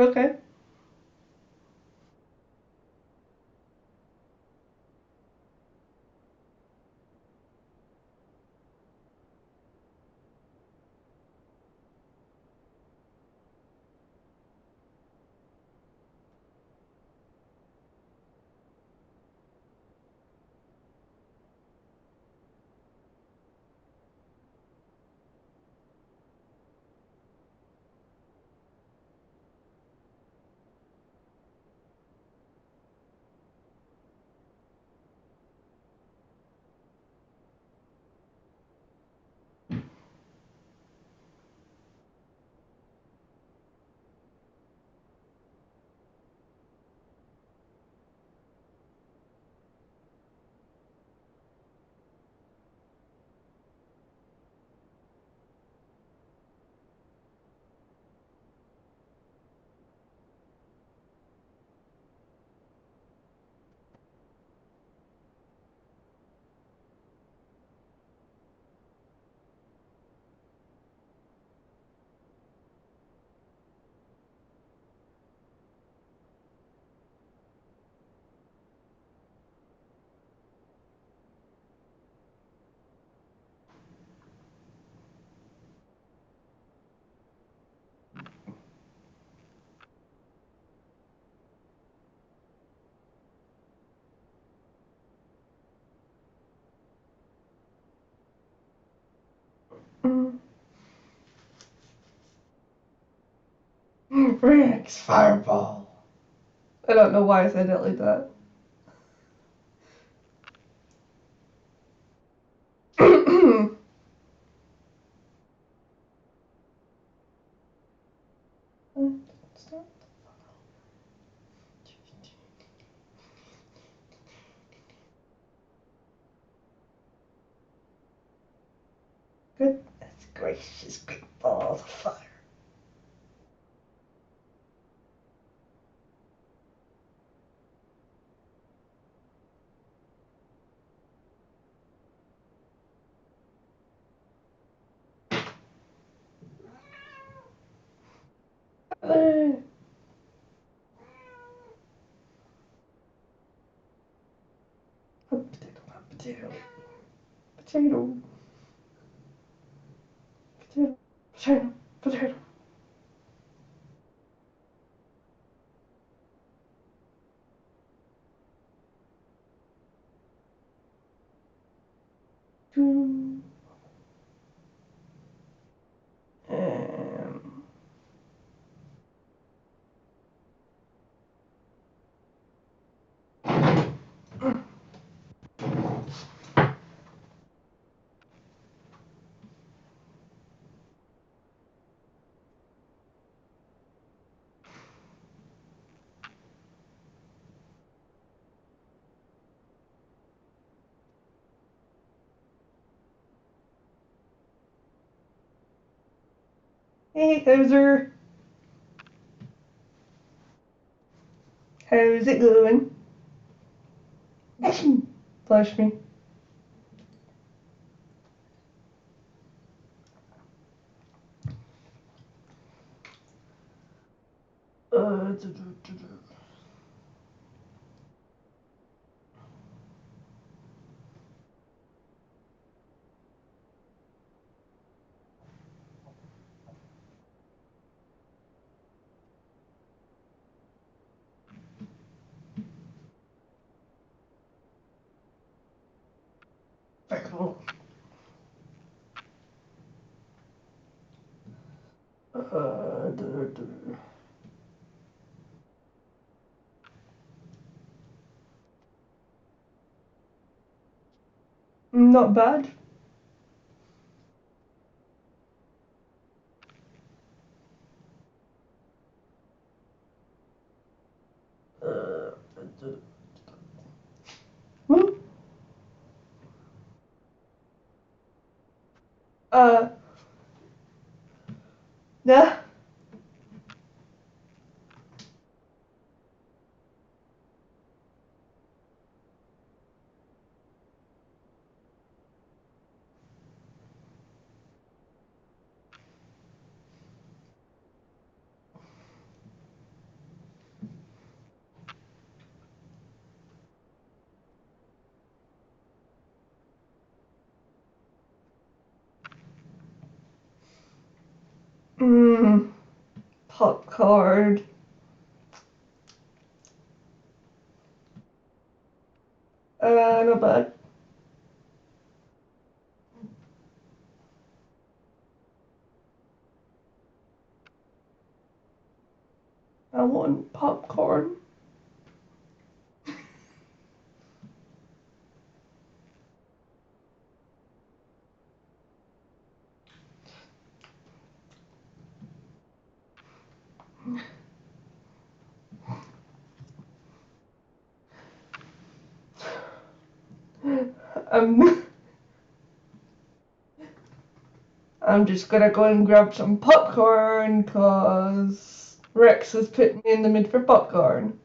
Okay. Mm. Rex Fireball. I don't know why I said it like that. Goodness gracious, great balls of fire. Potato, potato, potato, potato, potato, potato. Um, hey, Hoser. How's it going? Flush me. Uh, uh, Not bad. Uh, hmm? Uh, nah. popcorn. Not bad. I want popcorn. Um, I'm just gonna go and grab some popcorn because Rex has put me in the mood for popcorn.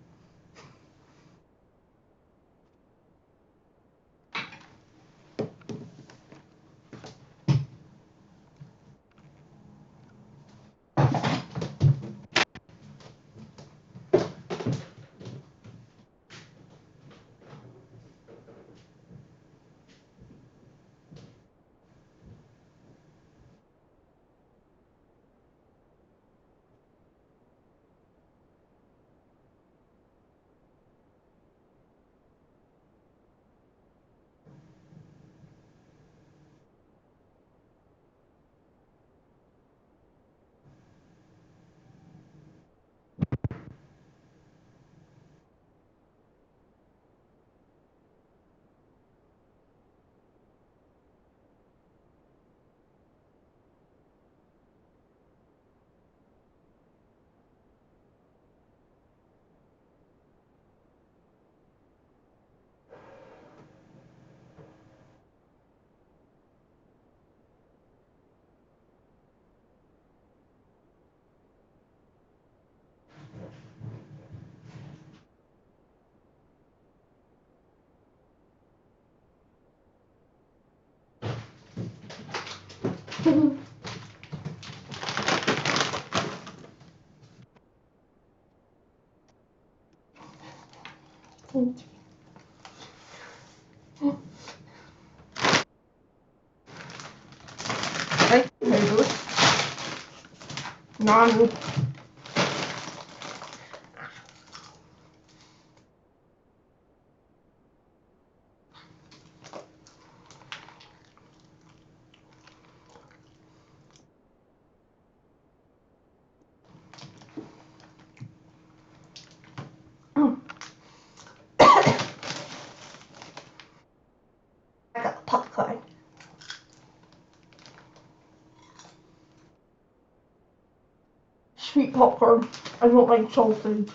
Thank you, Hazel. None. I got popcorn. Sweet popcorn. I don't like salted.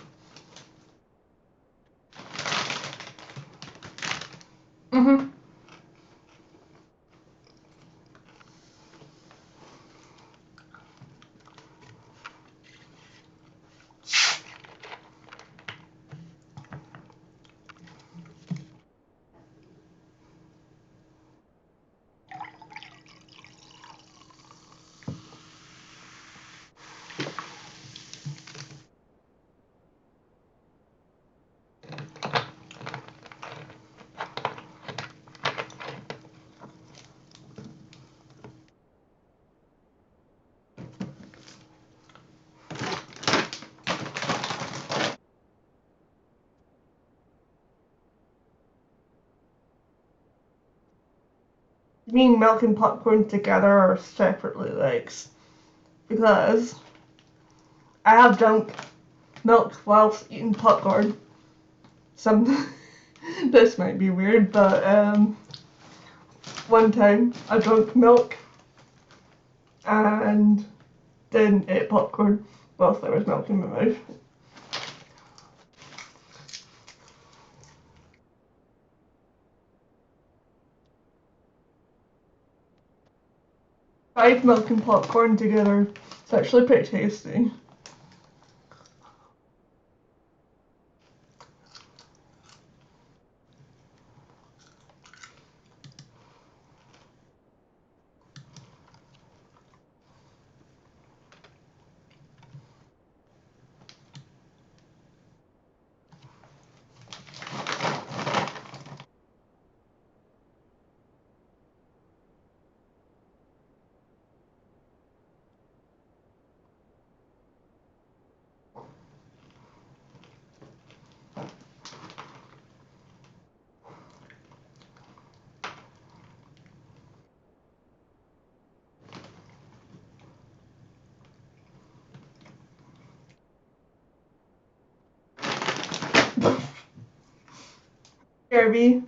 Mm-hmm. Me and milk and popcorn together or separately, like, because I have drunk milk whilst eating popcorn. Some this might be weird, but one time I drank milk and then ate popcorn whilst there was milk in my mouth. Fried milk and popcorn together. It's actually pretty tasty. Kirby.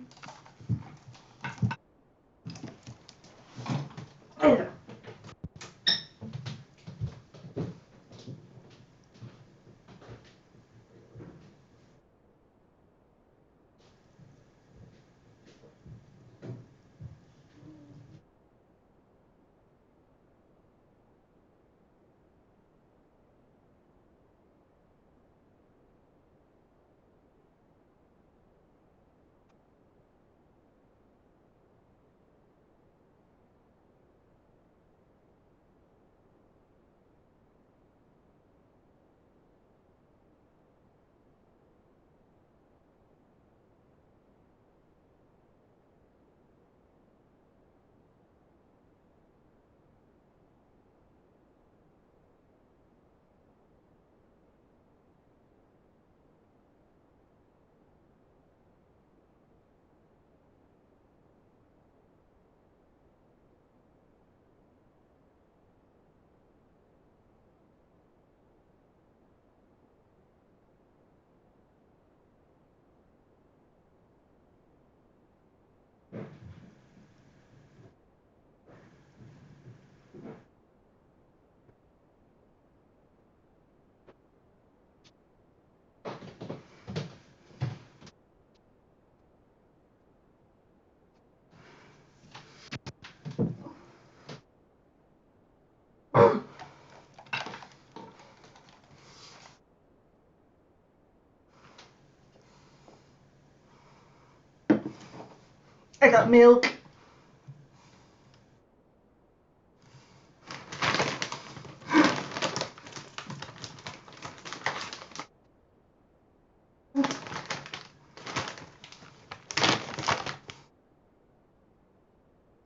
I got milk.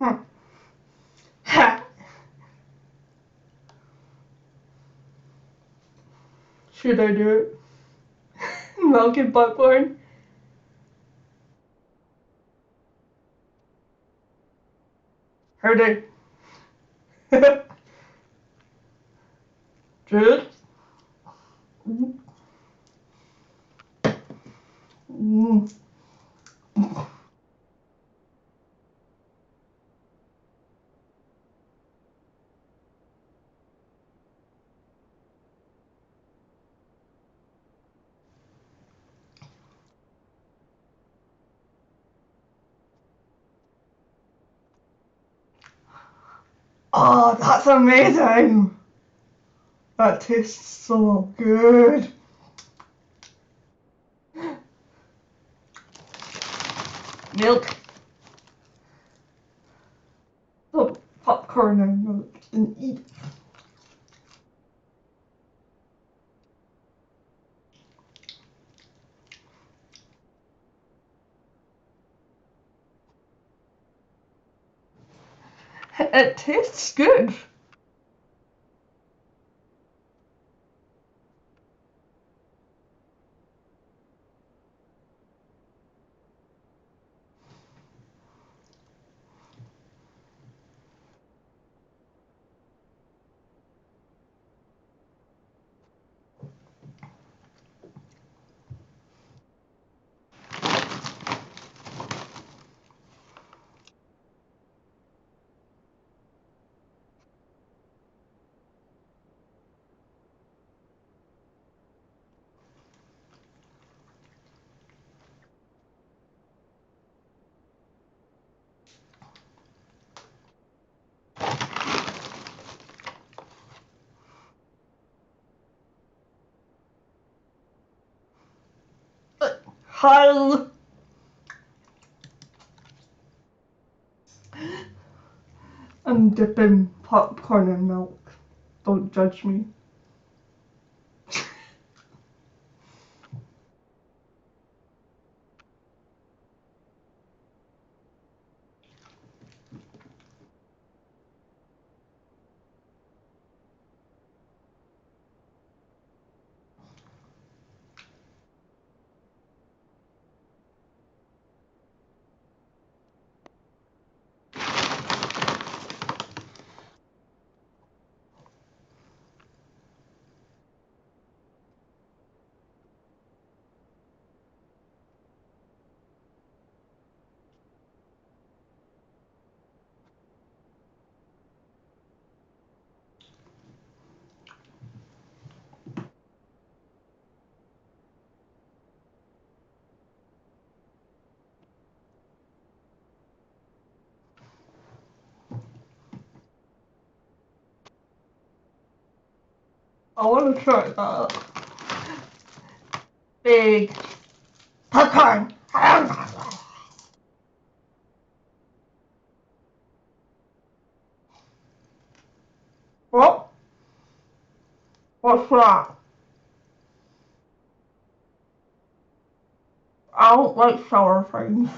Hmm. Ha! Should I do it? Milk and popcorn? Heard it. Truth? Mm. Oh, that's amazing! That tastes so good. Milk. Oh, popcorn and milk and eat. It tastes good. How? I'm dipping popcorn in milk. Don't judge me. I want to try that. Big popcorn. What? What's that? I don't like sour things.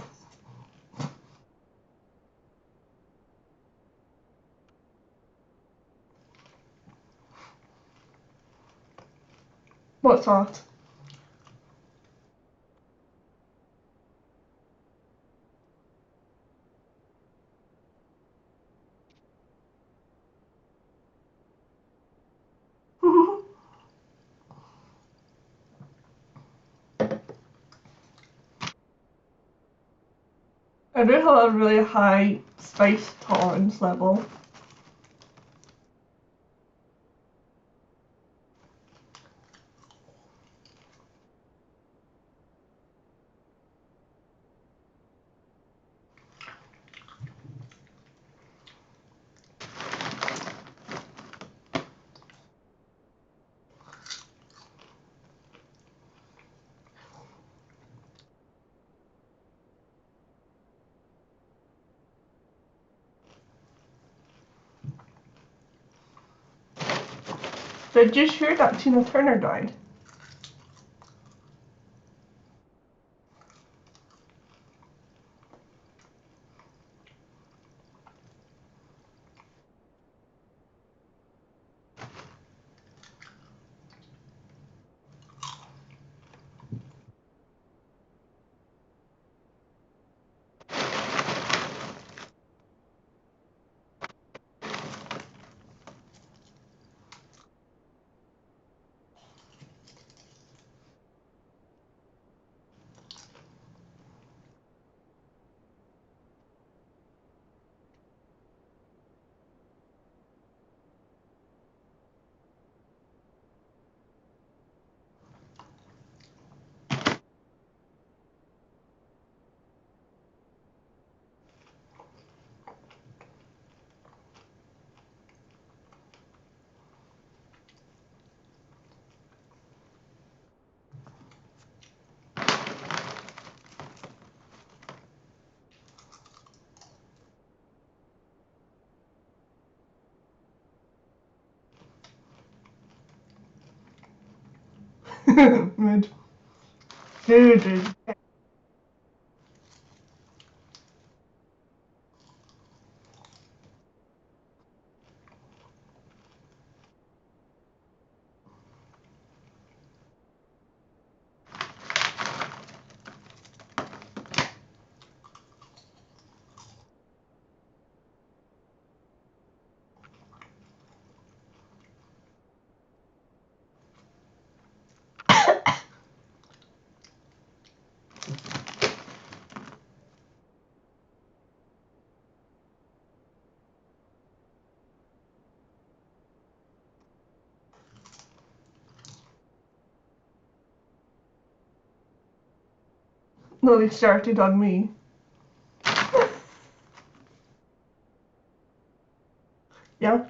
What's that? I do have a really high spice tolerance level. Did you hear that Tina Turner died? Mid. Dude. No, they started on me. Yeah.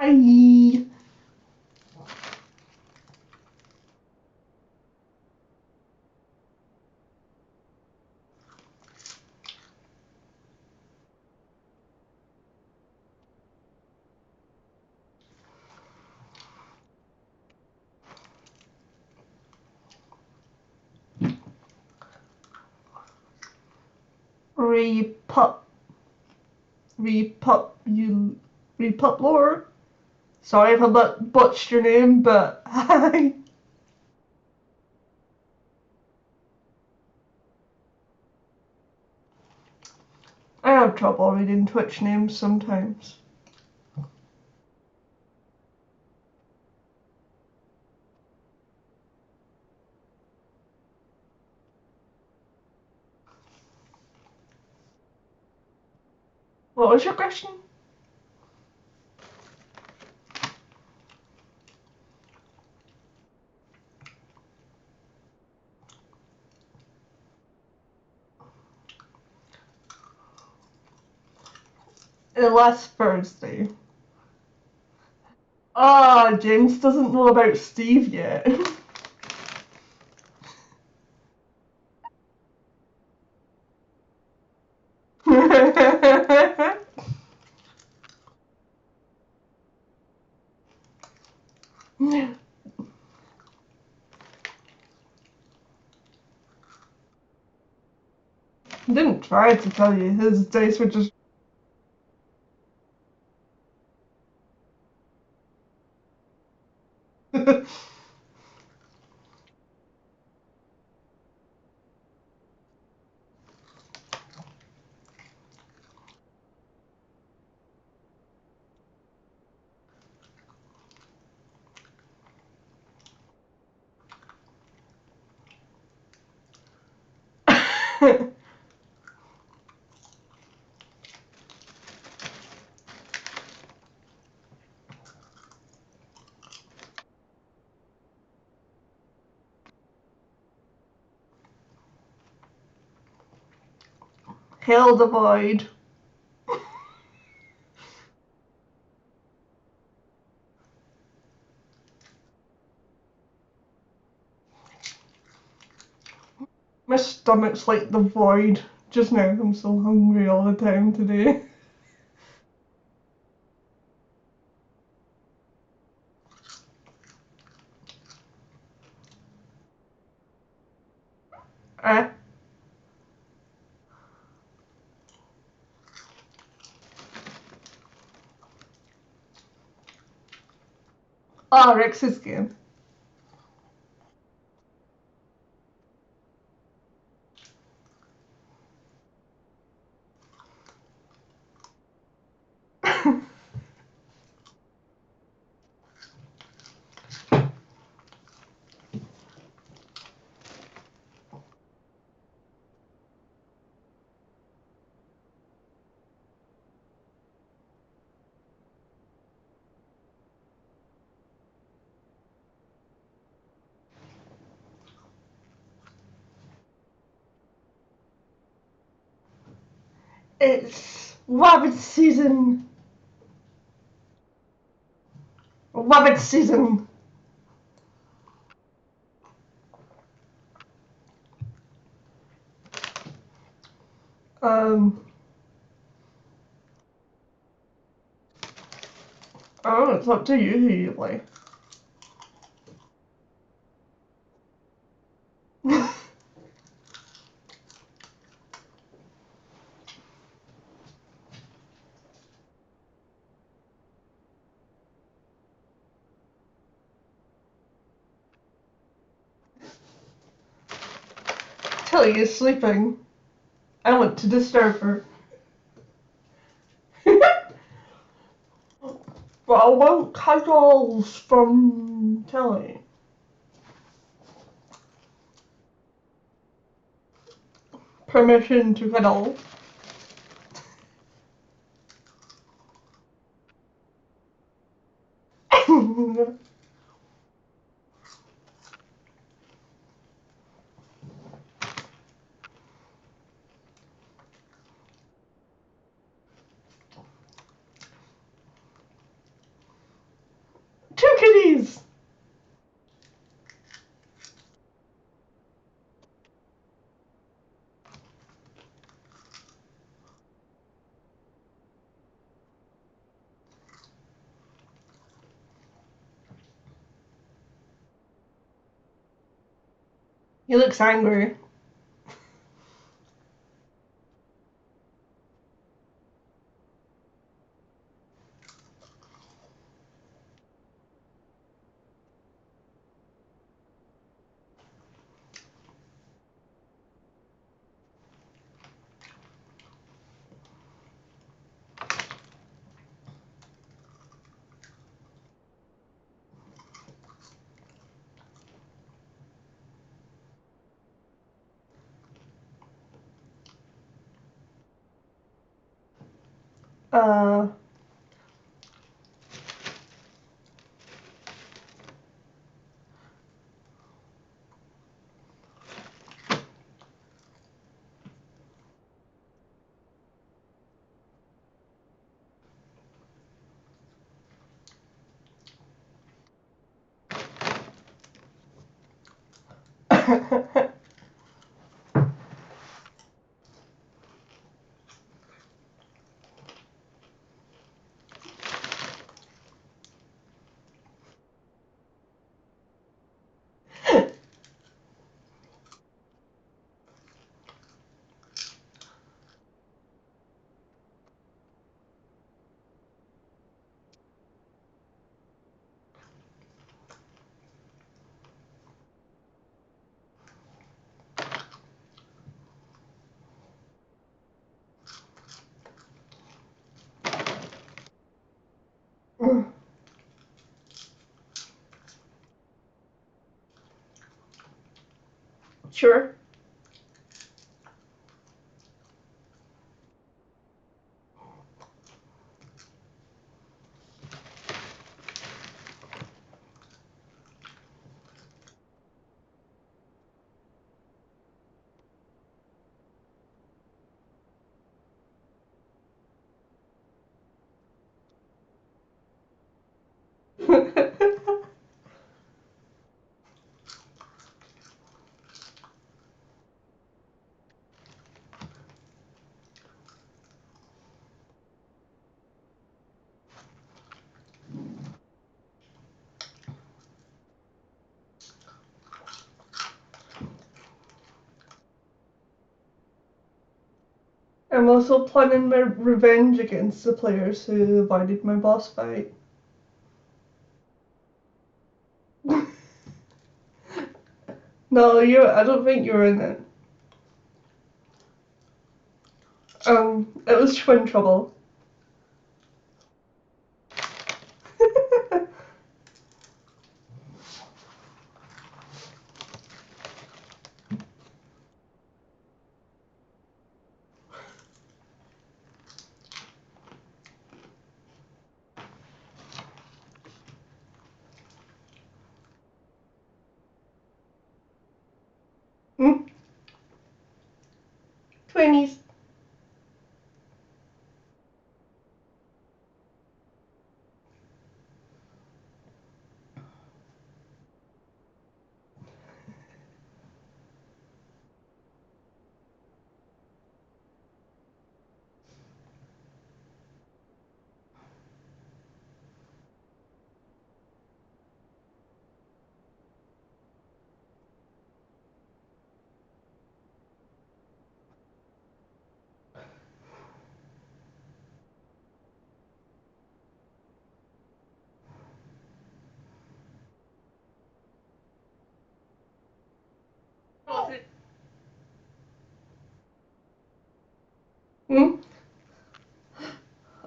Hi. Repup Sorry if I butchered your name, but hi. I have trouble reading Twitch names sometimes. What was your question? Last Thursday. Ah, James doesn't know about Steve yet. Didn't try to tell you, his dice were just. Hail the void. My stomach's like the void just now. I'm so hungry all the time today. Eh? Ah, Rex's game. It's rabbit season. Rabbit season. Um, oh, it's up to you who you play. Tilly is sleeping. I want to disturb her. But I want cuddles from Tilly. Permission to cuddle. Two kitties! He looks angry. Uh, sure. I'm also planning my revenge against the players who avoided my boss fight. No, I don't think you were in it. It was Twin Trouble. Hmm? 20s. Hmm?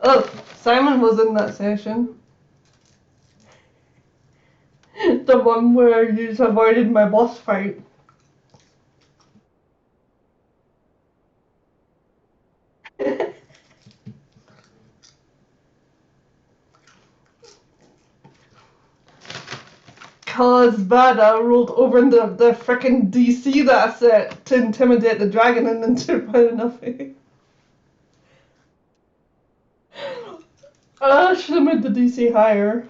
Oh, Simon was in that session. The one where you avoided my boss fight. Cause Vada rolled over in the frickin' DC that's it to intimidate the dragon and then took out nothing. I should have made the DC higher.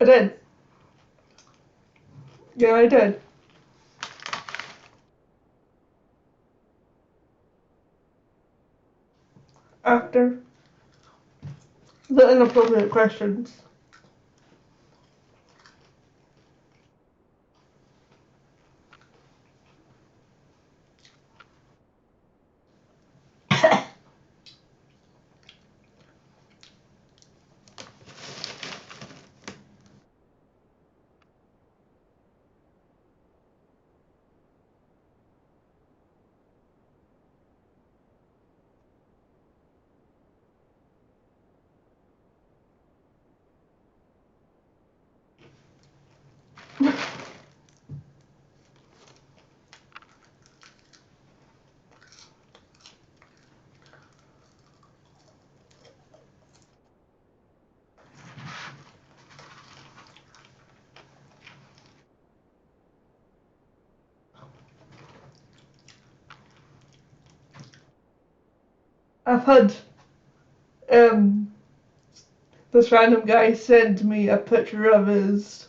I did. Yeah, I did. After the inappropriate questions. I've had um this random guy send me a picture of his.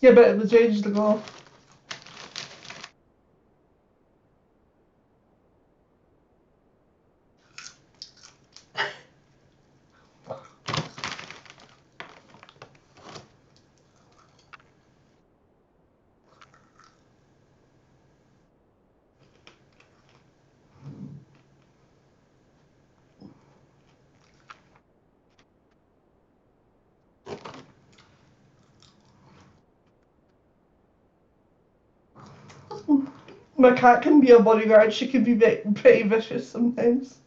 Yeah, but it was ages ago. My cat can be a bodyguard. She can be pretty vicious sometimes.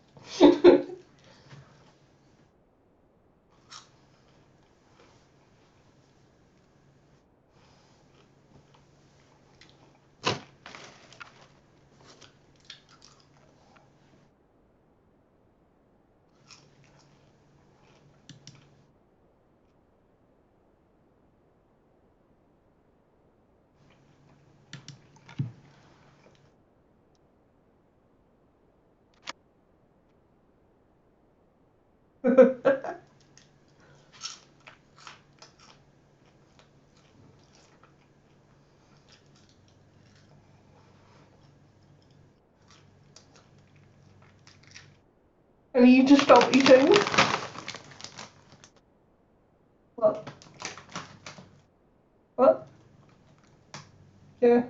I need to stop eating. What? What? Yeah.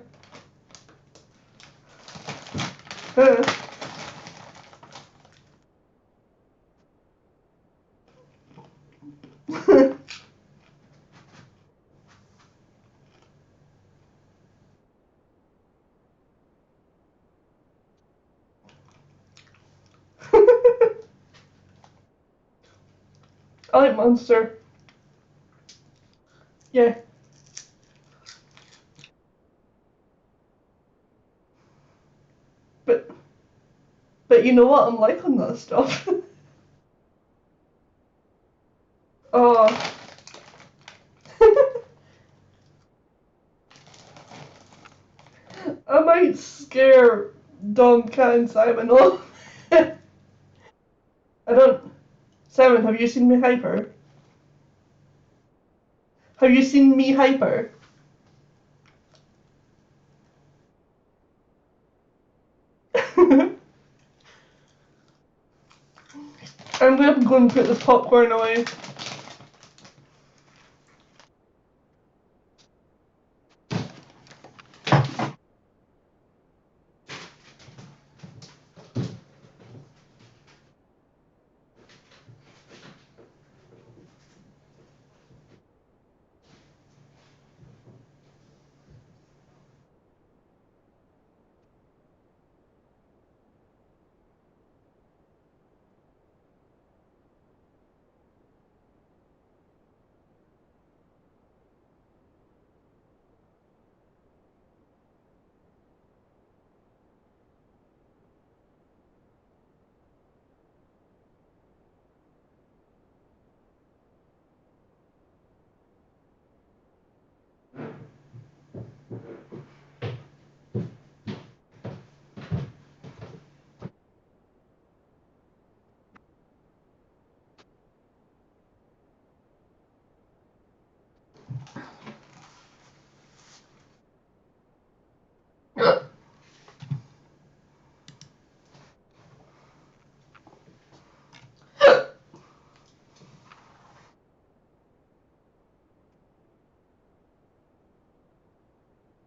I like Monster. Yeah. But you know what I'm like on that stuff. Oh. I might scare Dom, Cat, and Simon off. I don't. Simon, have you seen me hyper? Have you seen me hyper? I'm going to put this popcorn away.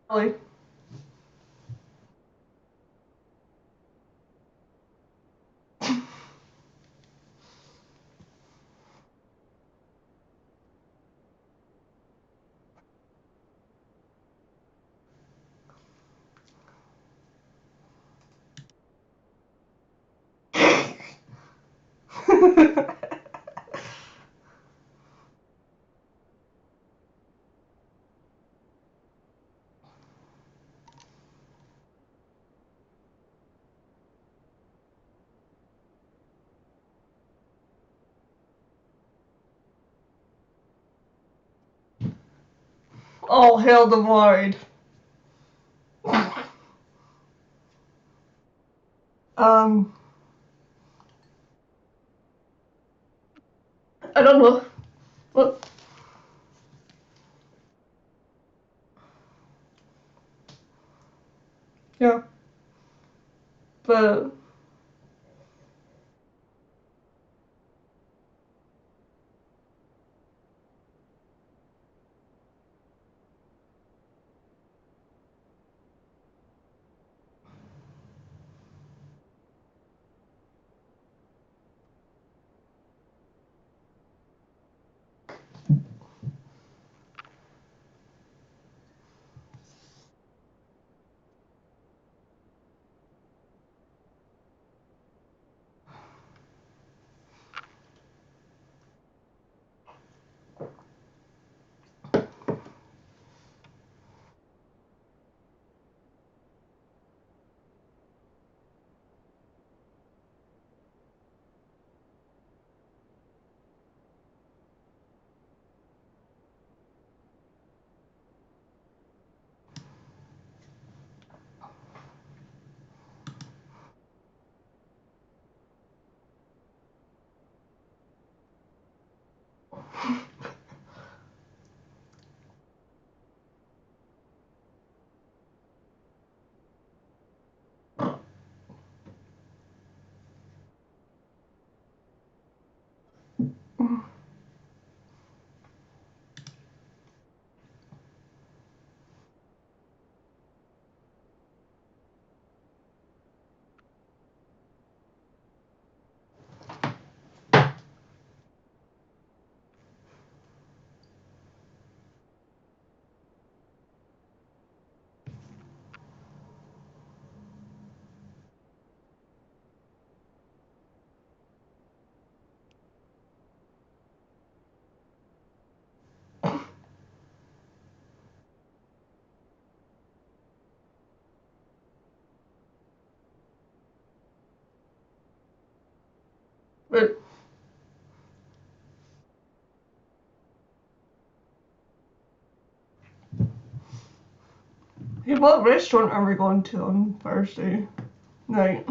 Really? All hail the void. Um, I don't know. What? Yeah. But but hey, what restaurant are we going to on Thursday night?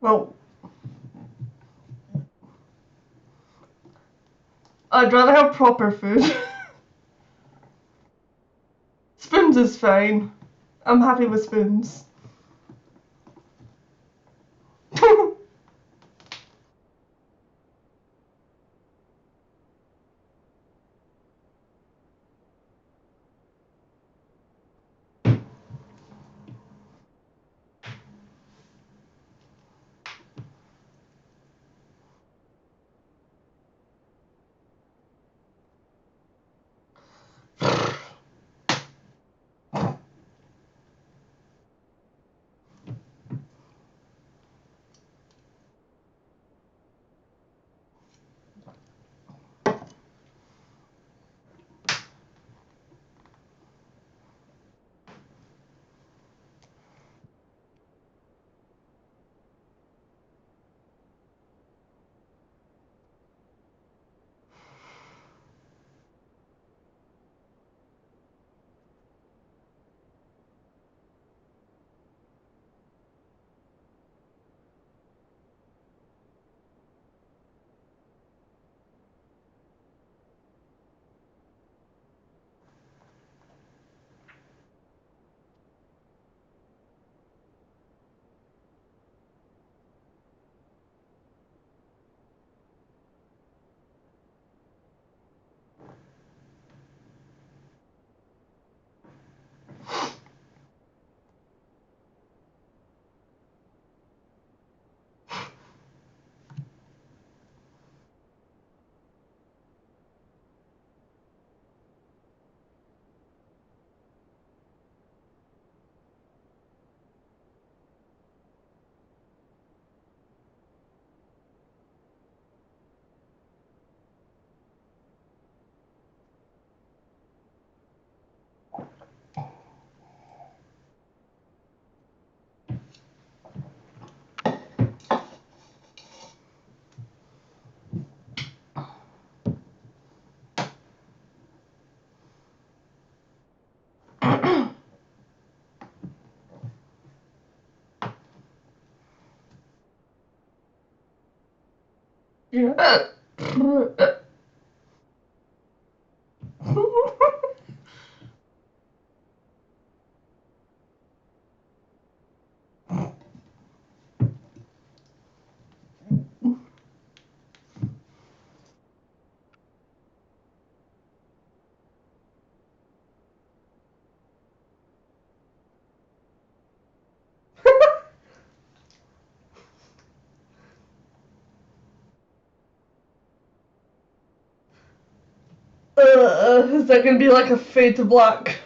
Well, I'd rather have proper food. Spoons is fine. I'm happy with spoons. Yeah. Is that gonna be like a fade to black?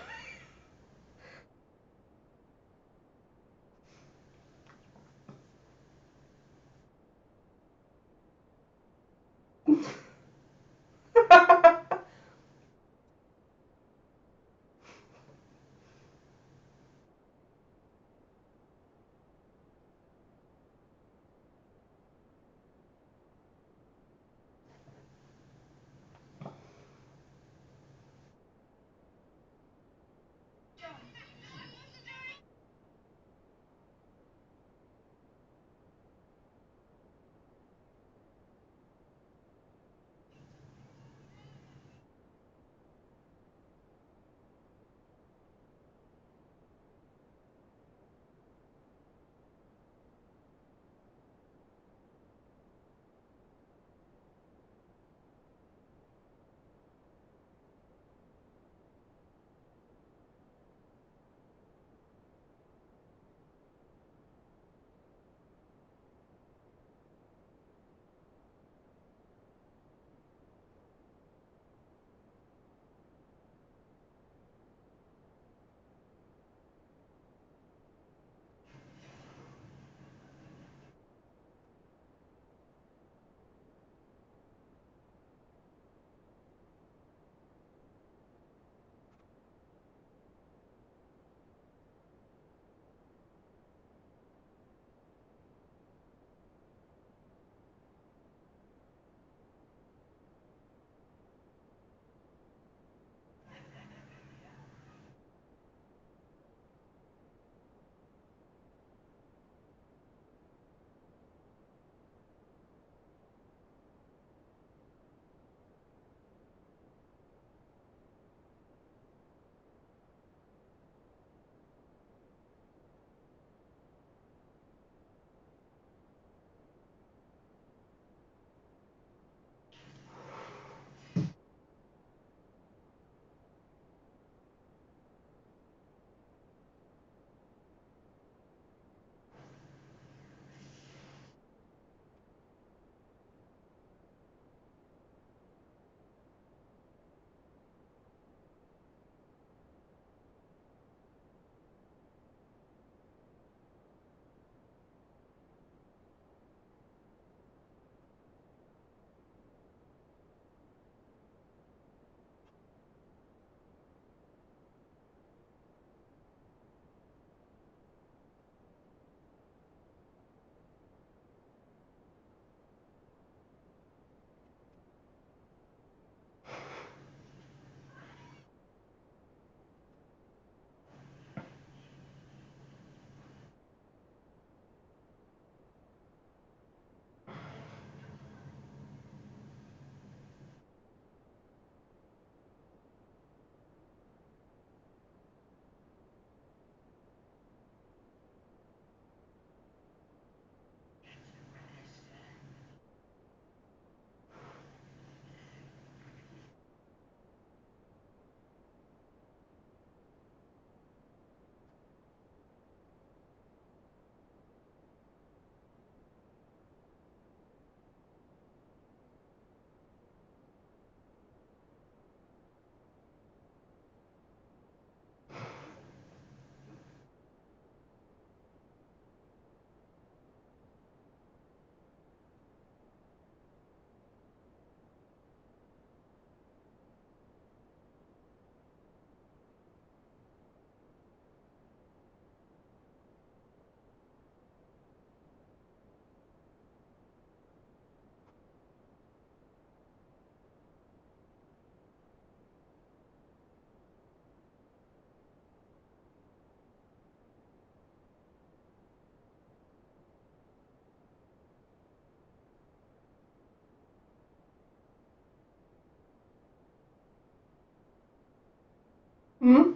Hmm?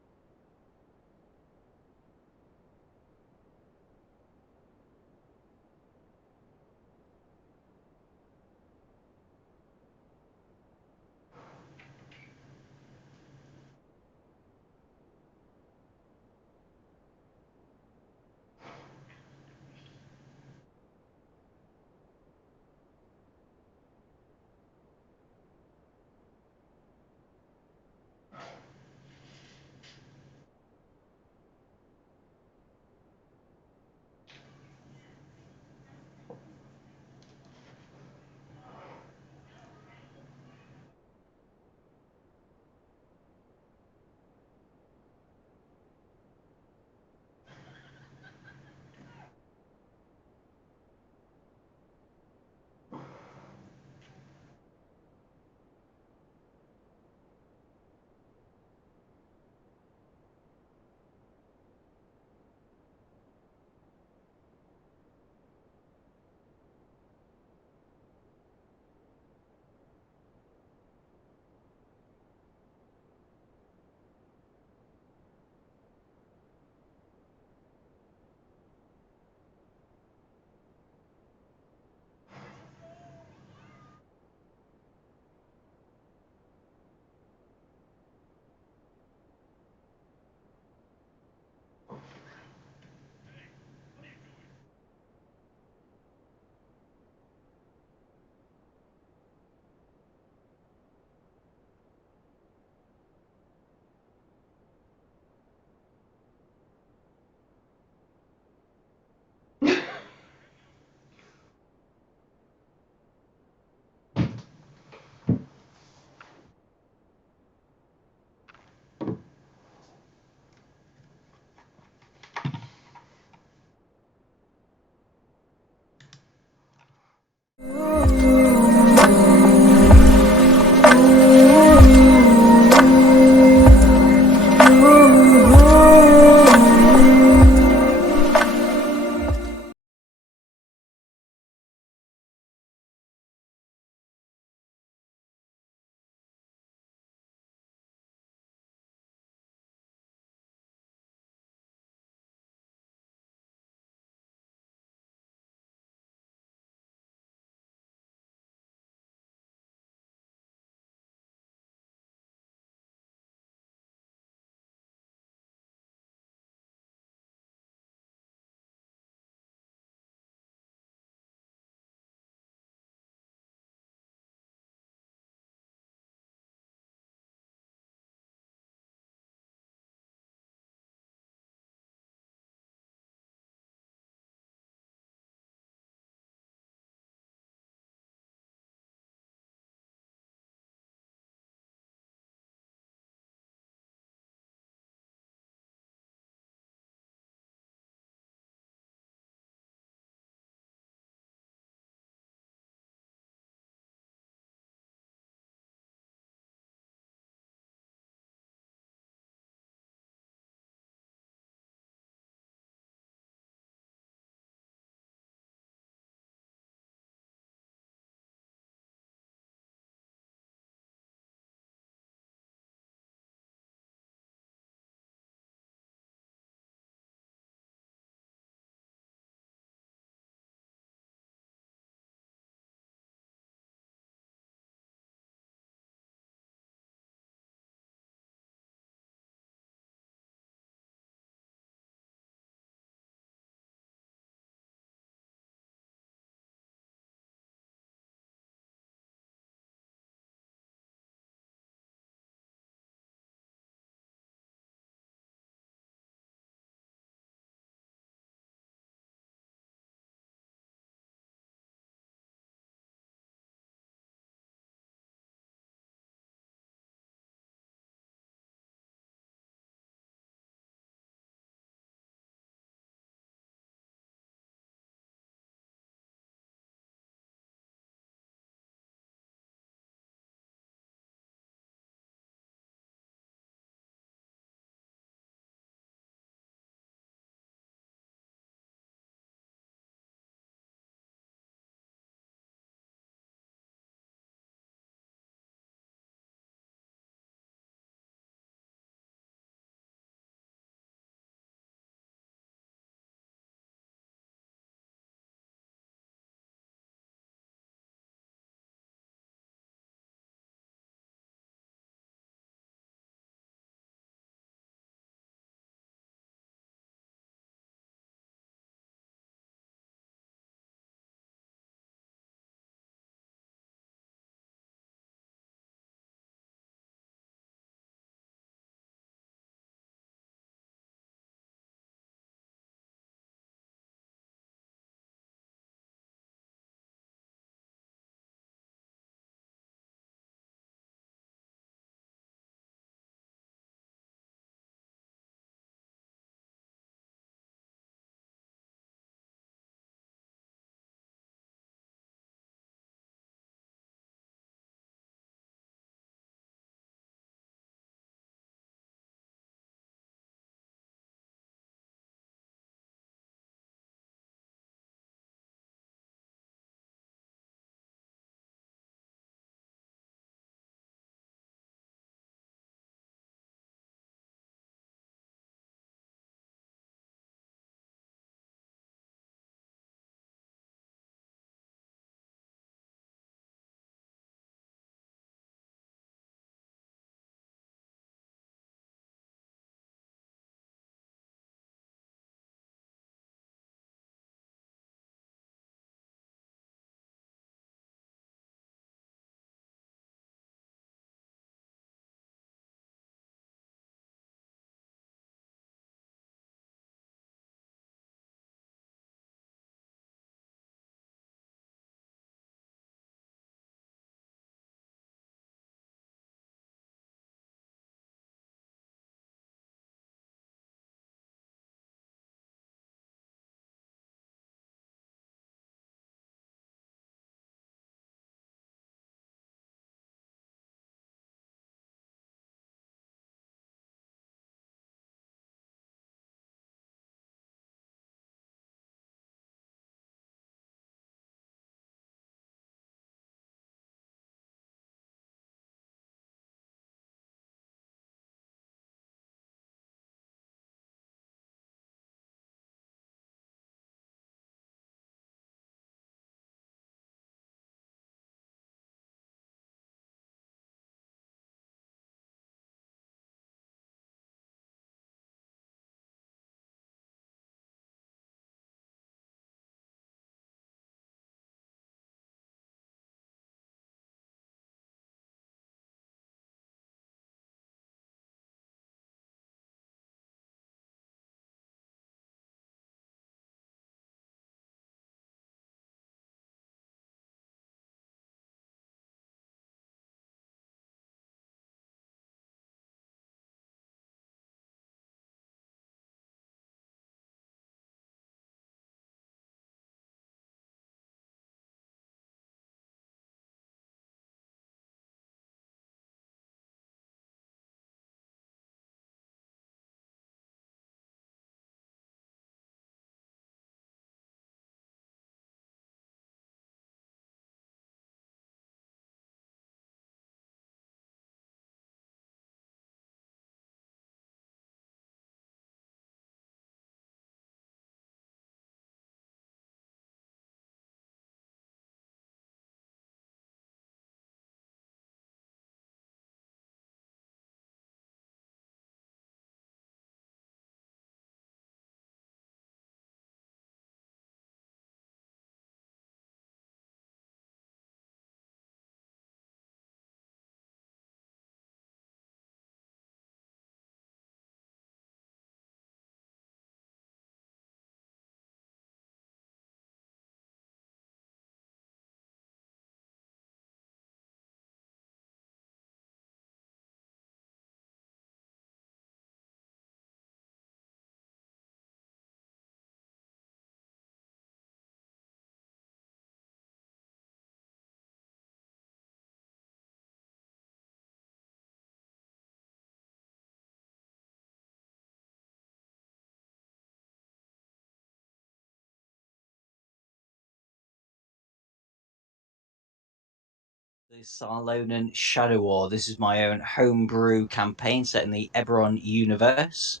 the Sarlonan Shadow War. This is my own homebrew campaign set in the Eberron universe.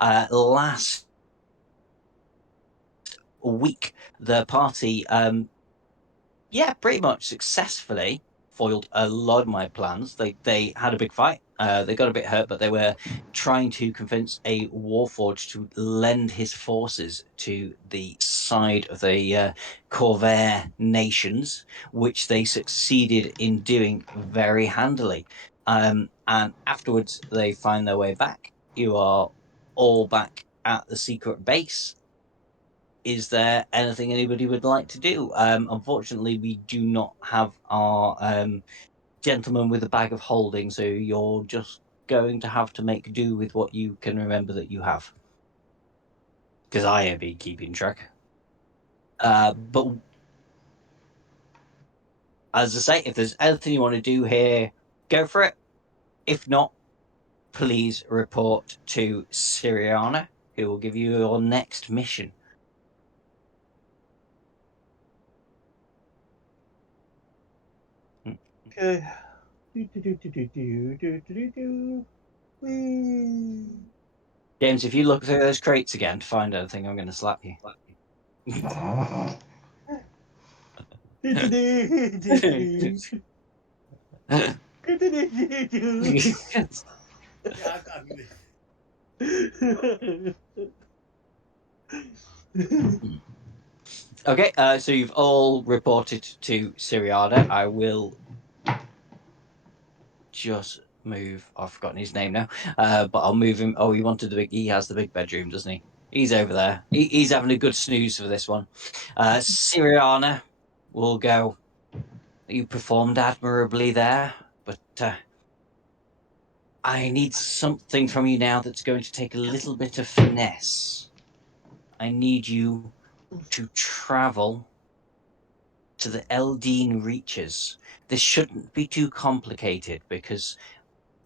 Last week, the party, pretty much successfully foiled a lot of my plans. They had a big fight. They got a bit hurt, but they were trying to convince a warforged to lend his forces to the side of the Corvair nations, which they succeeded in doing very handily. And afterwards, they find their way back. You are all back at the secret base. Is there anything anybody would like to do? Unfortunately, we do not have our gentleman with a bag of holding, so you're just going to have to make do with what you can remember that you have. Because I have been keeping track. But as I say, if there's anything you want to do here, go for it. If not, please report to Siriana, who will give you your next mission. Okay. Do. Whee. James, if you look through those crates again to find anything, I'm going to slap you. Yeah, Okay, so you've all reported to Siriada. I will just move. I've forgotten his name now, but I'll move him. Oh, he wanted the big. He has the big bedroom, doesn't he? He's over there. He's having a good snooze for this one. Siriana will go. You performed admirably there, but I need something from you now that's going to take a little bit of finesse. I need you to travel to the Eldine Reaches. This shouldn't be too complicated because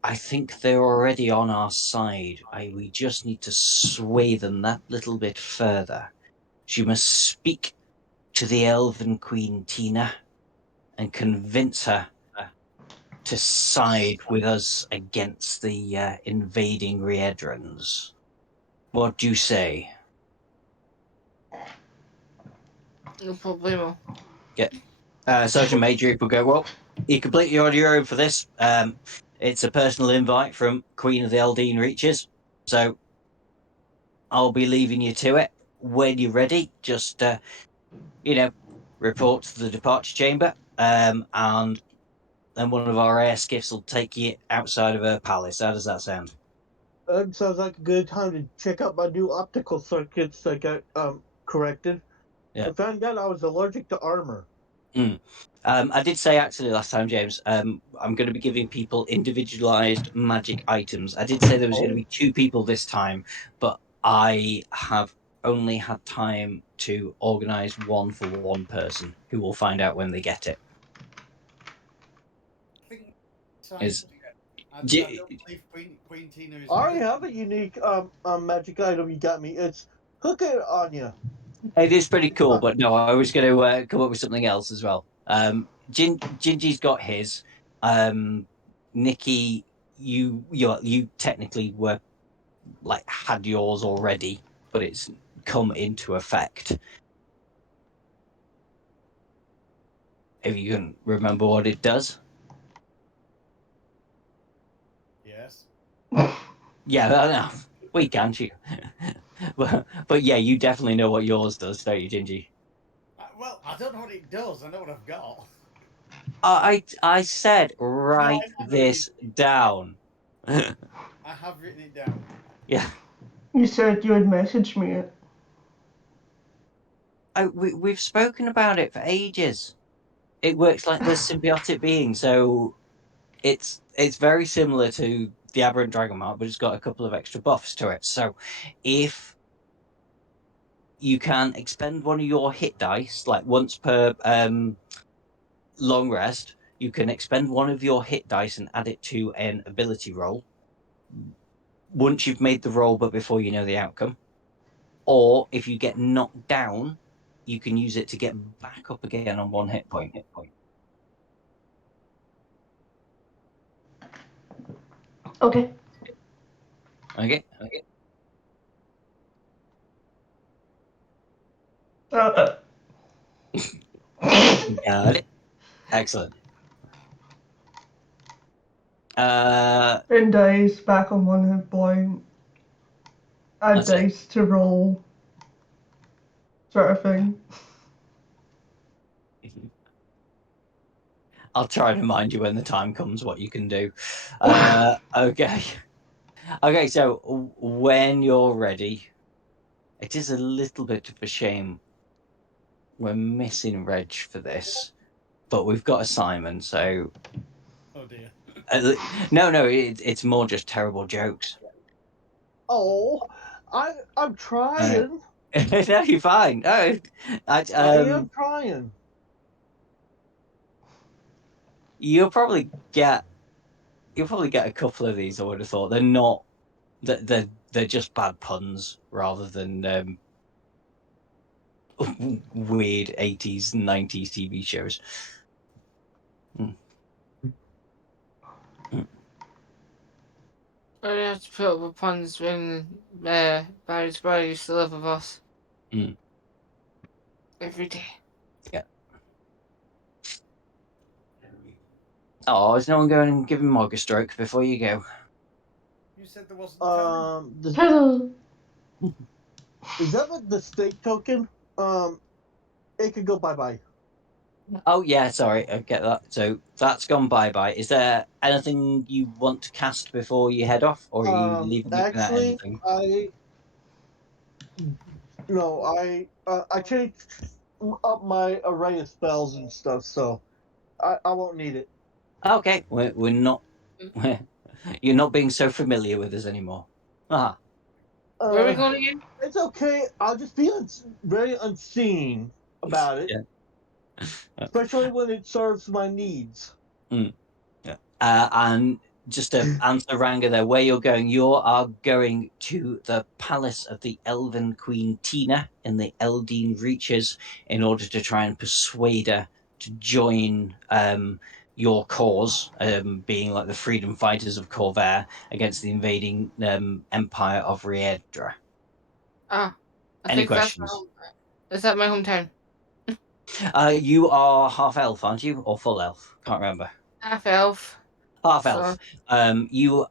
I think they're already on our side. We just need to sway them that little bit further. You must speak to the Elven Queen Tina and convince her to side with us against the invading Riedrons. What do you say? No problemo. Yeah. Sergeant Major will go, well, you're completely on your own for this. It's a personal invite from Queen of the Eldine Reaches. So I'll be leaving you to it. When you're ready, just, report to the departure chamber. And then one of our air skiffs will take you outside of her palace. How does that sound? Sounds like a good time to check out my new optical circuits that got corrected. Yeah. I found out I was allergic to armor. Mm. I did say actually last time, James, I'm going to be giving people individualized magic items. I did say there was going to be 2 people this time, but I have only had time to organize one for one person who will find out when they get it. I think side. Is I don't believe Queen Tina is I with already us. have a unique magic item you got me. It's hook it on you. it is pretty cool, but no, I was going to come up with something else as well. Gingy's got his. Nikki, you technically were like had yours already, but it's come into effect. If you can remember what it does. Yes. Yeah, no, we can't you. but yeah, you definitely know what yours does, don't you, Gingy? Well, I don't know what it does. I know what I've got. I said No, write I know you. this down. I have written it down. Yeah, You said you would message me it. we've spoken about it for ages. It works like the symbiotic being, so it's very similar to the Aberrant Dragon Mark, but it's got a couple of extra buffs to it. So if you can expend one of your hit dice, like once per long rest, you can expend one of your hit dice and add it to an ability roll. Once you've made the roll, but before you know the outcome. Or if you get knocked down, you can use it to get back up again on 1 hit point. Okay. Okay. Uh, Got it. Excellent. and dice back on one hit point. Add That's it. dice to roll. Sort of thing. I'll try and remind you when the time comes what you can do. Okay. Okay, so when you're ready, it is a little bit of a shame we're missing Reg for this, but we've got a Simon, so Oh dear. no, it's more just terrible jokes. Oh, I'm trying. No, you're fine. No, I am trying. you'll probably get a couple of these. I would have thought they're not they're just bad puns rather than weird 80s and 90s TV shows. I have to put up with puns when Barry's brother used to live with us. Mm. Every day. Yeah. Oh, is no one going and giving Mog a stroke before you go? You said there wasn't time. Hello. Is that like the stake token? It could go bye-bye. Oh yeah, sorry, I get that. So that's gone bye-bye. Is there anything you want to cast before you head off, or are you leaving it without Actually, anything? I changed up my array of spells and stuff, so I won't need it. Okay, we're not. You're not being so familiar with us anymore. Ah, Where are we going again? It's okay. I'll just be very unseen about it, yeah. especially when it serves my needs. Yeah. And just to answer Ranga there, where you're going, you are going to the palace of the Elven Queen Tina in the Eldine Reaches in order to try and persuade her to join your cause, being like the freedom fighters of Corvair against the invading empire of Riedra. Ah, I Any think that's my questions? home. Is that my hometown? You are half elf, aren't you? Or full elf? Can't remember. Half elf. Half So elf. You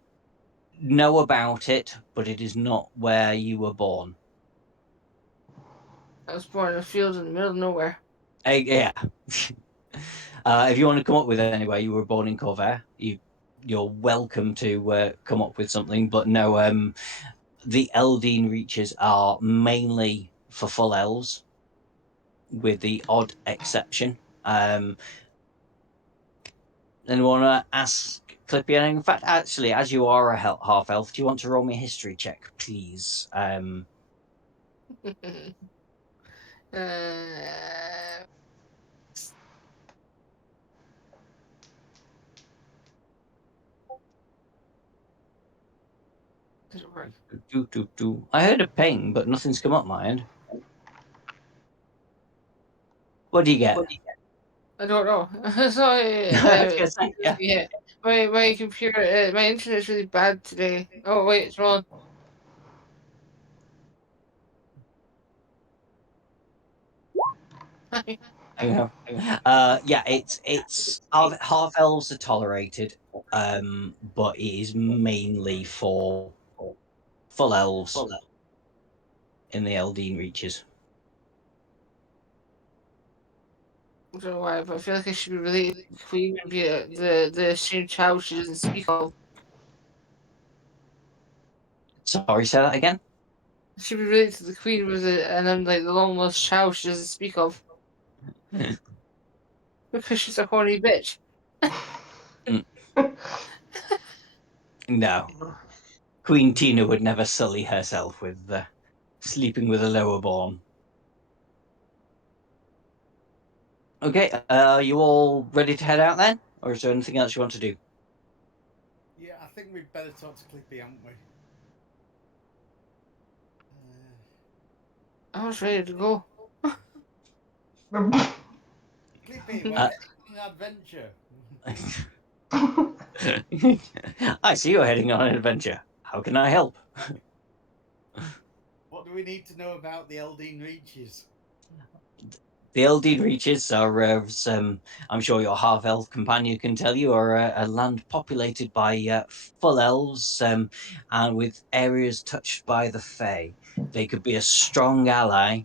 know about it, but it is not where you were born. I was born in a field in the middle of nowhere. Yeah. If you want to come up with it anyway, you were born in Corvair. You're welcome to come up with something, but no. The Eldine Reaches are mainly for full elves, with the odd exception. And want to ask Clippy anything? In fact, actually, as you are a half elf, do you want to roll me a history check, please? uh, Did it work? I heard a ping, but nothing's come up my end. What do you get? I don't know. So I was gonna say, yeah. yeah. My computer, my internet's really bad today. Oh wait, it's wrong. Yeah, it's half elves are tolerated, but it is mainly for full elves in the Eldine Reaches. I don't know why, but I feel like I should be related to the Queen and be the same child she doesn't speak of. Sorry, say that again. I should be related to the Queen with it, and I'm like the long lost child she doesn't speak of. Because she's a horny bitch. No, Queen Tina would never sully herself with sleeping with a lower born. Okay, are you all ready to head out then, or is there anything else you want to do? Yeah, I think we'd better talk to Clippy, haven't we? I was ready to go. Clippy, we're heading on an adventure. I see you're heading on an adventure. How can I help? What do we need to know about the Eldine Reaches? The Eldine Reaches are, I'm sure your half-elf companion can tell you, are a land populated by full elves and with areas touched by the Fae. They could be a strong ally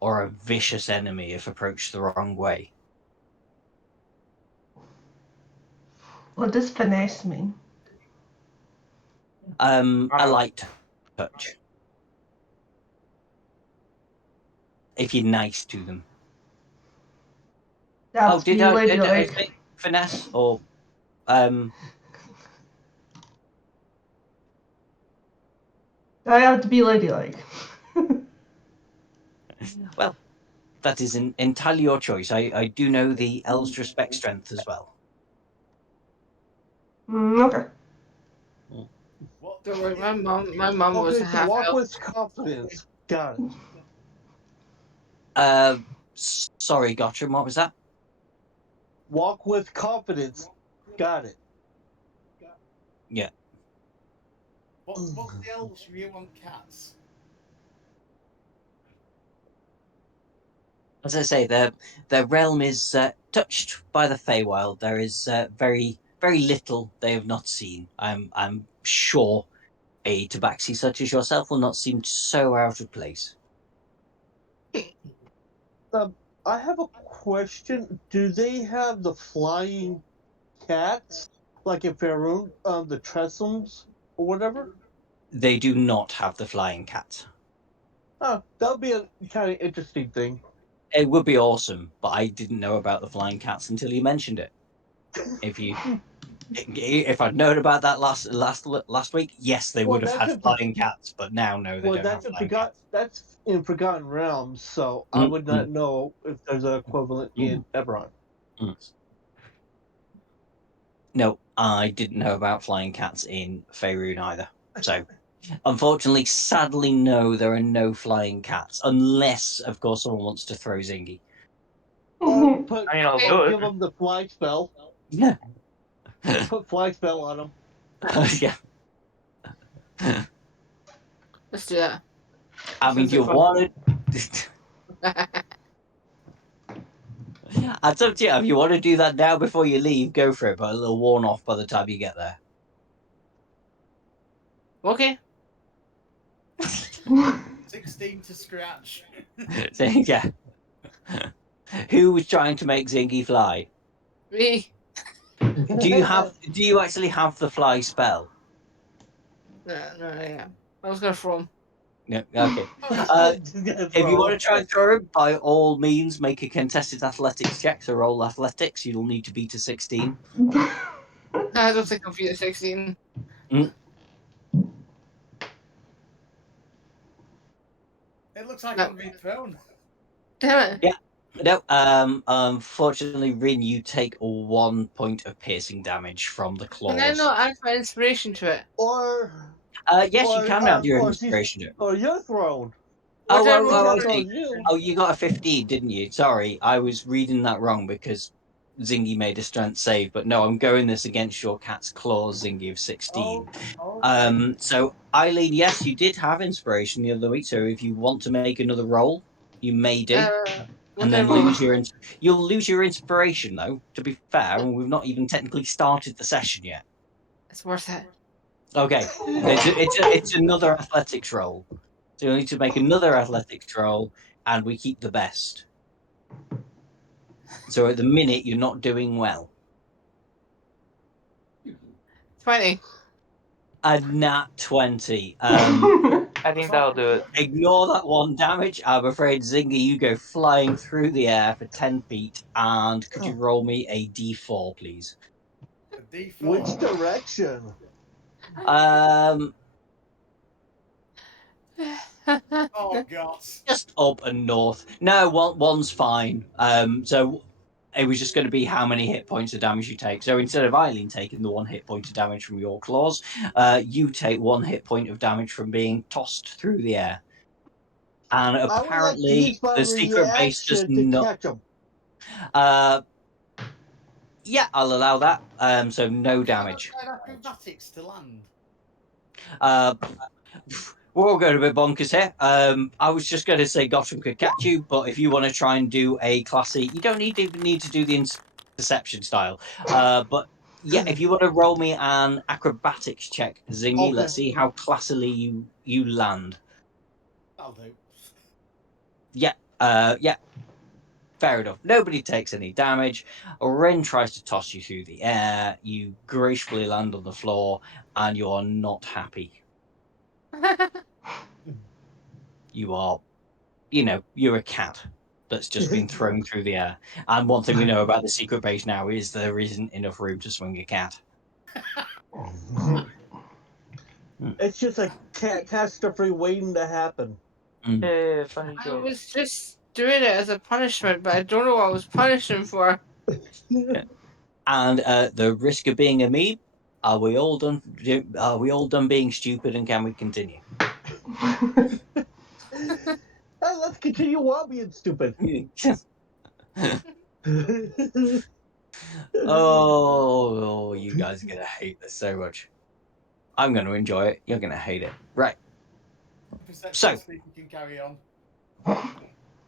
or a vicious enemy if approached the wrong way. What does finesse mean? A light touch. If you're nice to them. That's Did be I ladylike. say finesse or I have to be ladylike. well, that is entirely your choice. I do know the elves respect strength as well. Okay. What? Don't worry, my mum was Okay, a so half walk elf. with confidence. Got it. Sorry, Gottram, what was that? Walk with confidence. Got it. Yeah. What's the elves' view on cats? As I say, their realm is touched by the Feywild. There is very little they have not seen. I'm sure a tabaxi such as yourself will not seem so out of place. I have a question. Do they have the flying cats, like in Faerun, the Tressums or whatever? They do not have the flying cat. Oh, that would be a kind of interesting thing. It would be awesome, but I didn't know about the flying cats until you mentioned it. If I'd known about that last week, yes, they Well, would have had flying cats. But now, no, they Well, don't have flying cats. that's in Forgotten Realms, so I would not know if there's an equivalent in Eberron. No, I didn't know about flying cats in Faerun either. So, unfortunately, sadly, no, there are no flying cats, unless, of course, someone wants to throw Zingy. Or put, I mean, I'll Hey, do give it. them the fly spell. Yeah, Put fly spell on them. yeah. Let's do that. I mean, Sounds you like fun. wanted. It's up to you. If you want to do that now before you leave, go for it. But a little worn off by the time you get there. Okay. 16 to scratch. So, yeah. Who was trying to make Zingy fly? Me. Do you actually have the fly spell? No, yeah. I was gonna throw him. No. Okay. If you want to try and throw him, by all means, make a contested athletics check. So roll athletics. You'll need to beat a 16. I don't think I'm at 16. It looks like No. I'm being thrown. Damn it. Yeah. No. Unfortunately, Rin, you take 1 point of piercing damage from the Can I claws. not add my inspiration to it? Or Yes, you can add your inspiration to it. Or you're thrown. What did I Oh, roll I for see. You. Oh, you got a 15, didn't you? Sorry, I was reading that wrong because Zingy made a strength save, but no, I'm going this against your cat's claws, Zingy of 16. Okay. So Eileen, yes, you did have inspiration the other week. So if you want to make another roll, you may do, What and did I then roll? you'll lose your inspiration though. To be fair, and we've not even technically started the session yet. It's worth it. Okay, it's another athletics roll. So you'll need to make another athletics roll, and we keep the best. So at the minute, you're not doing well. 20. A nat 20. I think that'll do it. Ignore that 1 damage. I'm afraid, Zingy, you go flying through the air for 10 feet. And could you roll me a d4, please? A D4. Which direction? Oh, God. Just up and north. No, one's fine. So it was just going to be how many hit points of damage you take. So instead of Eileen taking the 1 hit point of damage from your claws, you take 1 hit point of damage from being tossed through the air. And I would like to apparently, use my the secret base does reaction to not. catch them. Yeah, I'll allow that. So no damage. Can I try acrobatics to land? We're all going a bit bonkers here. I was just going to say Gotham could catch you, but if you want to try and do a classy, you don't need to do the interception style. But yeah, if you want to roll me an acrobatics check, Zingy, Okay. let's see how classily you land. That'll do. Yeah, yeah. Fair enough. Nobody takes any damage. Ren tries to toss you through the air. You gracefully land on the floor, and you are not happy. You are, you're a cat that's just been thrown through the air. And one thing we know about the secret base now is there isn't enough room to swing a cat. It's just a catastrophe waiting to happen. Yeah, funny I joke. was just doing it as a punishment, but I don't know what I was punishing for. And the risk of being a meme. Are we all done? Are we all done being stupid? And can we continue? Hey, let's continue while being stupid. Oh, you guys are gonna hate this so much. I'm gonna enjoy it. You're gonna hate it. Right. Perception, So- see if we can carry on.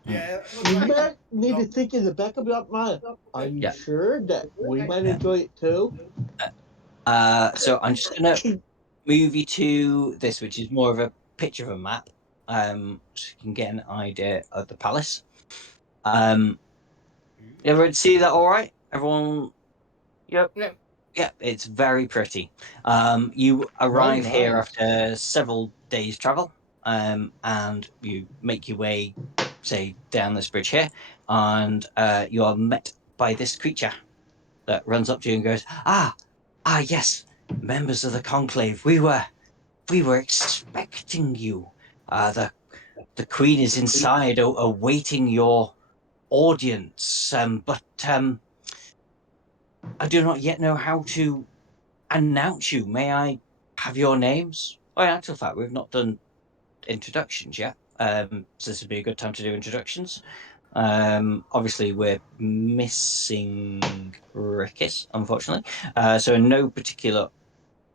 Yeah, looks You like might need to no. think in the back of your mind. Are you Yeah. sure that we might enjoy it too? So I'm just gonna move you to this, which is more of a picture of a map, so you can get an idea of the palace. Everyone see that all right? Everyone? Yep. Yeah, it's very pretty. You arrive here after several days' travel, and you make your way, say, down this bridge here, and you are met by this creature that runs up to you and goes, yes, members of the conclave, we were expecting you. The queen is inside, awaiting your audience. But I do not yet know how to announce you. May I have your names? Oh, in actual fact, we've not done introductions yet. So this would be a good time to do introductions. Obviously, we're missing Rickis, unfortunately. So in no particular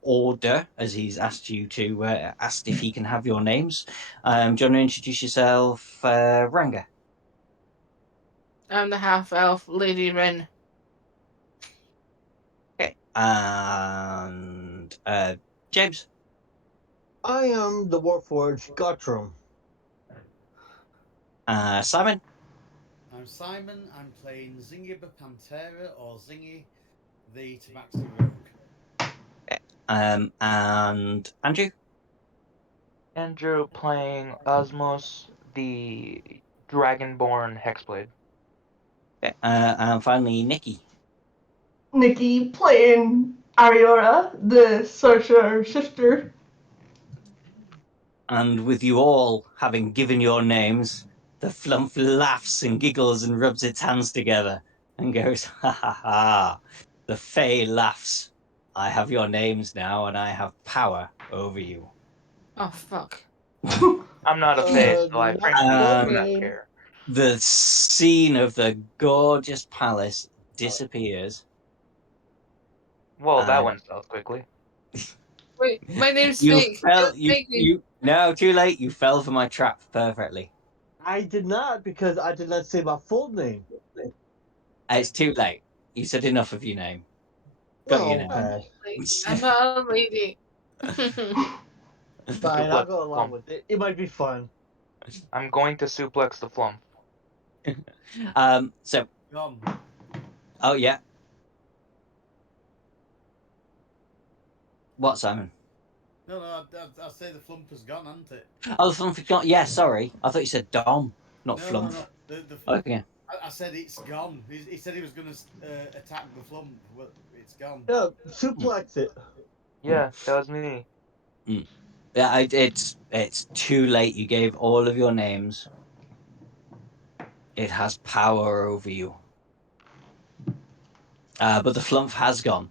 order, as he's asked you to asked if he can have your names. Do you want to introduce yourself, Ranga? I'm the half elf Lady Ren. Okay. And James? I am the Warforged Guttrum. Simon? I'm Simon. I'm playing Zingy the Pantera or Zingy the Tabaxi Rogue. And Andrew? Andrew playing Osmos, the Dragonborn Hexblade. Okay. And finally, Nikki. Nikki playing Ariora, the sorcerer sister. And with you all having given your names, the flump laughs and giggles and rubs its hands together and goes, ha ha ha. The Fae laughs. I have your names now and I have power over you. Oh fuck. I'm not a Fae, so I Not frankly your do not name. care. The scene of the gorgeous palace disappears. Well, that went south quickly. Wait, my name's You fake. fell. Don't make me. You. No, too late. You fell for my trap perfectly. I did not, because I did not say my full name. It's too late. You said enough of your name. Got your name. Okay. I'm not a lady. Fine, I'll Suplex go the along flump. with it. It might be fun. I'm going to suplex the flump. So. Gone. Oh yeah. What, Simon? No, I say the flump has gone, hasn't it? Oh, the flump has gone. Yeah, sorry. I thought you said Dom, not No, flump. no. The Okay. I said it's gone. He said he was going to attack the flump, but it's gone. No, suplex it. Yeah, that was me. Yeah, it's too late. You gave all of your names. It has power over you. But the flump has gone,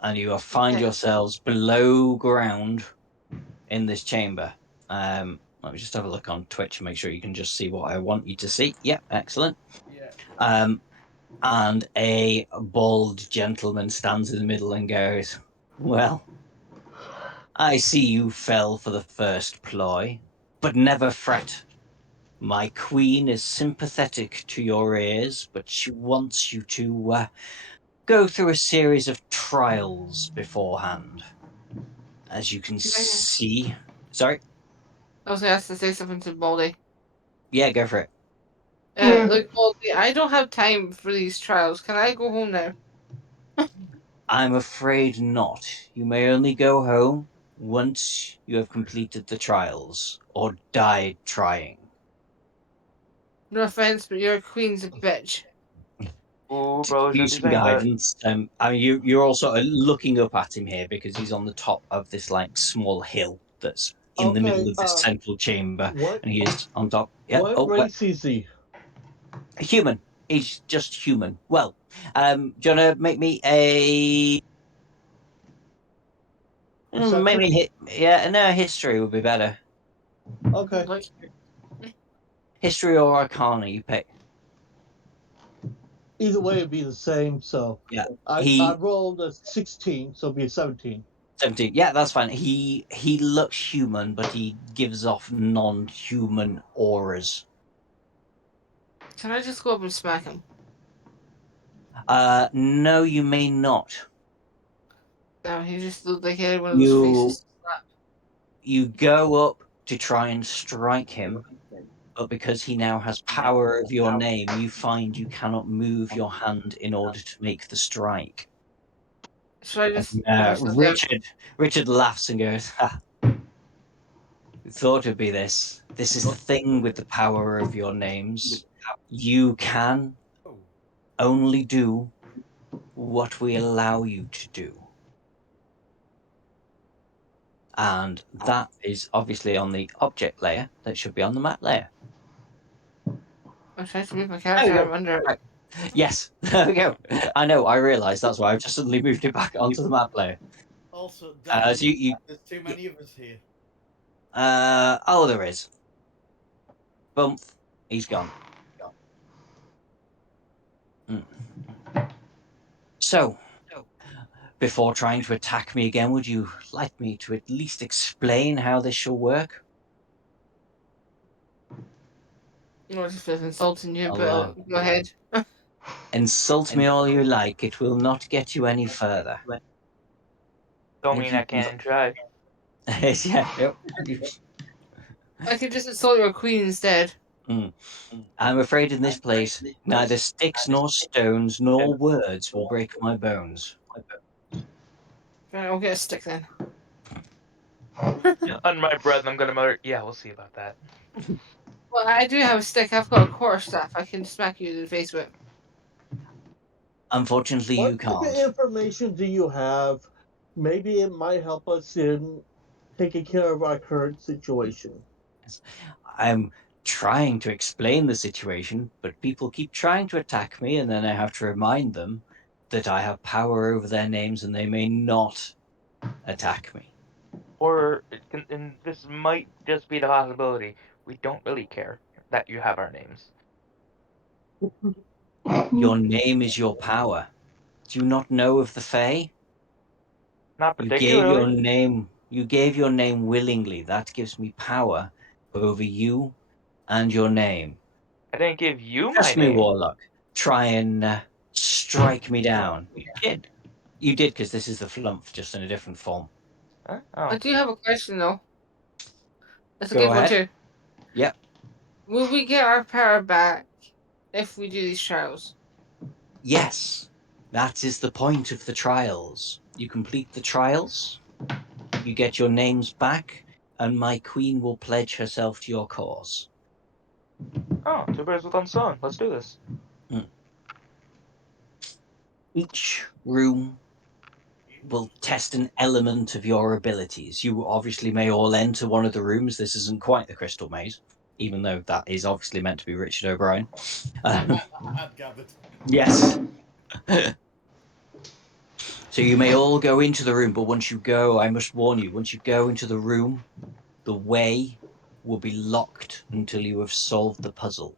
and you will find Okay. yourselves below ground in this chamber. Let me just have a look on Twitch and make sure you can just see what I want you to see. Yep, excellent. Yeah. And a bald gentleman stands in the middle and goes, "Well, I see you fell for the first ploy, but never fret. My queen is sympathetic to your ears, but she wants you to go through a series of trials beforehand. As you can see..." Sorry? I was gonna ask to say something to Baldy. Yeah, go for it. Look, Baldy, I don't have time for these trials. Can I go home now? I'm afraid not. You may only go home once you have completed the trials, or died trying. No offense, but your queen's a bitch. Ooh, To bro, give you shouldn't be some saying that. guidance, I mean, you're all sort of looking up at him here because he's on the top of this like small hill that's in the middle Okay. of this central chamber, What and he is on top. Yeah. what Oh, race is he? human. He's just human. Well, do you want to make me a Perception? maybe hit? Yeah, no, history would be better. Okay. Like, History or Arcana, you pick. Either way, it'd be the same. So Yeah, I rolled a 16, so it'd be a 17. 17. Yeah, that's fine. He looks human, but he gives off non-human auras. can I just go up and smack him? No, you may not. No, he just looked like any one of those faces. You go up to try and strike him, but because he now has power of your name, you find you cannot move your hand in order to make the strike. Should I just put myself down? Richard laughs and goes, "Ha, thought it'd be this. This is the thing with the power of your names. You can Oh, only do what we allow you to do." And that is obviously on the object layer. That should be on the map layer. I'm trying to move my There we character. go. I'm under it. Right. Yes, there we go. I know, I realised that's why I've just suddenly moved it back onto the map layer. also, Dan, So you there's too many of us here. oh, there is. Bump, he's gone. Mm. So, before trying to attack me again, would you like me to at least explain how this shall work? No, I just feel insulting you, I'll, but go ahead. insult me all you like, it will not get you any further. Don't Would mean you I can't try. yeah, yep. I could just insult your queen instead. I'm afraid in this place, neither sticks nor stones nor words will break my bones. Right, I'll get a stick then. On my breath, I'm gonna mutter, yeah, we'll see about that. Well, I do have a stick. I've got a quarterstaff. I can smack you in the face with. Unfortunately, you What type of can't. information do you have? Maybe it might help us in taking care of our current situation. I'm trying to explain the situation, but people keep trying to attack me, and then I have to remind them that I have power over their names and they may not attack me. Or, and this might just be the possibility, we don't really care that you have our names. Your name is your power. Do you not know of the Fae? Not You gave your particularly. name. You gave your name willingly. That gives me power over you and your name. I didn't give you my Trust me, name. Warlock. Try and strike me down. You did. You did, because this is the flump, just in a different form. Huh? I Oh. do have a question though. That's a Go good one ahead. too. Yep. Will we get our power back if we do these trials? Yes. That is the point of the trials. You complete the trials, you get your names back, and my queen will pledge herself to your cause. Oh, two birds with one stone. Let's do this. Each room will test an element of your abilities. You obviously may all enter one of the rooms. This isn't quite the Crystal Maze, even though that is obviously meant to be Richard O'Brien. I'd gathered. Yes. So you may all go into the room, but once you go, I must warn you, once you go into the room, the way will be locked until you have solved the puzzle.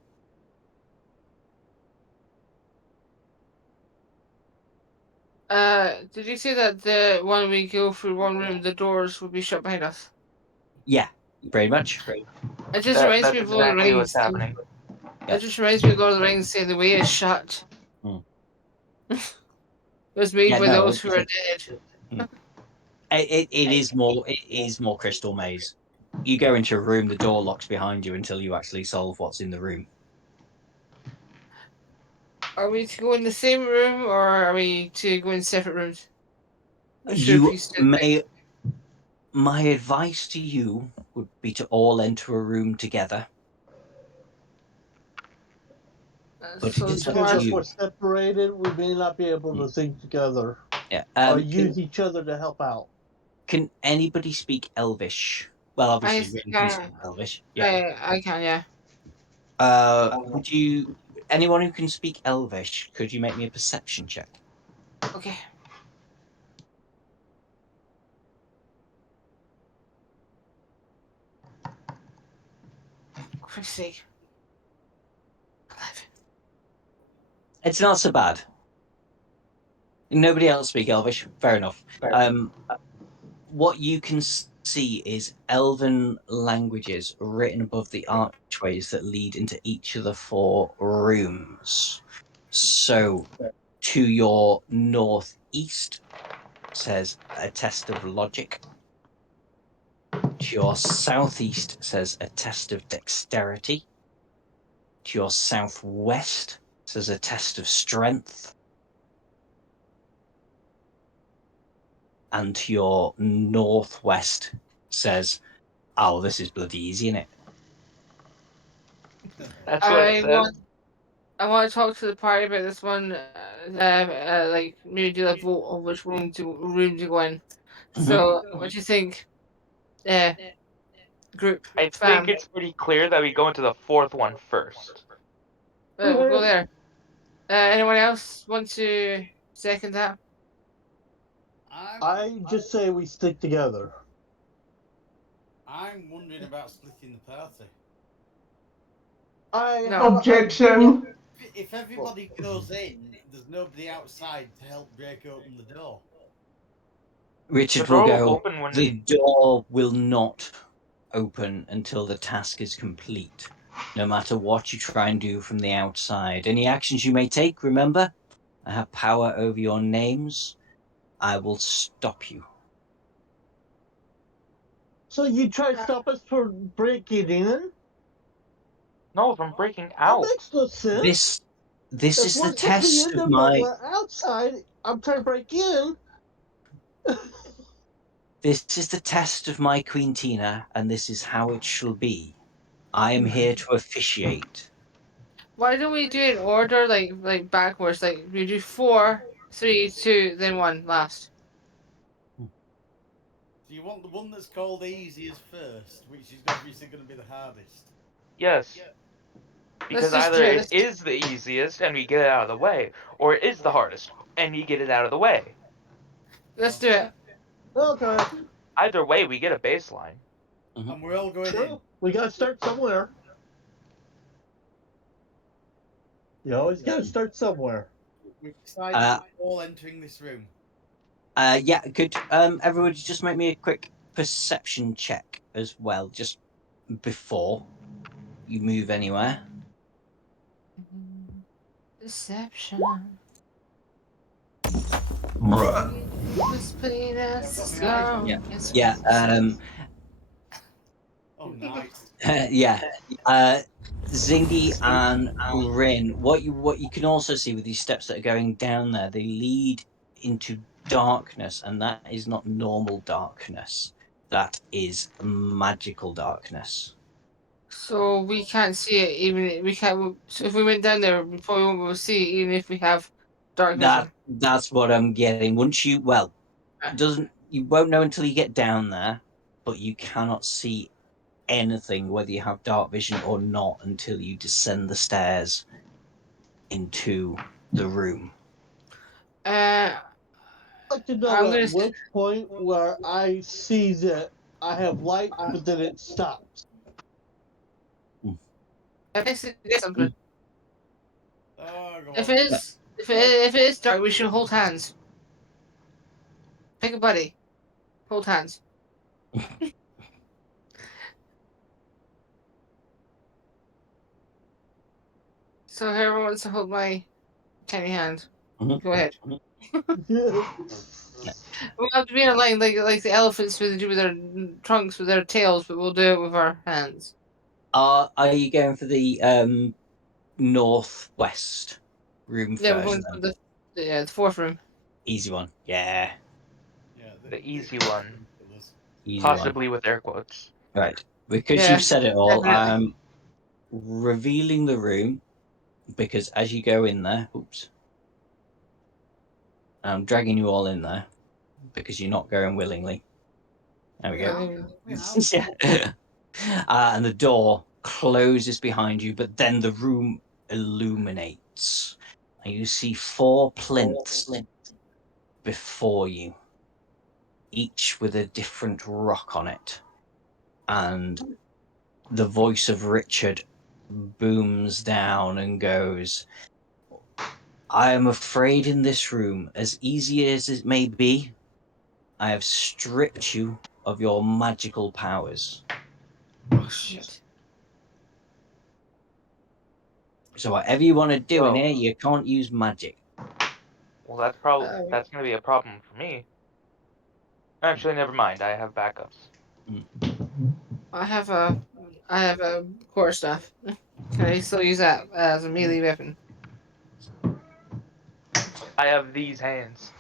Did you say that the when we go through one room, the doors will be shut behind us? Yeah, pretty much. It just reminds That's me of Lord of the exactly Rings. what's happening. Yeah. It just reminds me of Lord of the Rings saying the way is shut. Hmm. It was made Yeah, by no, those who are dead. it is more Crystal Maze. You go into a room, the door locks behind you until you actually solve what's in the room. Are we to go in the same room, or are we to go in separate rooms? You may. My advice to you would be to all enter a room together. But So it is up Because to if you. we're separated, we may not be able to think together Yeah. or use each other to help out. Can anybody speak Elvish? Well, obviously, Rin can speak Elvish. Yeah. I can, yeah. Would you? Anyone who can speak Elvish, could you make me a perception check? Okay. Christ's sake. 11. It's not so bad. Nobody else speak Elvish. Fair enough. What you can see is Elven languages written above the archways that lead into each of the 4 rooms. So, to your northeast says a test of logic. To your southeast says a test of dexterity. To your southwest says a test of strength. And to your northwest says, oh, this is bloody easy, isn't it? That's what it says. I want to talk to the party about this one. Like maybe do a vote of which room to go in. So, what do you think? Group I fam. think it's pretty clear that we go into the 4th one first. We'll go there. Anyone else want to second that? I just say we stick together. I'm wondering about splitting the party. Objection. If everybody goes in, there's nobody outside to help break open the door. Richard The will door will go, open when the door will not open until the task is complete, no matter what you try and do from the outside. Any actions you may take, remember, I have power over your names. I will stop you. So you try to stop us from breaking in? No, from breaking That out. makes no sense. This If is we're the taking test in of them, but my. we're outside, I'm trying to break in. This is the test of my Queen Tina, and this is how it shall be. I am here to officiate. Why don't we do it in order, like backwards? Like we do 4, 3, 2, then 1 last. Do you want the one that's called easiest first, which is obviously going to be the hardest? Yes. Let's Because just do either it. it is the easiest and we get it out of the way, or it is the hardest and you get it out of the way. Let's do it. Okay. Either way, we get a baseline. And we're all going in. True. We gotta start somewhere. You always gotta start somewhere. We've decided we're all entering this room. Yeah, could everybody just make me a quick perception check as well, just before you move anywhere. Deception. This plain as the sky. Yeah. Oh, nice. Yeah. Zingy and Rin. What you can also see with these steps that are going down there, they lead into darkness, and that is not normal darkness. That is magical darkness. So we can't see it, even we can't. So if we went down there, we probably won't be able to see it, even if we have dark vision. That's what I'm getting. Once you you won't know until you get down there, but you cannot see anything whether you have dark vision or not until you descend the stairs into the room. I'd like to know I'm at gonna. which point where I see that I have light, but then it stops. Something. Oh, go If on. it is dark, we should hold hands. Pick a buddy. Hold hands. So whoever wants to hold my tiny hand, go ahead. We'll have to be in a line like the elephants do with their trunks with their tails, but we'll do it with our hands. Are you going for the northwest room Yeah, we're first? going for the fourth room. Easy one. Yeah. Yeah, The easy one. Easy Possibly with air quotes. one. Right. Because Yeah, you've said it all, definitely. I'm revealing the room because as you go in there, I'm dragging you all in there because you're not going willingly. There we go. Yeah. And the door closes behind you, but then the room illuminates. And you see 4 plinths before you, each with a different rock on it. And the voice of Richard booms down and goes, I am afraid in this room, as easy as it may be, I have stripped you of your magical powers. Oh shit. So whatever you want to do in Oh. here, you can't use magic. Well, that's gonna be a problem for me. Actually, never mind. I have backups. I have a core staff. Can I still use that as a melee weapon? I have these hands.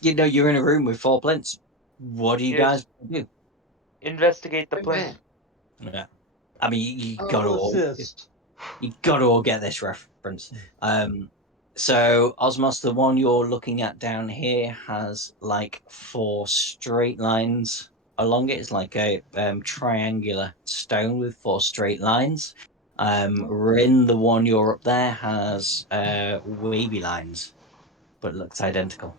You're in a room with 4 plinths. What do you Yes. guys do? Investigate the Wait a plinth. minute. Yeah. I mean, you Oh. got to all Assist. get this reference. So Osmos, the one you're looking at down here has like 4 straight lines along it. It's like a triangular stone with 4 straight lines. Rin, the one you're up there, has wavy lines, but looks identical.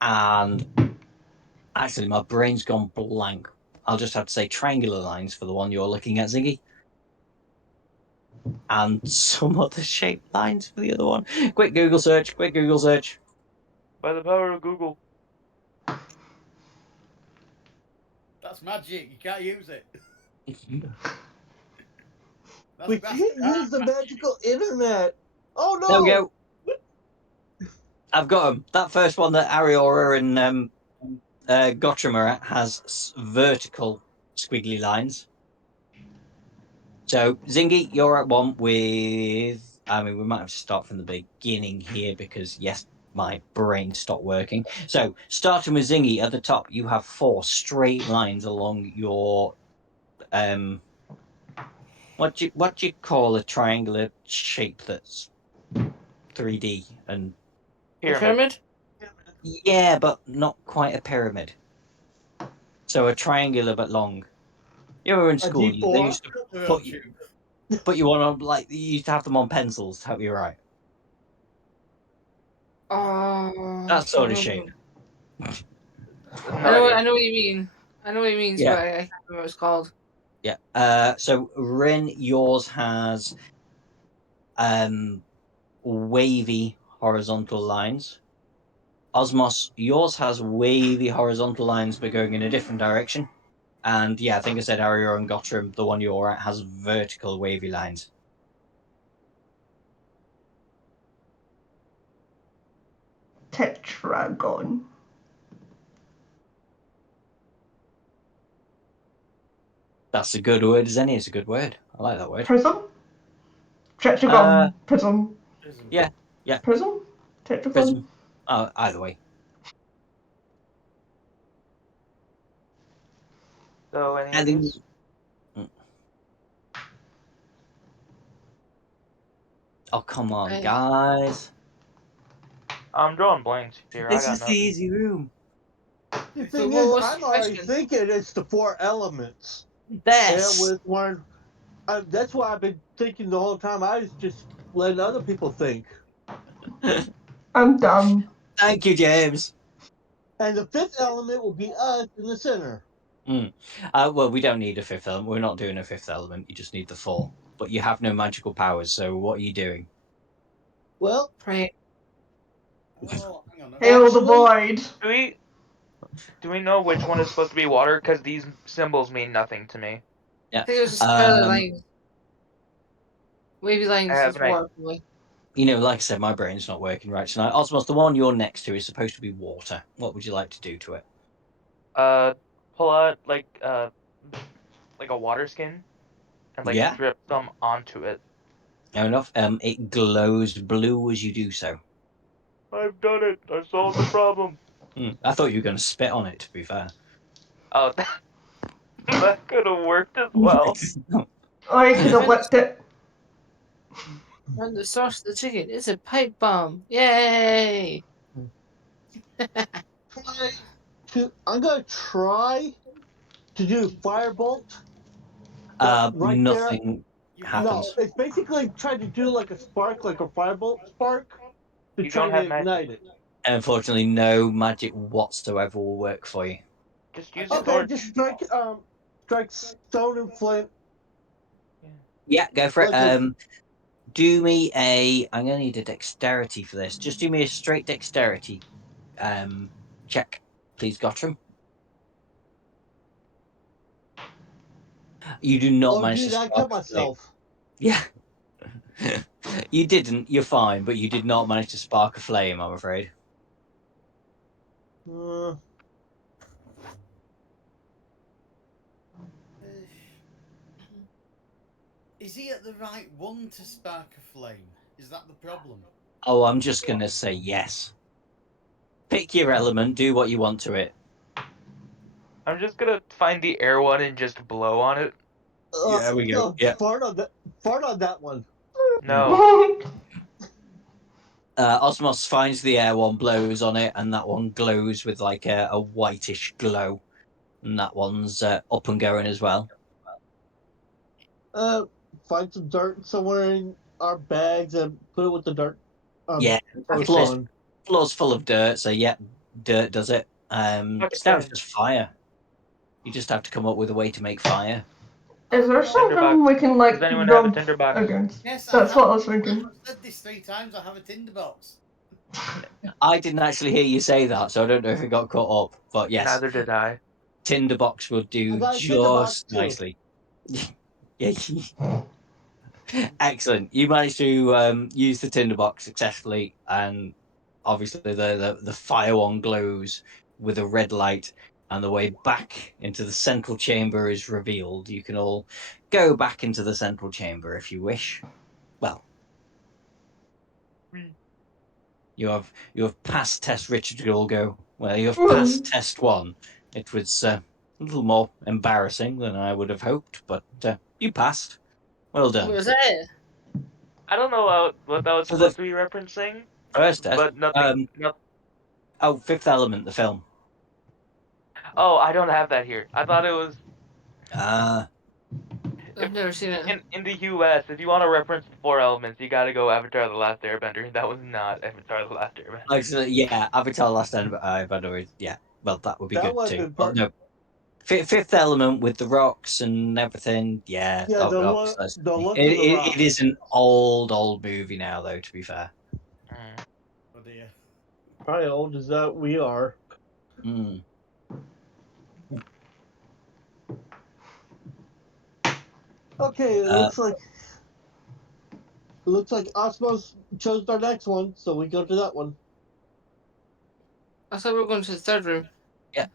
And actually, my brain's gone blank. I'll just have to say triangular lines for the one you're looking at, Ziggy. And some other shaped lines for the other one. Quick Google search. By the power of Google. That's magic. You can't use it. We can't use the magical internet. Oh no! There we go. I've got them. That first one that Ariora and Gottram are at has vertical squiggly lines. So, Zingy, you're at 1 with... I mean, we might have to start from the beginning here because, yes, my brain stopped working. So, starting with Zingy, at the top, you have 4 straight lines along your... What do you call a triangular shape that's 3D and... Pyramid? Yeah, but not quite a pyramid. So a triangular but long. You were in school. They D4? used to put you on like you used to have them on pencils. Hope you're right. Oh. That sort of shape. No I idea. know what you mean. I know what he means, Yeah. but I can't remember what it's called. Yeah. So Rin, yours has wavy horizontal lines. Osmos, yours has wavy horizontal lines but going in a different direction. And yeah, I think I said Arior and Gottram, the one you're at, has vertical wavy lines. Tetragon. That's a good word as any. It's a good word. I like that word. Prism? Tetragon. Prism. Yeah. Prism? Tetragon? Prism. Either way. So any ideas? Oh, come on, guys. I'm drawing blanks here. This I got is the nothing. easy room. The So thing what is, was I'm the already question? thinking it's the 4 elements. This. With one. That's why I've been thinking the whole time. I was just letting other people think. I'm dumb. Thank you, James. And the 5th element will be us in the center. Well, we don't need a 5th element. We're not doing a 5th element. You just need the 4. But you have no magical powers, so what are you doing? Well, Right. Oh, hang on. Hail the Actually- void. Do we know which one is supposed to be water? Because these symbols mean nothing to me. I think it was just scarlet lines. Wavy I lines have is an idea. water, probably. You know, like I said, my brain's not working right tonight. Osmos, the one you're next to is supposed to be water. What would you like to do to it? Pull out like a water skin and like Yeah. drip some onto it. Fair enough. It glows blue as you do so. I've done it. I solved the problem. I thought you were going to spit on it, to be fair. Oh, that could have worked as well. Or you could have whipped it. And the source of the chicken is a pipe bomb. Yay! I'm gonna try to do firebolt. But right nothing You happens. No, it's basically trying to do like a spark, like a firebolt spark, to You try don't to have magic. ignite it. Unfortunately, no magic whatsoever will work for you. Just use a Okay, torch. just strike stone and flint. Yeah, go for it. Like Do me a. I'm going to need a dexterity for this. Just do me a straight dexterity check, please, Gottram. You do not manage dude, to I spark killed a flame. myself. Yeah. You didn't. You're fine, but you did not manage to spark a flame, I'm afraid. Is he at the right one to spark a flame? Is that the problem? Oh, I'm just going to say yes. Pick your element, do what you want to it. I'm just gonna find the air one and just blow on it. There we go. Yeah. Fart on that one. No. Osmos finds the air one, blows on it, and that one glows with like a whitish glow. And that one's up and going as well. Find some dirt somewhere in our bags and put it with the dirt. Yeah, floor's full of dirt, so yeah, dirt does it. It's now just fire. You just have to come up with a way to make fire. Is there something we can Does anyone have a tinderbox? against? Yes, That's what I was thinking. I've said this 3 times. I have a tinderbox. I didn't actually hear you say that, so I don't know if it got caught up. But yes, Neither did I. tinderbox will do just nicely. Yeah. Excellent. You managed to use the tinderbox successfully, and obviously the fire one glows with a red light, and the way back into the central chamber is revealed. You can all go back into the central chamber if you wish. Well, you have passed test. Richard will go. Well, you have passed test 1. It was a little more embarrassing than I would have hoped, but you passed. Well done. What was that? I don't know what that was supposed to be referencing. First test, but nothing. Oh, Fifth Element, the film. Oh, I don't have that here. I thought it was. I've never seen it. In the US, if you want to reference the 4 elements, you gotta go Avatar: The Last Airbender. That was not Avatar: The Last Airbender. Actually, yeah, Avatar: The Last Airbender. Yeah, well, that would be good too. But no, Fifth Element with the rocks and everything. Yeah, Yeah, it is an old movie now, though. To be fair. Oh dear. How old is that? We are. Okay, it looks like Osmos chose our next one, so we go to that one. I thought we were going to the third room. Yeah.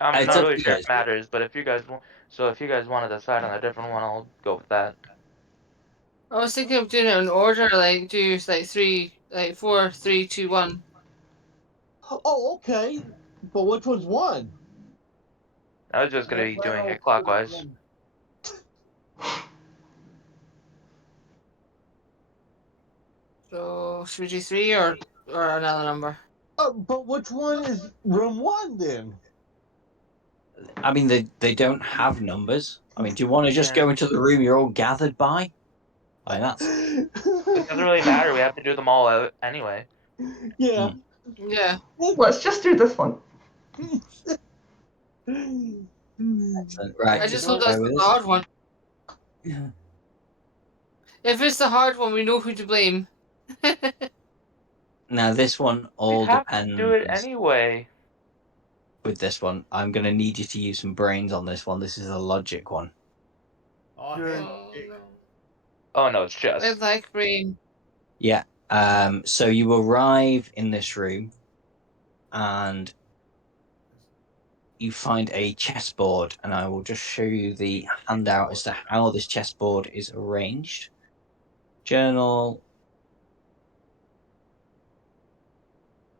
I'm not really sure it matters, but if you guys want to decide on a different one, I'll go with that. I was thinking of doing it in order, like do like 4, 3, 2, 1. Oh, okay. But which one's 1? I was just gonna be doing it clockwise. So should we do 3 or another number? But which one is room 1 then? I mean, they don't have numbers. I mean, do you want to just go into the room you're all gathered by? Like that's. It doesn't really matter. We have to do them all out anyway. Yeah. Yeah. Let's just do this one. Excellent. Right. I just hope that's the odd one. If it's the hard one, we know who to blame. Now, this one all We have depends. to do it anyway. With this one, I'm going to need you to use some brains on this one. This is a logic one. Oh, I You're- hate Oh, it. no. Oh no, it's I just. like brain. Yeah. So you arrive in this room, and you find a chessboard, and I will just show you the handout as to how this chessboard is arranged. Journal.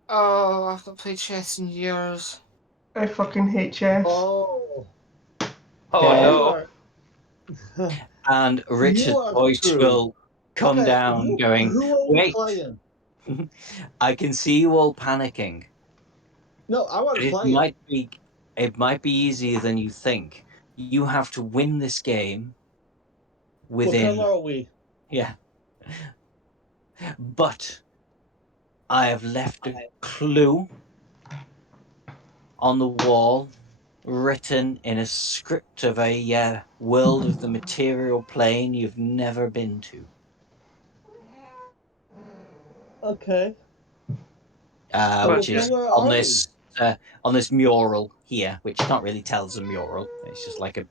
Oh, I've not played chess in years. I fucking hate chess. Oh. Oh Okay. no. And Richard's are voice screwed. will come Okay, down going, who are we wait, playing? I can see you all panicking. No, I want But to play it. it might be easier than you think. You have to win this game What within, color are we? yeah. But I have left a clue on the wall, written in a script of a world of the material plane you've never been to. Okay. Which is Where on are this on this mural here, which can't really tell as a mural. It's just like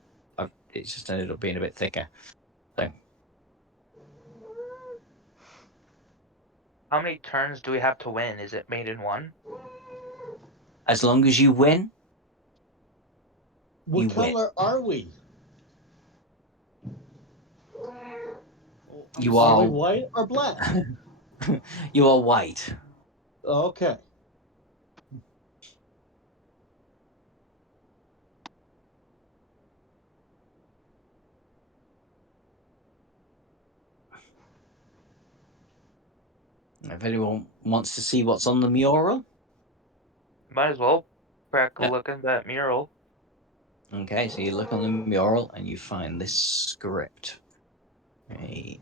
it's just ended up being a bit thicker. So How many turns do we have to win? Is it made in one? as long as you win, What you win. color are we? Well, You Are we are white or black? you are white. Okay. If anyone wants to see what's on the mural, Might as well crack a yeah. look at that mural. Okay, so you look on the mural and you find this script.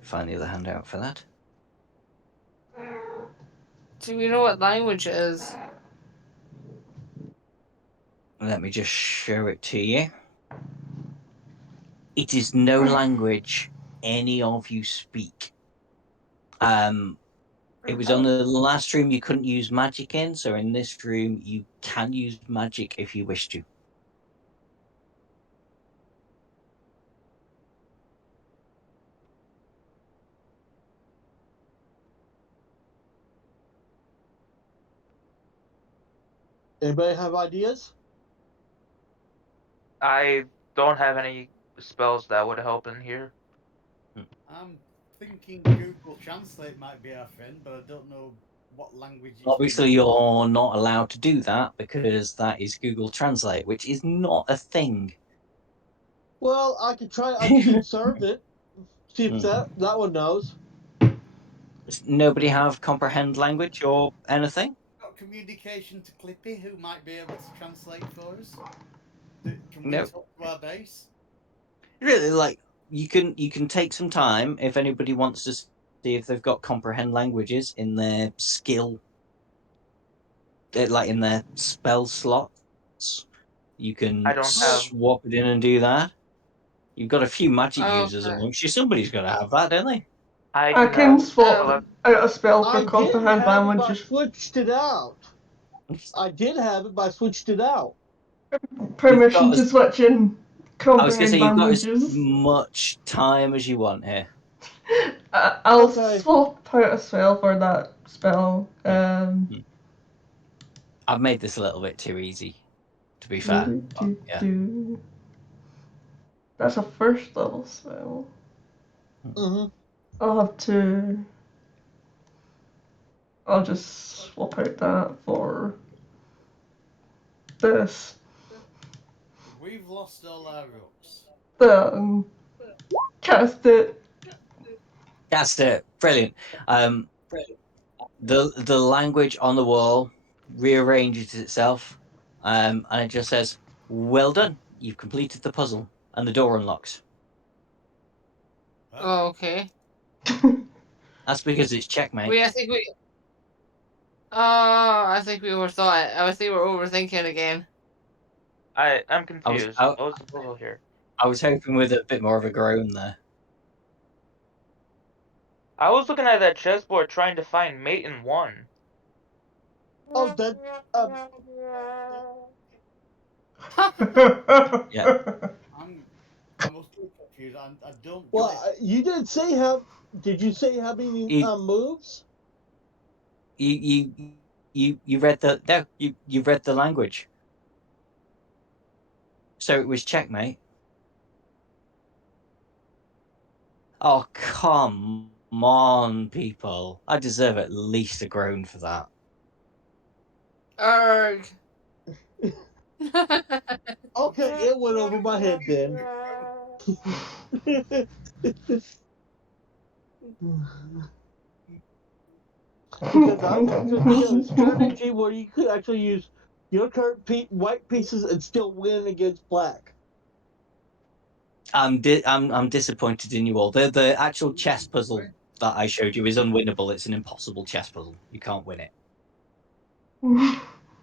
Find the other handout for that. Do we know what language it is? Let me just show it to you. It is no language any of you speak. It was on the last room you couldn't use magic in, so in this room you can use magic if you wish to. Anybody have ideas? I don't have any spells that would help in here. I'm thinking Google Translate might be our friend, but I don't know what language it's Obviously, being. you're not allowed to do that because that is Google Translate, which is not a thing. Well, I could try. I could observe it. See if that one knows. Does nobody have comprehend language or anything? Got communication to Clippy, who might be able to translate for us. Can we No. talk to our base? Really, like you can take some time if anybody wants to see if they've got comprehend languages in their skill, like in their spell slots. You can I don't have. swap it in and do that. You've got a few magic Oh, users okay. amongst you. Somebody's got to have that, don't they? I I do can not. swap Well, out a spell for I did comprehend have it, but I languages. switched it out. I did have it, but I switched it out. Permission to switch in I was going to comprehend say you've got as languages. much time as you want here. I'll Okay. swap out a spell for that spell. I've made this a little bit too easy, to be fair. But, yeah. That's a first level spell. Mm-hmm. I'll just swap out that for this. We've lost all our rooks. Then cast it. Cast it. Brilliant. The language on the wall rearranges itself, and it just says, "Well done. You've completed the puzzle," and the door unlocks. Oh, okay. That's because it's checkmate. I think we. Oh, I think we overthought it. I think we're overthinking again. I'm confused. I What was the puzzle here? was hoping with a bit more of a groan there. I was looking at that chessboard trying to find mate in 1. Oh, that. Yeah. I'm a bit confused. I don't Well, get it. you didn't say how. Did you say how many You- moves? You read the no. You read the language. So it was checkmate. Oh, come on, people. I deserve at least a groan for that. Arg. Okay, it went over my head then. Because I was actually thinking of a strategy where you could actually use your current white pieces and still win against black. I'm disappointed in you all. The actual chess puzzle that I showed you is unwinnable. It's an impossible chess puzzle. You can't win it.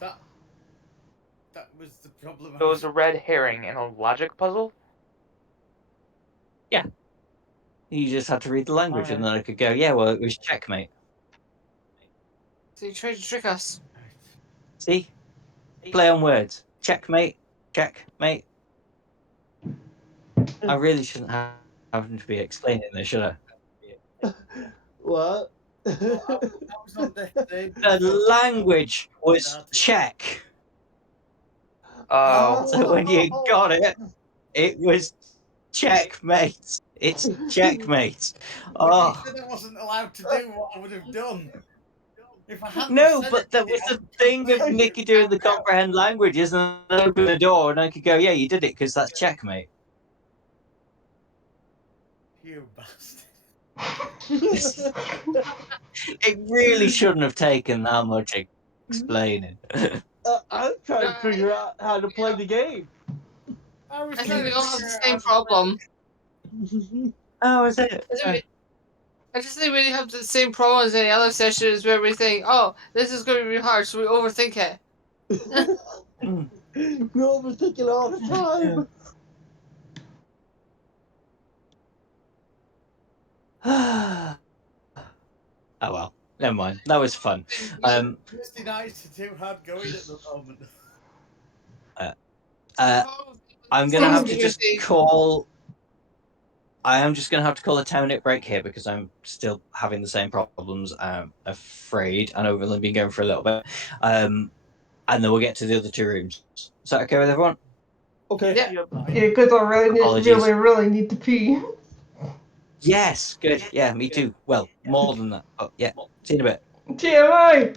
That was the problem. It was a red herring in a logic puzzle. Yeah. You just had to read the language, and then I could go, yeah, well, it was checkmate. So you tried to trick us. See? Play on words. Checkmate. Checkmate. I really shouldn't have to be explaining this, should I? What? I was on deck today. The language was check. Oh, So when you got it, it was checkmate. It's checkmate. But you Oh. said I wasn't allowed to do what I would have done. If I hadn't No, said but it, that was I the would thing of completely Mickey doing the found out. comprehend languages and then open the door and I could go, yeah, you did it because that's checkmate. You bastard. It really shouldn't have taken that much explaining. I'm trying to figure out how to play the game. I think we all have the same problem. Oh, is it? I just think we have the same problem as any other sessions where we think, oh, this is going to be hard, so we overthink it. We overthink it all the time. Oh well, never mind. That was fun. Thursday nights are too hard going at the moment. I'm gonna have to just call. I am just going to have to call a 10-minute break here because I'm still having the same problems. I'm afraid. I know we've only been going for a little bit. And then we'll get to the other two rooms. Is that okay with everyone? Okay. Yeah. Yeah, because I Apologies. really need to pee. Yes, good. Yeah, me too. Well, more than that. Oh, yeah. See you in a bit. TMI!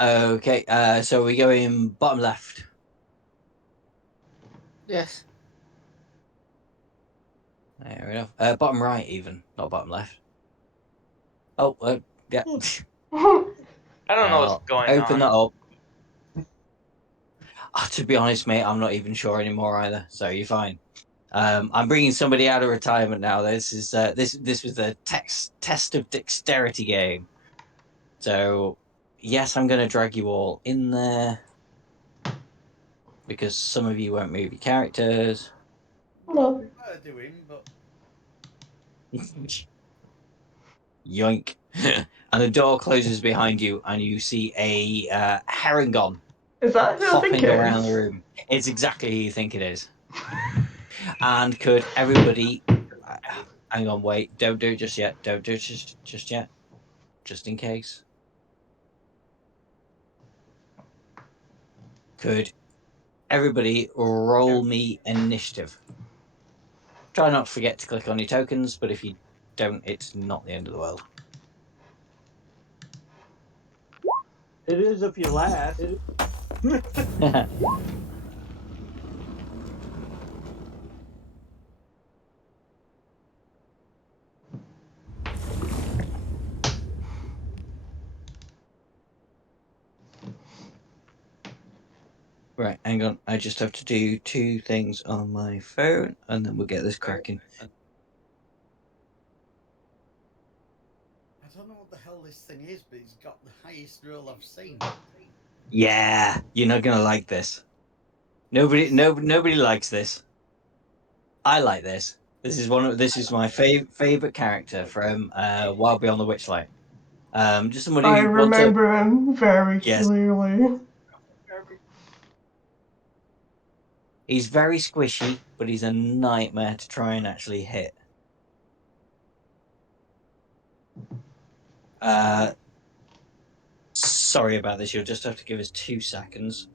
Okay, so we go in bottom left. Yes. Fair enough. Bottom right, even, not bottom left. Oh, yeah. I don't know what's going Open on. that up. To be honest, mate, I'm not even sure anymore either. So you're fine. I'm bringing somebody out of retirement now. This is this was the test of dexterity game. So yes, I'm going to drag you all in there because some of you won't move your characters. Well, No. we were doing, but Yoink! And the door closes behind you, and you see a herringon Is that who I think flopping it around the is? room. It's exactly who you think it is. And could everybody hang on, wait, don't do it just yet. Don't do it just yet. Just in case. Could everybody roll me initiative? Try not to forget to click on your tokens, but if you don't, it's not the end of the world. It is if you last. Right, hang on. I just have to do 2 things on my phone, and then we'll get this cracking. I don't know what the hell this thing is, but it's got the highest roll I've seen. Yeah, you're not gonna like this. Nobody likes this. I like this. This is my favorite character from Wild Beyond the Witchlight. Just somebody I who wants a remember him very yes. clearly. He's very squishy, but he's a nightmare to try and actually hit. Sorry about this. You'll just have to give us 2 seconds.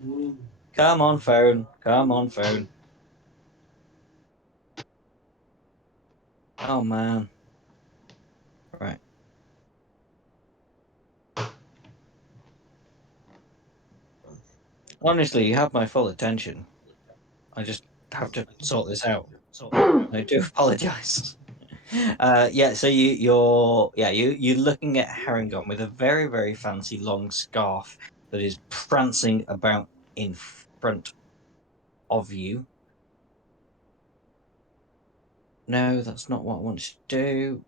Come on, phone. Come on, phone. Oh man. Right. Honestly, you have my full attention. I just have to sort this out. I do apologize. Yeah, so you're looking at Herringon with a very, very fancy long scarf that is prancing about in front of you. No, that's not what I want to do.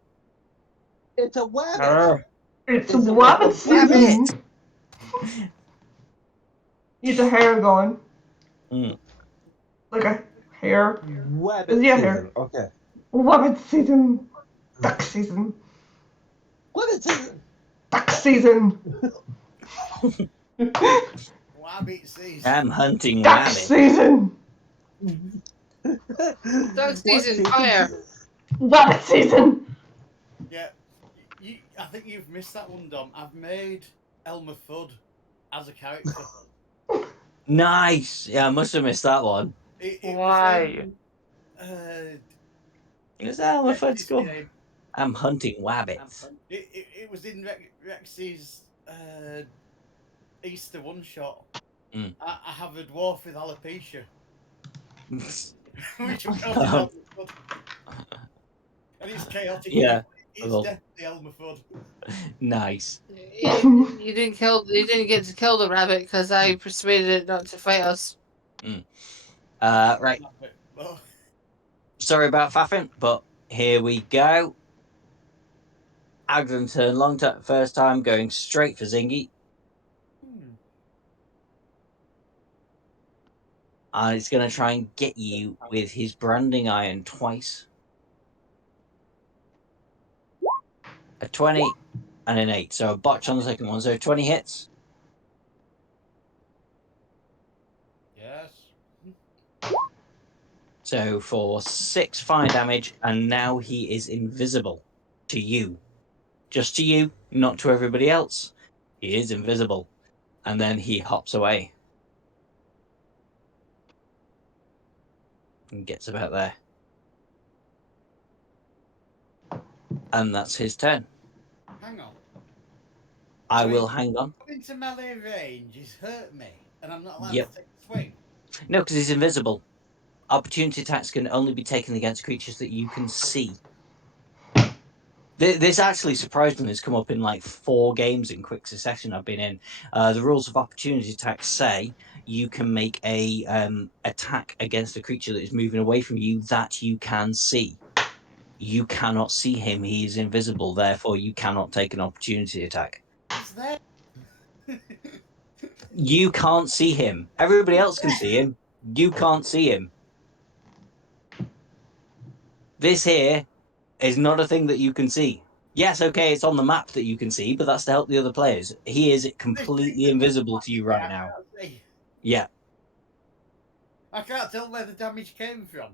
It's a wabbit. Arr, It's Is it rabbit like a season. He's a hair going. Mm. Like a hair. Wabbit Yeah, season. hair. Okay. Rabbit season. Duck season. Wabbit season. Duck season. Wabbit season. I'm hunting Duck rabbit. season. Duck What season, fire. Rabbit season. Yeah, I think you've missed that one, Dom. I've made Elmer Fudd as a character. Nice. Yeah, I must have missed that one. It Why? was Is that my fun Rex's school? game. I'm hunting wabbits. It was in Rex's Easter one shot. Mm. I have a dwarf with alopecia, which of course is Um, Elmer Fudd. And it's chaotic yeah. enough. It's Well, definitely Elmer Fudd. You nice. didn't get to kill the rabbit because I persuaded it not to fight us. Right. Well, Sorry about faffing, but here we go. Agron turn first time going straight for Zingy. And it's going to try and get you with his branding iron twice. A 20 and an 8. So a botch on the second one. So 20 hits. yes. So for 6 fire damage, and now he is invisible to you. Just to you, not to everybody else. He is invisible. And then he hops away. And gets about there. And that's his turn. Hang on. I So will hang on. into melee range, he's hurt me, and I'm not allowed Yep. to take a swing. No, because he's invisible. Opportunity attacks can only be taken against creatures that you can see. This actually surprisingly has come up in like 4 games in quick succession I've been in. The rules of opportunity attacks say you can make a attack against a creature that is moving away from you that you can see. You cannot see him; he is invisible. Therefore, you cannot take an opportunity attack. He's there. You can't see him. Everybody else can see him. You can't see him. This here is not a thing that you can see. Yes, okay, it's on the map that you can see, but that's to help the other players. He is completely invisible to you right now. Yeah. I can't tell where the damage came from.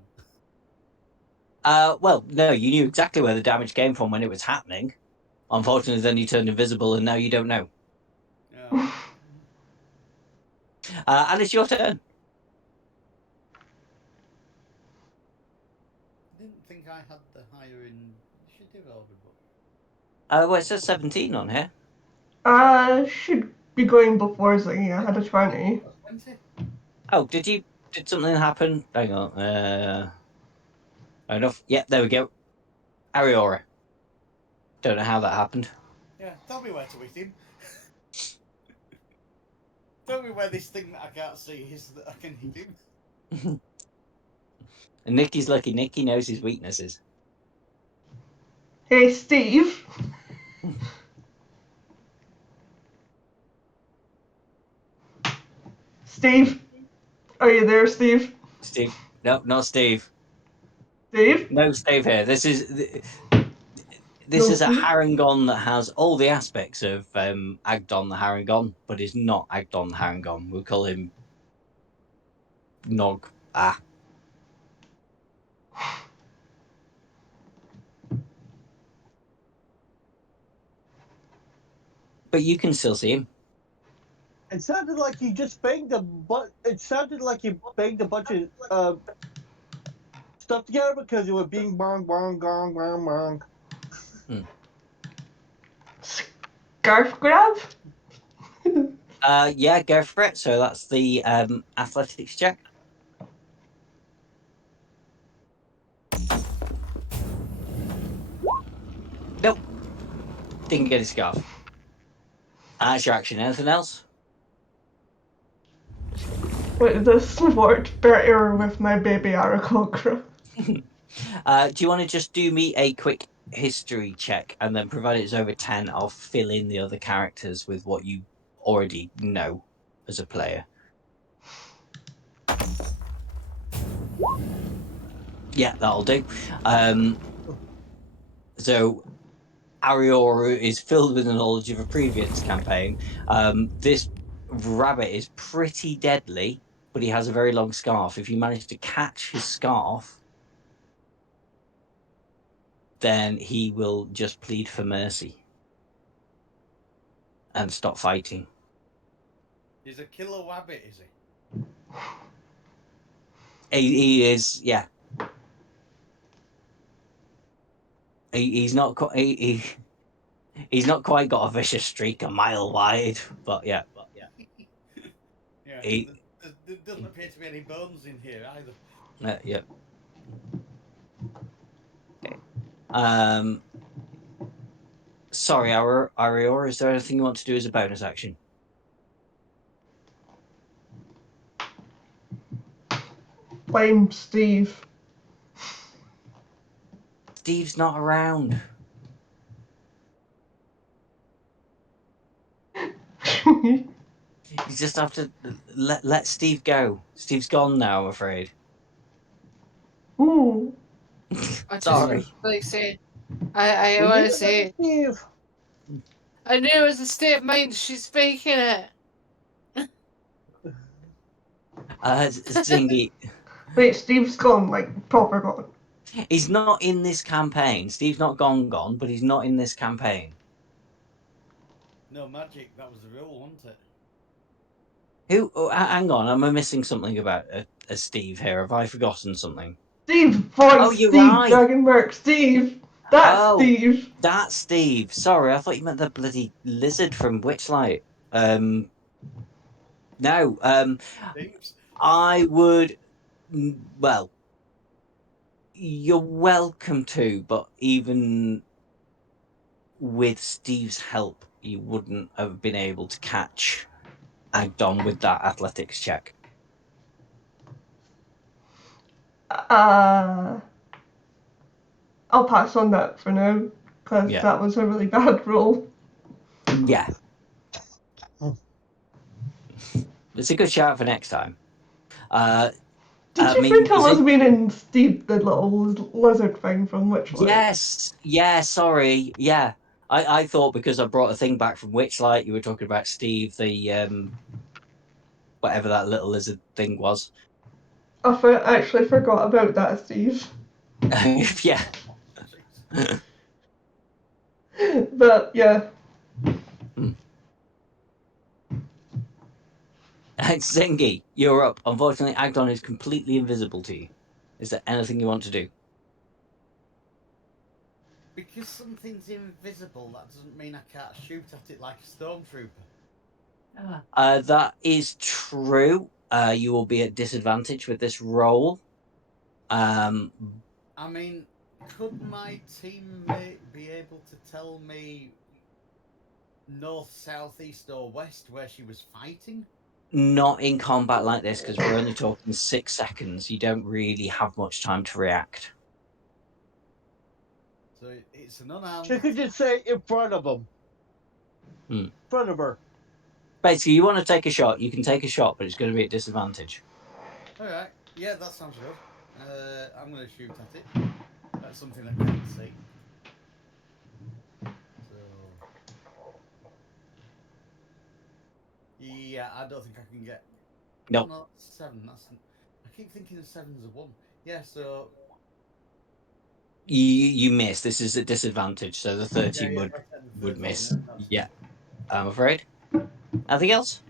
Well, no, you knew exactly where the damage came from when it was happening. Unfortunately, then you turned invisible, and now you don't know. Oh. And it's your turn. I didn't think I had the higher initiative order book. Well, it says 17 on here. Should be going before Zingy. I had a 20. 20? Oh, did something happen? Hang on. Enough. Yeah, there we go. Ariora. Don't know how that happened. Yeah, tell me where to hit him. Tell me where this thing that I can't see is that I can hit him. And Nicky's lucky. Nicky knows his weaknesses. Hey, Steve. Steve? Are you there, Steve? Steve. No, not Steve. Steve? No Steve here. This is No, a Steve? Harangon that has all the aspects of Agdon the Harangon, but is not Agdon the Harangon. We'll call him Nog. But you can still see him. It sounded like you just banged It sounded like you banged a bunch of stuff together because it was being bong bong gong bong bong. Scarf grab? Yeah, go for it. So that's the athletics check. Nope. Didn't get his scarf. That's your action. Anything else? Wait, this worked better with my baby Aarakocra. Do you want to just do me a quick history check, and then provided it's over 10, I'll fill in the other characters with what you already know as a player. Yeah, that'll do. So Arioru is filled with the knowledge of a previous campaign. This rabbit is pretty deadly, but he has a very long scarf. If you manage to catch his scarf, then he will just plead for mercy and stop fighting. He's a killer wabbit, is he? He is, yeah. He's not he's not quite got a vicious streak a mile wide, but yeah. Yeah. There doesn't appear to be any bones in here either. Yeah. Okay. Sorry, Arior, is there anything you want to do as a bonus action? Blame Steve. Steve's not around. You just have to let Steve go. Steve's gone now, I'm afraid. Ooh. I just Sorry. like say, I want to say, Steve. I knew it was a state of mind. She's faking it. Zingy. Wait, Steve's gone, like, proper gone. He's not in this campaign. Steve's not gone, but he's not in this campaign. No magic, that was the rule, wasn't it? Who? Oh, hang on, am I missing something about a Steve here? Have I forgotten something? Steve, voice, Oh, you're Steve, right. Dragonberg, Steve! That's Oh. Steve. That's Steve. Sorry, I thought you meant the bloody lizard from Witchlight. No. Steve's. I would. Well, you're welcome to, but even with Steve's help, you wouldn't have been able to catch Agdon with that athletics check. I'll pass on that for now, because Yeah. that was a really bad roll. Yeah. It's a good shout for next time. Did you think I was meaning Steve, the little lizard thing from Witchlight? Yes. Yeah, sorry. Yeah. I thought because I brought a thing back from Witchlight, you were talking about Steve, the whatever that little lizard thing was. I actually forgot about that, Steve. Yeah. But yeah. Zengi, you're up. Unfortunately, Agdon is completely invisible to you. Is there anything you want to do? Because something's invisible, that doesn't mean I can't shoot at it like a stormtrooper. That is true. You will be at disadvantage with this roll. I mean, could my teammate be able to tell me north, south, east, or west where she was fighting? Not in combat like this, because we're only talking 6 seconds. You don't really have much time to react. So it's an unarmed. She could just say in front of him. In front of her. Basically, you want to take a shot, you can take a shot, but it's going to be at disadvantage. Alright, yeah, that sounds good. I'm going to shoot at it. That's something I can't see. So. Yeah, I don't think I can get. Nope. No, 7. That's. I keep thinking of 7's a 1. Yeah, so. You miss. This is at disadvantage, so the 13 Yeah, would miss. that's Yeah, fine. I'm afraid. Anything else?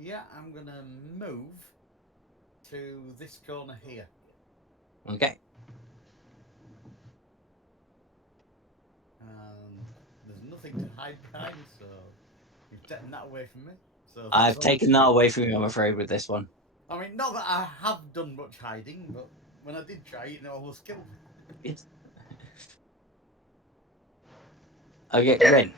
Yeah, I'm going to move to this corner here. Okay. And there's nothing to hide behind, so you've taken that away from me. So I've taken that away from you, I'm afraid, with this one. I mean, not that I have done much hiding, but when I did try, it almost killed me. Yes. Okay, Ren.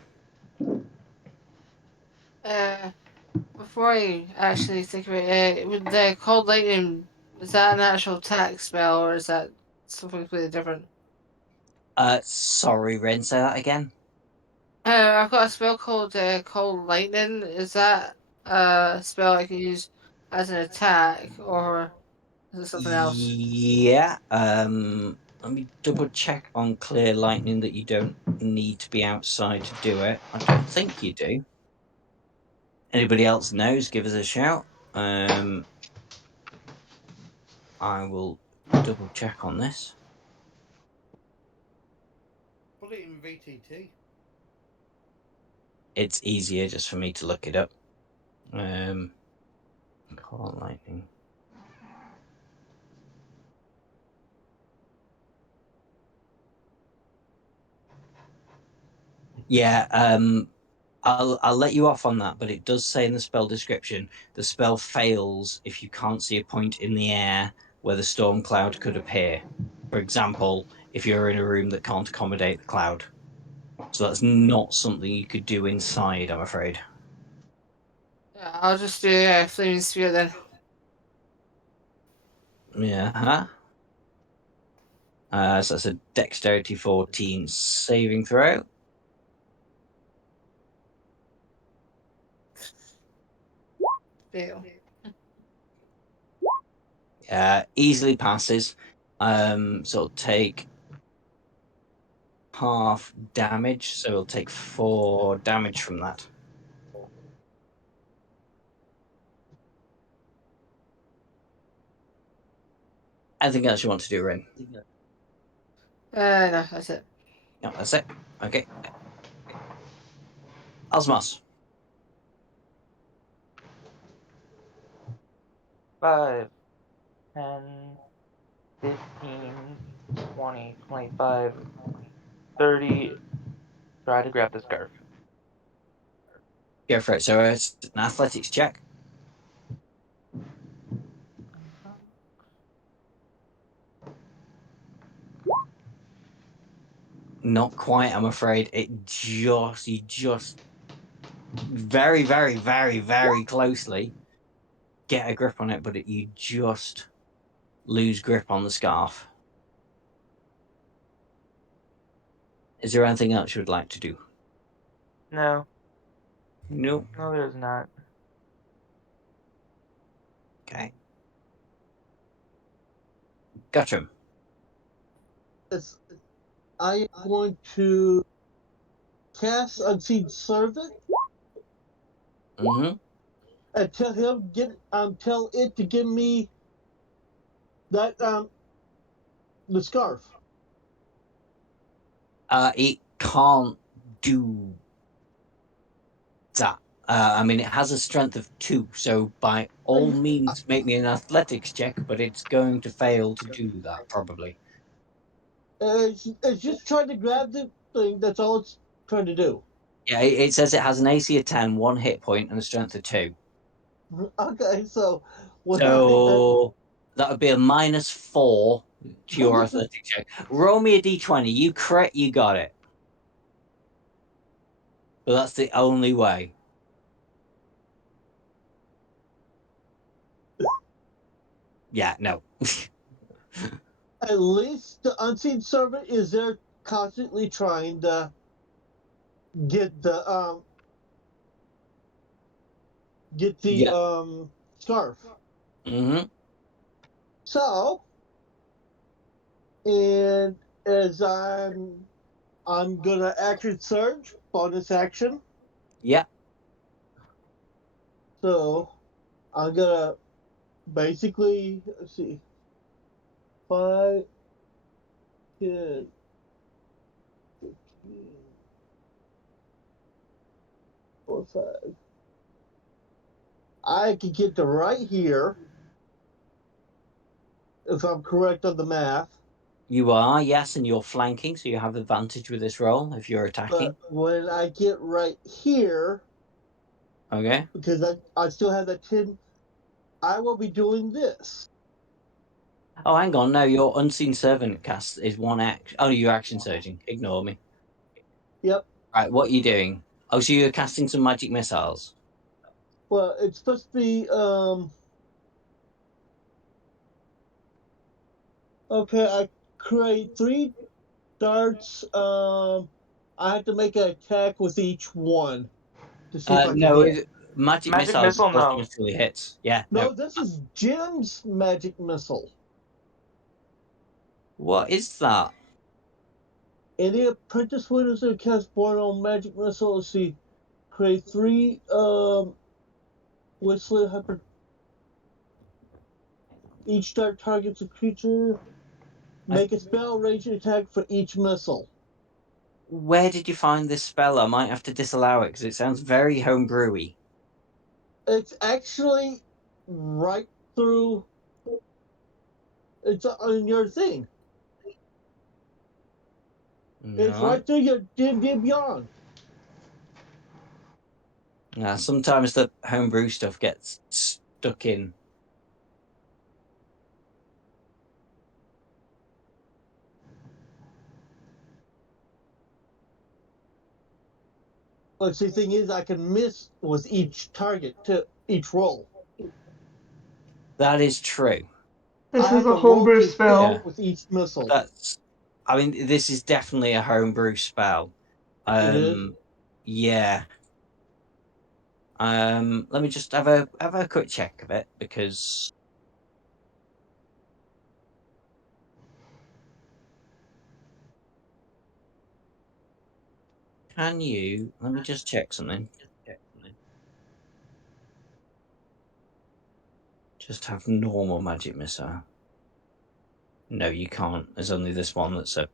Before I actually think of it, with the cold lightning, is that an actual attack spell or is that something completely different? Sorry, Ren, say that again. I've got a spell called cold lightning. Is that a spell I can use as an attack or is it something else? Yeah. Let me double check on clear lightning that you don't need to be outside to do it. I don't think you do. Anybody else knows? Give us a shout. I will double check on this. Put it in VTT. It's easier just for me to look it up. Call lightning. Yeah, I'll let you off on that, but it does say in the spell description the spell fails if you can't see a point in the air where the storm cloud could appear. For example, if you're in a room that can't accommodate the cloud. So that's not something you could do inside, I'm afraid. Yeah, I'll just do flaming spear then. Yeah. So that's a dexterity 14 saving throw. Fail. Easily passes. So it'll take half damage, so it'll take 4 damage from that. Anything else you want to do, Rin? No, that's it. No, that's it. Okay. Osmos. 5, 10, 15, 20, 25, 30. Try to grab the scarf. Go for it. So it's an athletics check. Not quite, I'm afraid. You just very, very, very, very closely get a grip on it, but you just lose grip on the scarf. Is there anything else you would like to do? No. No. No, there's not. Okay. Gotcha. Yes, I am going to cast Unseen Servant Mm-hmm. and tell it to give me that the scarf. It can't do that. I mean, it has a strength of 2, so by all means, make me an athletics check, but it's going to fail to do that, probably. It's just trying to grab the thing. That's all it's trying to do. Yeah, it says it has an AC of 10, 1 hit point, and a strength of 2. Okay, so That would be a -4 to your athletics check. Roll me a d20. You crit, you got it. But that's the only way. Yeah, no. At least the Unseen Servant is there constantly trying to get the scarf. Mm-hmm. So, and as I'm gonna action surge, bonus action. Yeah. So I'm gonna basically, let's see, 5, 10, 15, 4, 5. I could get to right here if I'm correct on the math. You are, yes, and you're flanking, so you have advantage with this roll if you're attacking. But when I get right here, okay, because I still have that 10, I will be doing this. Oh, hang on. No, your Unseen Servant cast is 1 action. Oh, you're action surging. Ignore me. Yep. Right, what are you doing? Oh, so you're casting some magic missiles. Well, it's supposed to be okay, I create 3 darts. I have to make an attack with each one to see if I can No, hit. magic Magic missiles missile, no. automatically hits. Yeah, No, no. this is Jim's magic missile. What is that? Any apprentice winners that cast born on magic missile, let's see, create 3 whistling hyper. Each dart targets a creature. Make a spell ranging attack for each missile. Where did you find this spell? I might have to disallow it because it sounds very homebrewy. It's actually right through. It's on your thing. No. It's right through your D&D Beyond. Sometimes the homebrew stuff gets stuck in. But the thing is, I can miss with each target to each roll. That is true. This is a homebrew spell. With each missile. I mean, this is definitely a homebrew spell. It is? Yeah. Let me just have a quick check of it because let me just check something. Just have normal magic missile. No, you can't. There's only this one that's a.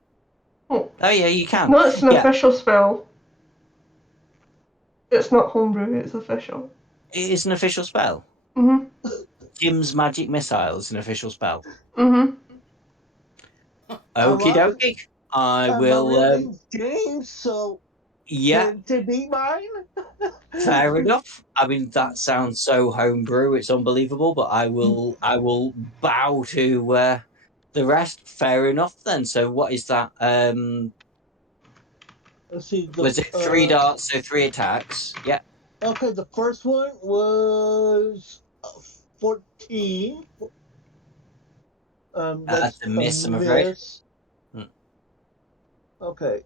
Oh yeah, you can. No, it's an official spell. It's not homebrew, it's official. It is an official spell. Mm-hmm. Jim's magic missile is an official spell. Mm-hmm. Okie dokie. I My will. real name's James, so Yeah, to be mine. fair enough. I mean, that sounds so homebrew. It's unbelievable. But I will bow to the rest. Fair enough then. So what is that? Let's see. Was it 3 darts? So 3 attacks. Yeah. Okay, the first one was 14. That's a miss, I'm afraid. miss. Okay.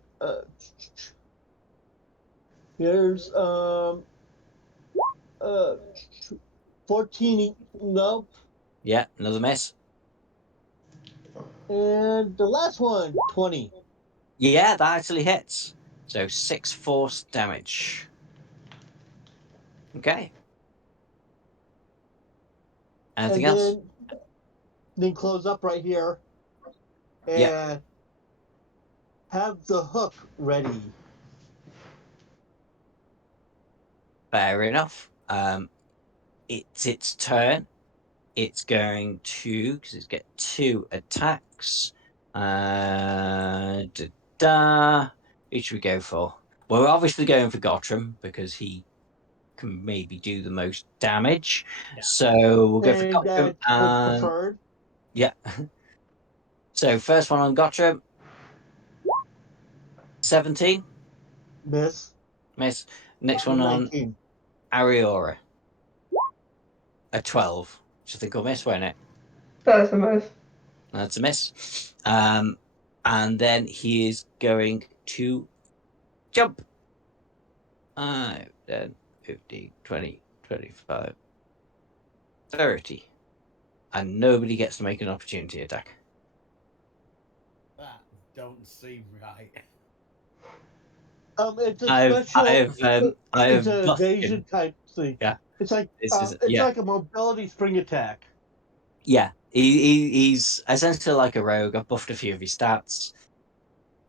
Here's 14. Nope. Yeah, another miss. And the last one, 20. Yeah, that actually hits. So 6 force damage. Okay. Anything And else? then close up right here and Yeah. have the hook ready. Fair enough. It's its turn. It's going to, because it's got 2 attacks. Who should we go for? Well, we're obviously going for Gottram because he can maybe do the most damage. Yeah. So we'll go for Gottram. Preferred. Yeah. So first one on Gottram. 17. Miss. Miss. Next one 19. on Ariora. A 12. Which I think will miss, won't it? That's a miss. That's a miss. And then he is going to jump. 5, 10, 15, 20, 25, 30. And nobody gets to make an opportunity attack. That don't seem right. It's a special. It's an evasion type thing. Yeah. It's like yeah. like a mobility spring attack. Yeah. He's essentially like a rogue. I've buffed a few of his stats.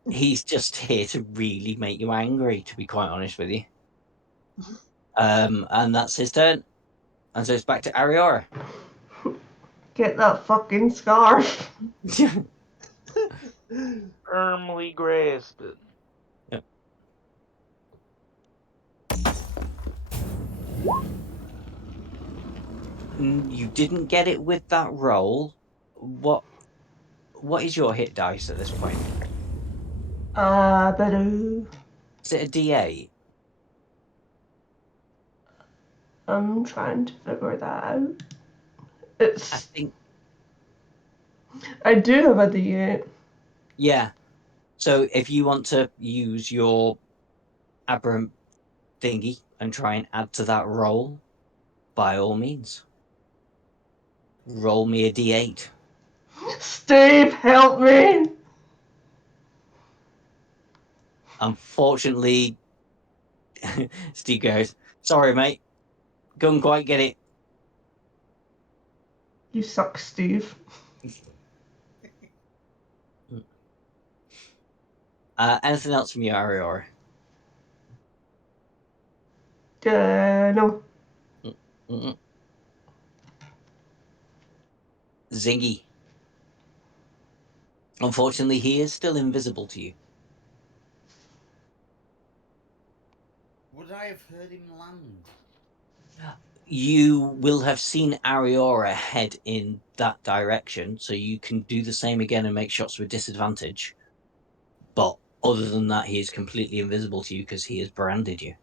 He's just here to really make you angry, to be quite honest with you. And that's his turn. And so it's back to Ariora. Get that fucking scarf. Firmly grasped it. Yep. You didn't get it with that roll. What is your hit dice at this point? Badoo. Is it a D8? I'm trying to figure that out. It's. I think. I do have a D8. Yeah. So if you want to use your aberrant thingy and try and add to that roll, by all means. Roll me a D8. Steve, help me! Unfortunately, Steve goes, sorry, mate. Couldn't quite get it. You suck, Steve. Anything else from you, Ariora? No. Mm-mm. Ziggy. Unfortunately, he is still invisible to you. Would I have heard him land? You will have seen Ariora head in that direction, so you can do the same again and make shots with disadvantage. But other than that, he is completely invisible to you because he has branded you.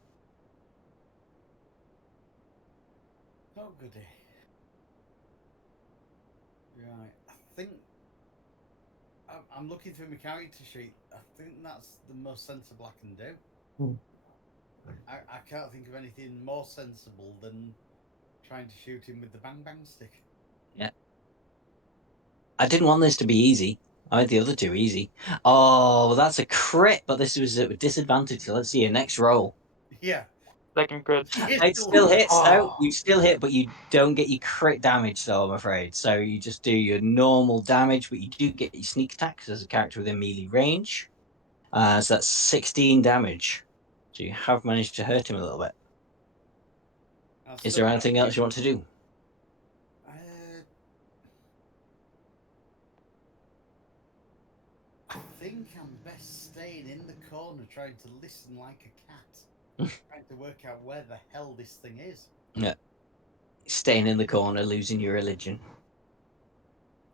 Oh, goody. Right, I think I'm looking through my character sheet. I think that's the most sensible I can do. I can't think of anything more sensible than trying to shoot him with the bang bang stick. Yeah. I didn't want this to be easy. I had the other two easy. Oh, that's a crit, but this was with disadvantage. So let's see your next roll. Yeah. Second crit. It still hits, though. You still hit, but you don't get your crit damage, though, I'm afraid. So you just do your normal damage, but you do get your sneak attacks as a character within melee range. So that's 16 damage. So you have managed to hurt him a little bit. Is there anything else you want to do? I think I I'm best staying in the corner trying to listen like a cat, trying to work out where the hell this thing is. Yeah. Staying in the corner, losing your religion.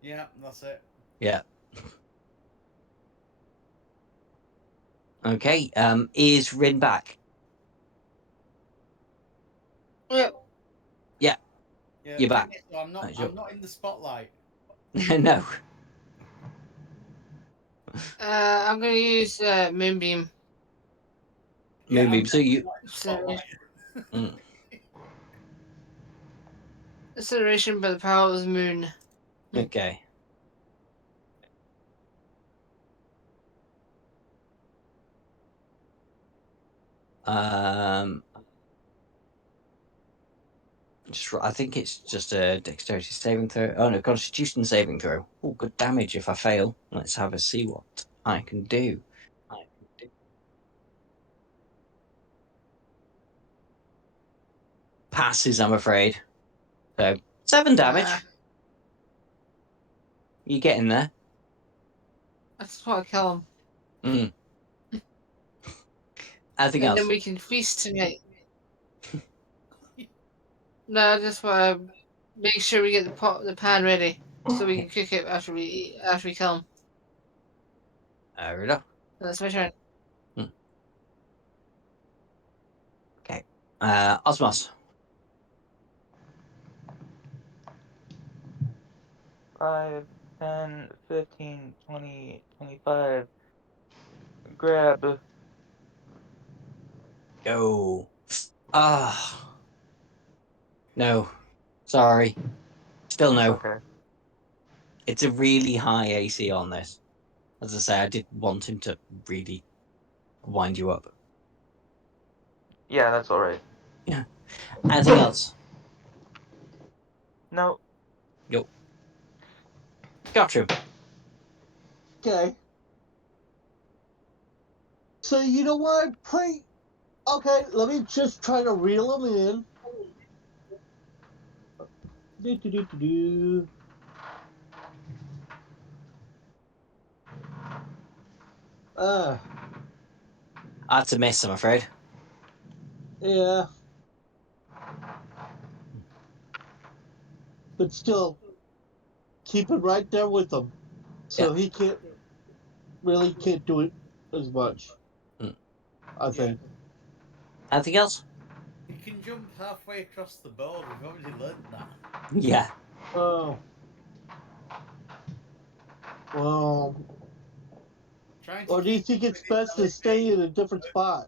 Yeah, that's it. Yeah. Okay. Is Rin back? Yep. Yeah. Yeah, You're thing back. is, though, I'm not in the spotlight. No. I'm gonna use Moonbeam. Yeah, Moonbeam. So you. Acceleration. Mm. Acceleration by the power of the moon. Okay. I think it's just a dexterity saving throw. Oh no, constitution saving throw. Oh, good damage if I fail. Let's have a see what I can do. Passes, I'm afraid. So 7 damage. You getting there? I just want to kill him. Anything And else? then we can feast tonight. No, I just want to make sure we get the pan ready so we can cook it after we kill him. Fair enough. So that's my turn. Okay. Osmos. 5, 10, 15, 20, 25. Grab. Go. Ah. No. Sorry. Still It's no. okay. It's a really high AC on this. As I say, I did want him to really wind you up. Yeah, that's alright. Yeah. Anything else? No. Yo. Gotcha. Okay. So you know what? Okay, let me just try to reel them in. Do. That's a miss, I'm afraid. Yeah. But still, keep it right there with him. So he can't do it as much. I think. Anything else? You can jump halfway across the board. We've already learned that. Yeah. Oh. Well. Trying to Or do you keep think up it's with his best to stay in a different spot?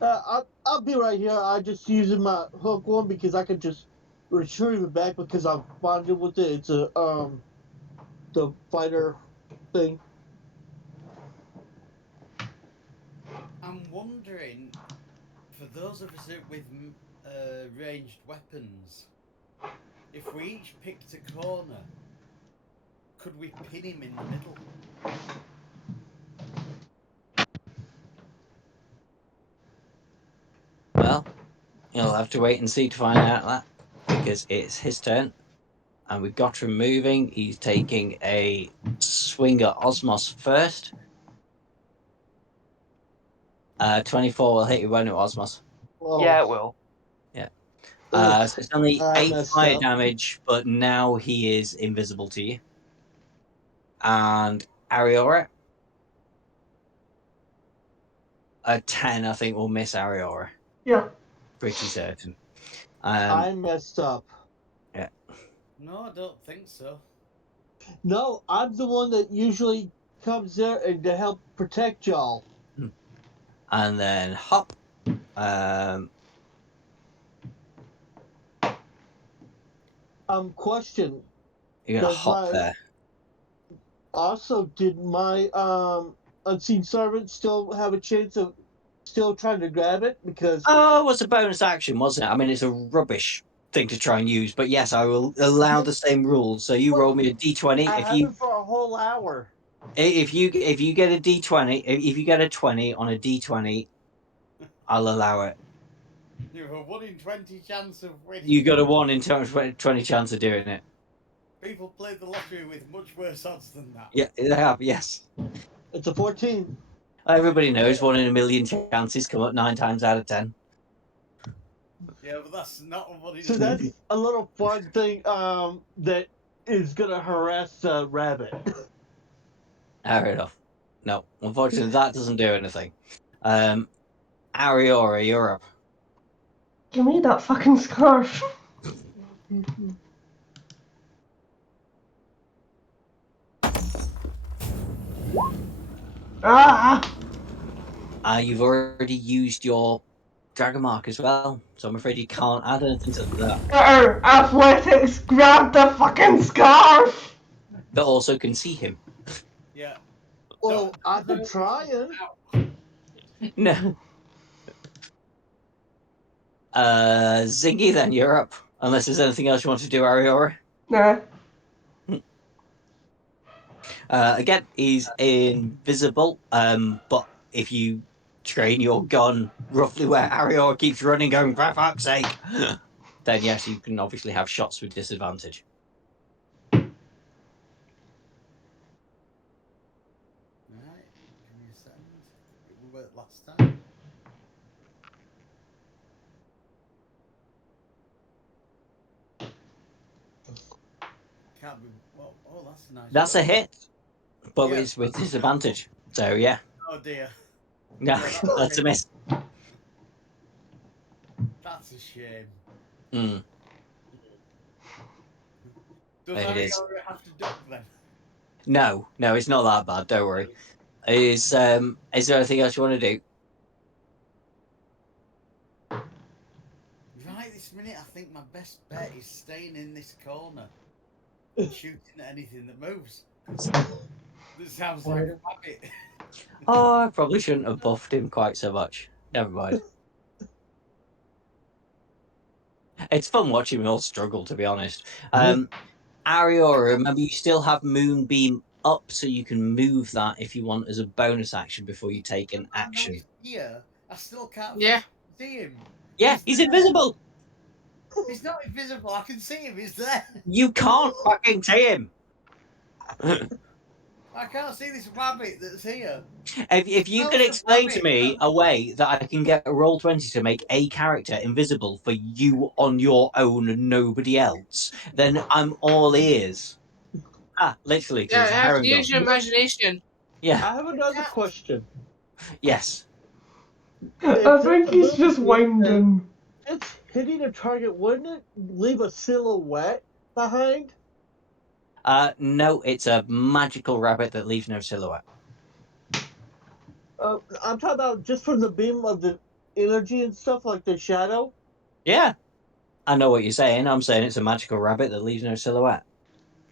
I'll be right here. I just using my hook one because I could just retrieve it back because I'm bonded with it. It's a the fighter thing. I'm wondering, for those of us with ranged weapons, if we each picked a corner, could we pin him in the middle? Well, you'll have to wait and see to find out that because it's his turn. And we've got him moving. He's taking a swing at Osmos first. 24 will hit you, won't it, Osmos? Oh, Yeah, it will. Yeah. ugh, So it's only I 8 messed fire up. damage, but now he is invisible to you. And Ariora? A 10, I think, will miss Ariora. Yeah. Pretty certain. I messed up. Yeah. No, I don't think so. No, I'm the one that usually comes there and to help protect y'all. And then hop. Question. You're gonna hop there. Also, did my unseen servant still have a chance of still trying to grab it? Because Oh, it was a bonus action, wasn't it? I mean, it's a rubbish thing to try and use, but yes, I will allow the same rules. So you roll me a d20. I have it for a whole hour. If you get a d20, if you get a 20 on a d20, I'll allow it. You have a 1 in 20 chance of winning. You got a 1 in 20 chance of doing it. People play the lottery with much worse odds than that. Yeah, they have. Yes. It's a 14. Everybody knows 1 in a million chances come up 9 times out of 10. Yeah, but that's not what he So does. that's a little fun thing that is gonna harass Rabbit. Fair enough. No, unfortunately, that doesn't do anything. Ariora, you're up. Give me that fucking scarf. Ah! You've already used your Dragon Mark as well, so I'm afraid you can't add anything to that. Athletics, grab the fucking scarf! But also can see him. Yeah. Well, I've been trying. No. Zingy, then you're up. Unless there's anything else you want to do, Ariora. Nah. Again, he's invisible, but if you train your gun roughly where Ariora keeps running, going, for fuck's sake, then yes, you can obviously have shots with disadvantage. Alright, give me a second. It worked last time. Can't be. Well, oh, that's a nice. That's a hit, but Yeah. it's with disadvantage. So yeah, Oh dear. no, Yeah, that's a miss. That's a shame. Mm, Does it is. Ariora have to duck then? No, it's not that bad. Don't worry. Is there anything else you want to do? Right this minute, I think my best bet is staying in this corner and shooting at anything that moves. That sounds like a rabbit. Oh, I probably shouldn't have buffed him quite so much. Never mind. It's fun watching me all struggle, to be honest. Ariora, remember you still have Moonbeam up, so you can move that if you want as a bonus action before you take an action. He's here. I still can't Yeah. see him. Yeah, he's there. invisible. He's not invisible. I can see him. He's there. You can't fucking see him. I can't see this rabbit that's here. If you could explain to me a way that I can get a Roll20 to make a character invisible for you on your own and nobody else, then I'm all ears. Literally, because Yeah, it's a you have to herring use your imagination. Yeah. I have another question. Yes. I think he's just winding. It's hitting a target, wouldn't it leave a silhouette behind? No, it's a magical rabbit that leaves no silhouette. I'm talking about just from the beam of the energy and stuff, like the shadow. Yeah. I know what you're saying. I'm saying it's a magical rabbit that leaves no silhouette.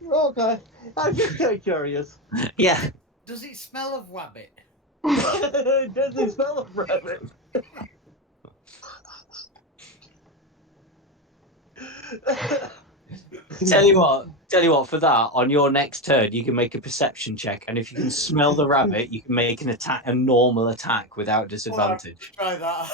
Okay. I'm just kind of curious. Yeah. Does it smell of rabbit? Does it smell of rabbit? Tell you what, for that, on your next turn, you can make a perception check, and if you can smell the rabbit, you can make a normal attack without disadvantage. Try that.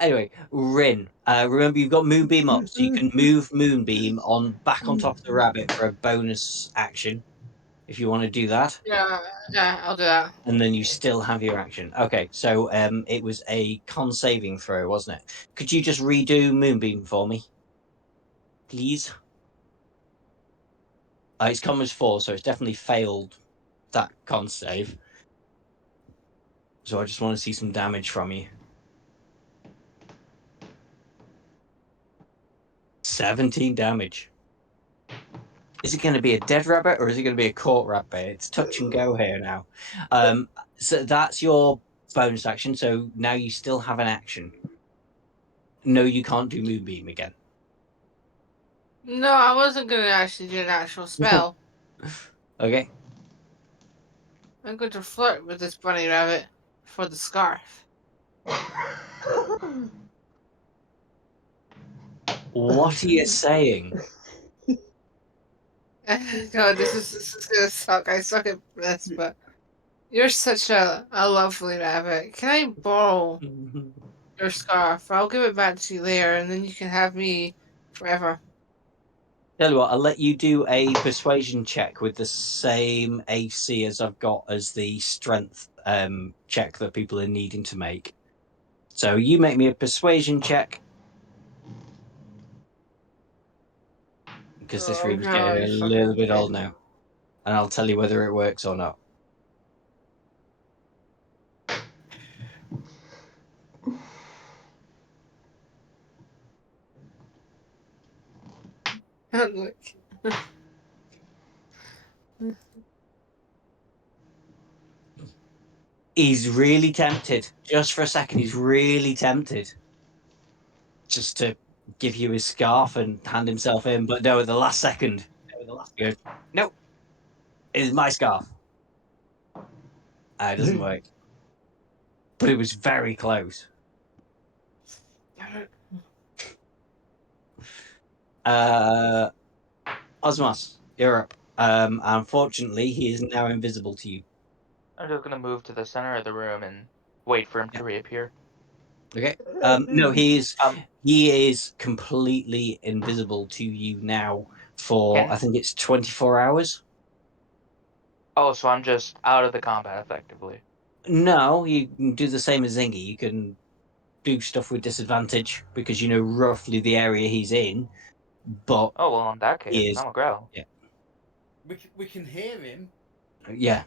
Anyway, Rin, remember you've got Moonbeam up, so you can move Moonbeam back on top of the rabbit for a bonus action, if you want to do that. Yeah, I'll do that. And then you still have your action. Okay, so it was a con saving throw, wasn't it? Could you just redo Moonbeam for me, please? It's con was 4, so it's definitely failed that con save. So I just want to see some damage from you. 17 damage. Is it going to be a dead rabbit or is it going to be a caught rabbit? It's touch and go here now. So that's your bonus action. So now you still have an action. No, you can't do Moonbeam again. No, I wasn't going to actually do an actual spell. Okay. I'm going to flirt with this bunny rabbit for the scarf. What are you saying? God, this is gonna suck. I suck at this, but you're such a lovely rabbit. Can I borrow your scarf. I'll give it back to you later, and then you can have me forever. Tell you what, I'll let you do a persuasion check with the same AC as I've got as the strength check that people are needing to make. So you make me a persuasion check. Because this room's getting a little bit old now. And I'll tell you whether it works or not. Look. He's really tempted. Just for a second, he's really tempted. Just to give you his scarf and hand himself in. But no, at the last second, he goes, "Nope, it is my scarf." It doesn't work. But it was very close. Osmos, you're up. Unfortunately, he is now invisible to you. I'm just gonna move to the center of the room and wait for him to reappear. Okay. No, he is completely invisible to you now for I think it's 24 hours. Oh, so I'm just out of the combat effectively. No, you can do the same as Zingy. You can do stuff with disadvantage because you know roughly the area he's in. But oh well, in that case, I'm a growl. Yeah. We can hear him. Yeah.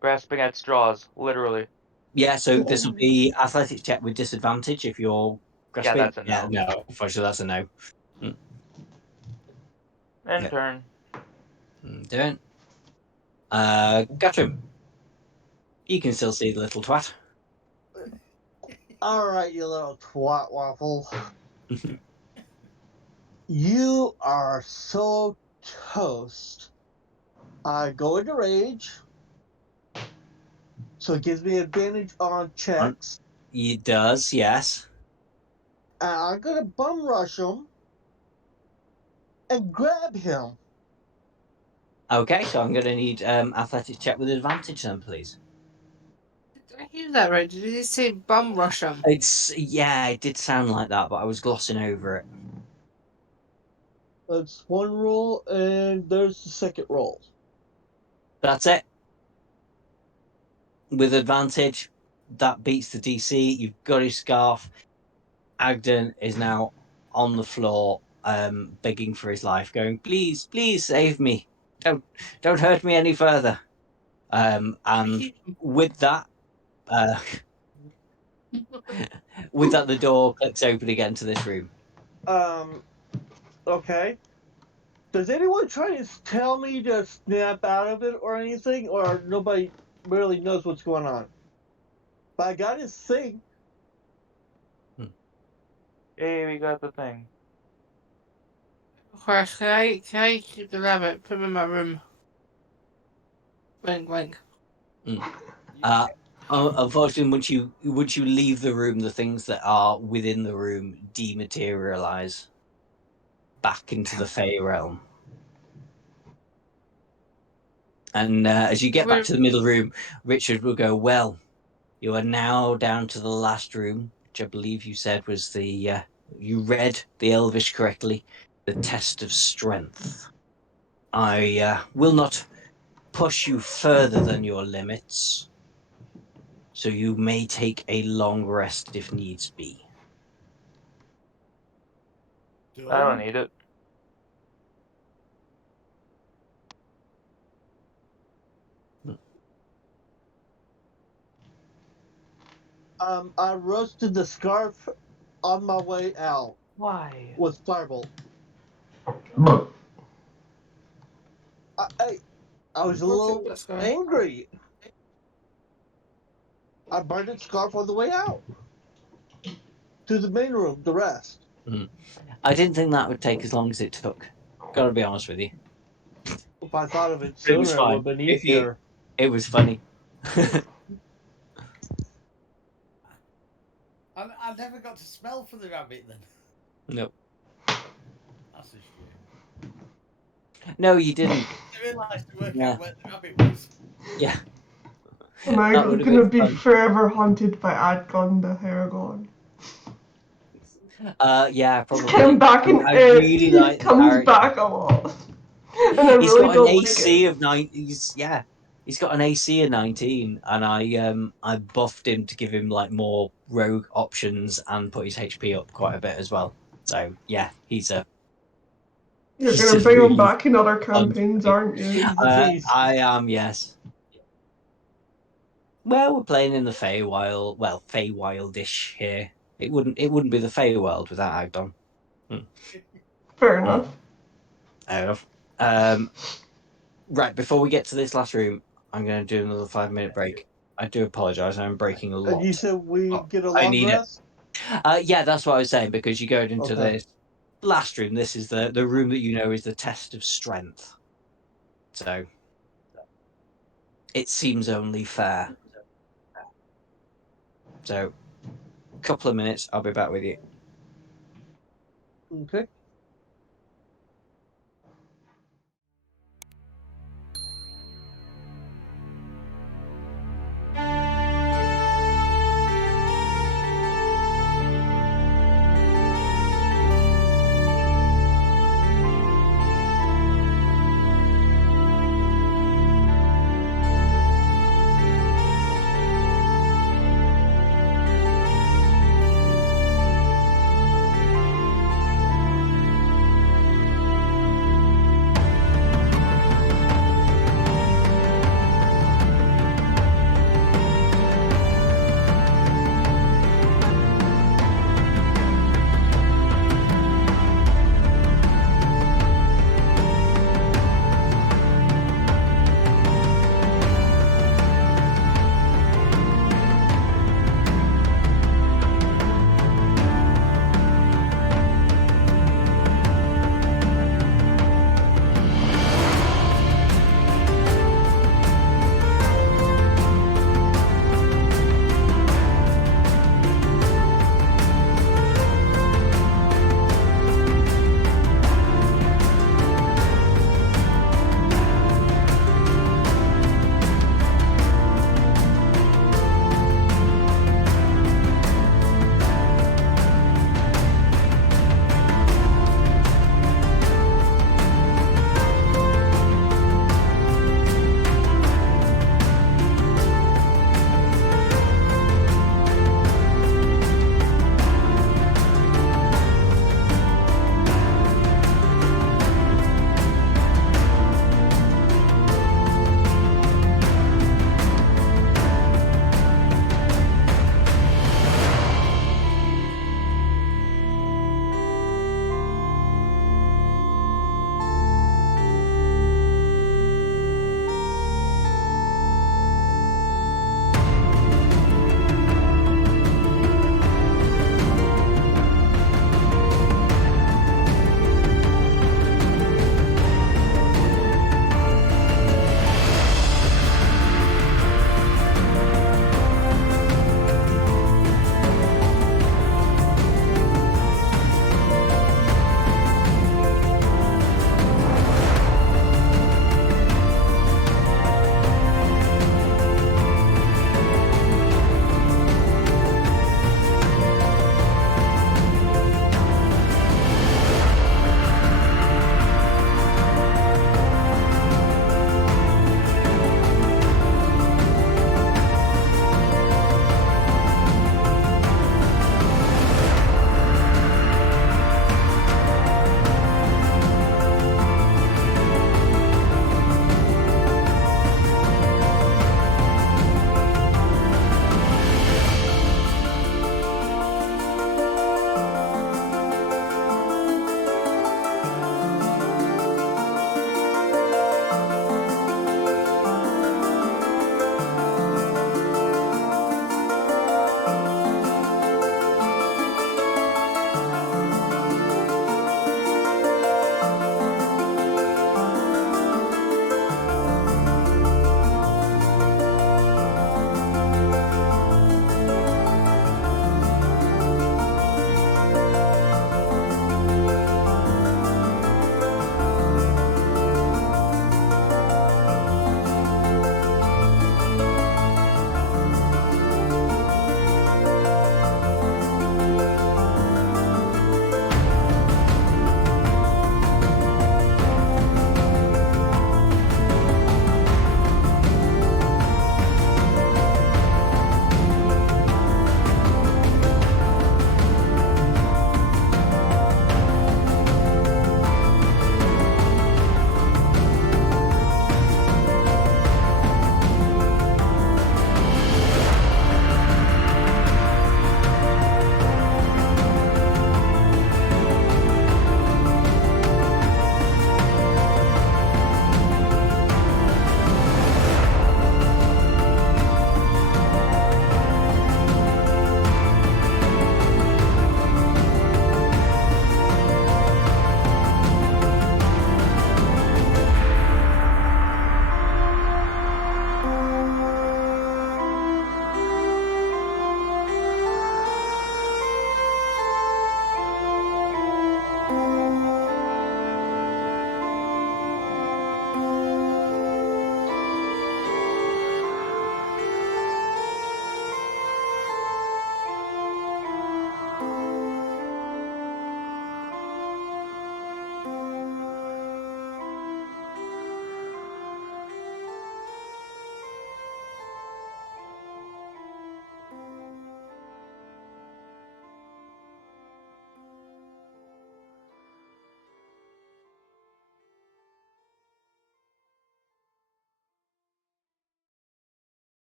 Grasping at straws, literally. Yeah. So this will be athletics check with disadvantage if you're grasping. Yeah, that's a no. Yeah, no, unfortunately, that's a no. End turn. Don't. Guthrum. You can still see the little twat. All right, you little twat waffle. You are so toast. I go into rage, so it gives me advantage on checks. It does, yes. And I'm gonna bum rush him and grab him. Okay, so I'm going to need athletics check with advantage then, please. Did I hear that right? Did you say bum rush him? It did sound like that, but I was glossing over it. That's one roll, and there's the second roll. That's it. With advantage, that beats the DC. You've got his scarf. Agden is now on the floor, begging for his life, going, "Please, please save me! Don't hurt me any further." And with that, the door clicks open again to this room. Okay. Does anyone try to tell me to snap out of it or anything, or nobody really knows what's going on? But I got his thing. Hey, we got the thing. Of course, can I keep the rabbit? Put him in my room. Wink, wink. Unfortunately, once you leave the room, the things that are within the room dematerialize back into the Fey realm. And as you get back to the middle room, Richard will go, "Well, you are now down to the last room, which I believe you said was the you read the Elvish correctly, the test of strength. I will not push you further than your limits, so you may take a long rest if needs be." I don't need it. I roasted the scarf on my way out. Why? With Firebolt. I was a little angry. I burned its scarf on the way out. To the main room, the rest. I didn't think that would take as long as it took. Gotta be honest with you. If I thought of it sooner, it would have been easier. It was funny. I never got to smell for the rabbit then. Nope. That's a shame. No, you didn't. I realised to work out where the rabbit was. Yeah. Am I going to be forever haunted by Adgon the Haragon? Yeah, He's probably. come back and I really he like the comes character. back a lot. And I He's really got an don't AC like it. of 90s. Yeah, he's got an AC of 19, and I buffed him to give him like more rogue options and put his HP up quite a bit as well. So yeah, he's You're he's gonna just bring him really back in other fun to campaigns, play. aren't you? He's a beast. I am, yes. Well, we're playing in the Feywild. Well, Feywildish here. It wouldn't be the Feywild without Agdon. Fair enough. Fair enough. Right, before we get to this last room, I'm going to do another 5-minute break. I do apologise. I'm breaking a lot. And you said we get a I long need rest? Yeah, that's what I was saying, because you go into Okay. this last room. This is the room that you know is the test of strength. So it seems only fair. So a couple of minutes, I'll be back with you. Okay.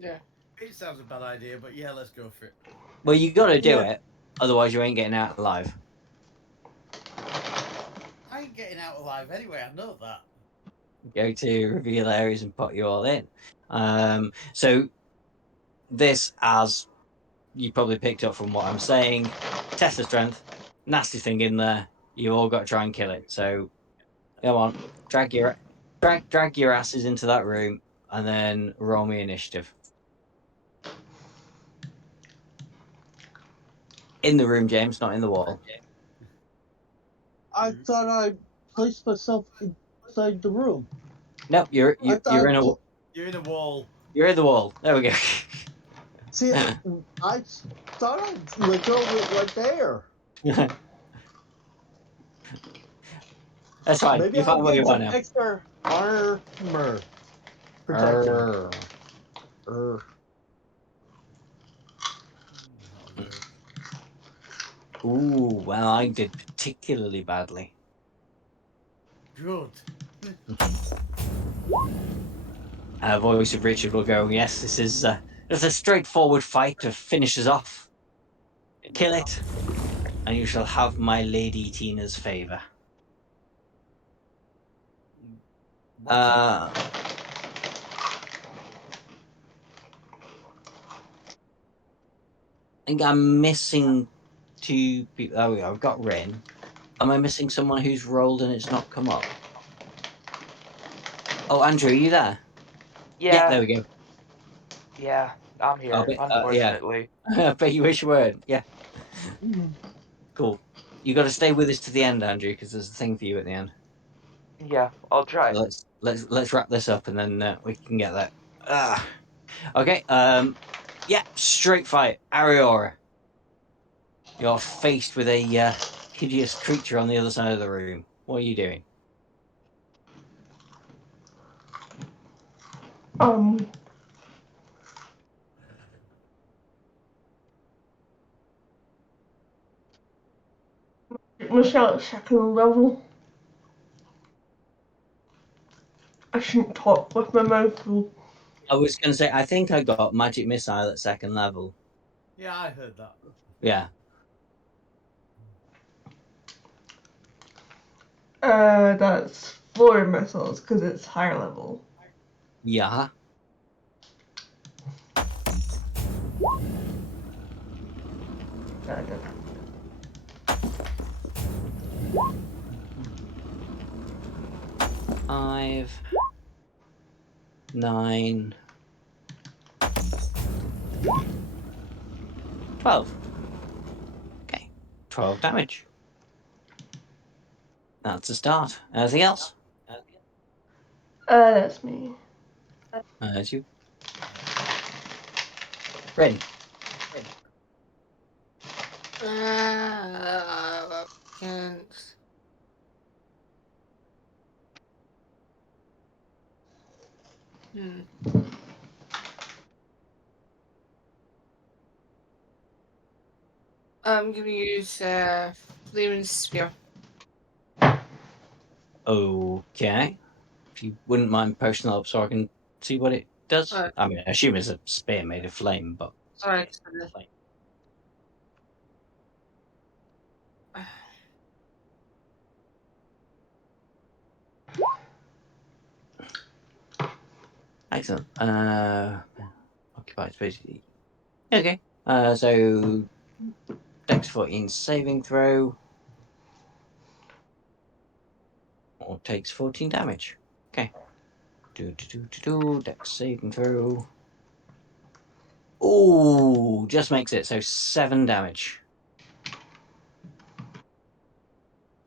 Yeah. It sounds a bad idea, but yeah, let's go for it. Well, you got to do Yeah. it, otherwise you ain't getting out alive. I ain't getting out alive anyway. I know that. Go to reveal areas and put you all in. So this, as you probably picked up from what I'm saying, test of strength, nasty thing in there. You all got to try and kill it. So come on, drag your asses into that room, and then roll me initiative. In the room, James, not in the wall. I thought I placed myself inside the room. Nope, you're in a You're in a wall. You're in the wall. There we go. See, I thought the girl was right there. That's fine. Maybe You're I'll fine where get you are some now. extra armor protection. That'll do it. Ooh, well, I did particularly badly. Good. Voice of Richard will go, yes, this is it's a straightforward fight to finish us off. Kill it, and you shall have my Lady Tina's favour. I think I'm missing 2 people. Oh, I've got Rin. Am I missing someone who's rolled and it's not come up? Oh, Andrew, are you there? Yeah. There we go. Yeah, I'm here. Unfortunately. I bet you wish you weren't. Yeah. Cool. You got to stay with us to the end, Andrew, because there's a thing for you at the end. Yeah, I'll try. So let's wrap this up and then we can get that. Okay. Yeah. Straight fight. Ariora. You're faced with a hideous creature on the other side of the room. What are you doing? Michelle at second level. I shouldn't talk with my mouth full. I was going to say, I think I got magic missile at second level. Yeah, I heard that. Yeah. That's 4 missiles because it's higher level. Yeah. Five, 9, 12. Okay. 12 damage. That's a start. Anything else? That's me. That's you. Rin. Can't. I'm gonna use Flaming Spear. Okay. If you wouldn't mind posting that up so I can see what it does. I mean, I assume it's a spear made of flame, but. Sorry. Excellent. Occupied space. Okay. So Dex 14 saving throw. Or takes 14 damage. Okay. Dex saving throw. Ooh, just makes it. So 7 damage.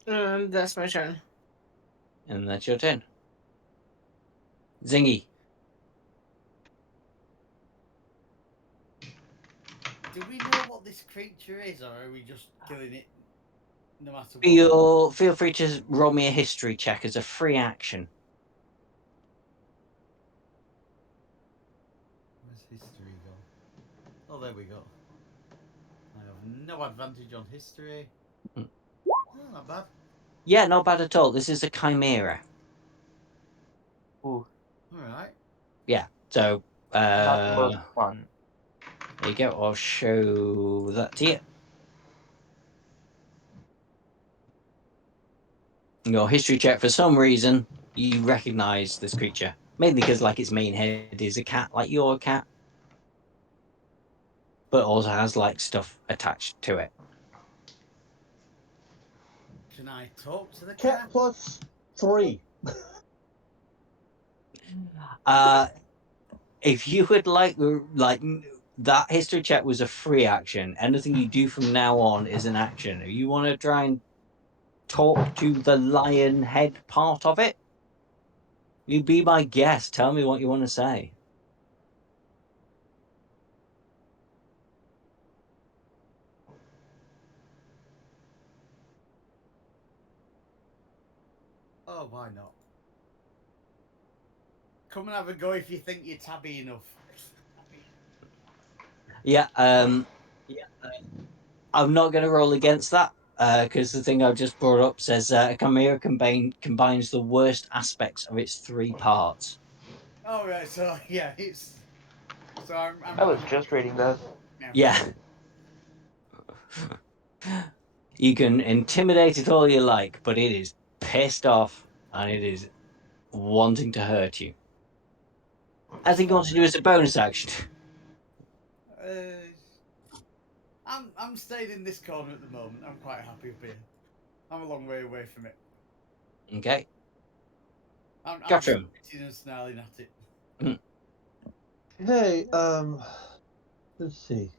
That's my turn. And that's your turn. Zingy. Do we know what this creature is, or are we just killing it no matter what? Feel free to roll me a history check as a free action. Where's history gone? Oh, there we go. I have no advantage on history. Oh, not bad. Yeah, not bad at all. This is a chimera. Ooh. All right. Yeah, so Not the most fun. There you go. I'll show that to you. Your history check, for some reason, you recognize this creature. Mainly because, like, its main head is a cat, like you're a cat. But also has, like, stuff attached to it. Can I talk to the Cat cat? plus 3. If you would like, that history check was a free action. Anything you do from now on is an action. If you want to try and talk to the lion head part of it, you be my guest. Tell me what you want to say. Oh, why not? Come and have a go if you think you're tabby enough. Yeah. I'm not going to roll against that because the thing I've just brought up says a chimera combines the worst aspects of its 3 parts. Oh, right. So, yeah, it's. So I'm I was just reading that. Yeah. You can intimidate it all you like, but it is pissed off and it is wanting to hurt you. I think you want to do as a bonus action. I'm staying in this corner at the moment. I'm quite happy up here. I'm a long way away from it. Okay. I'm Got just him. sitting and snarling at it. Hey, let's see.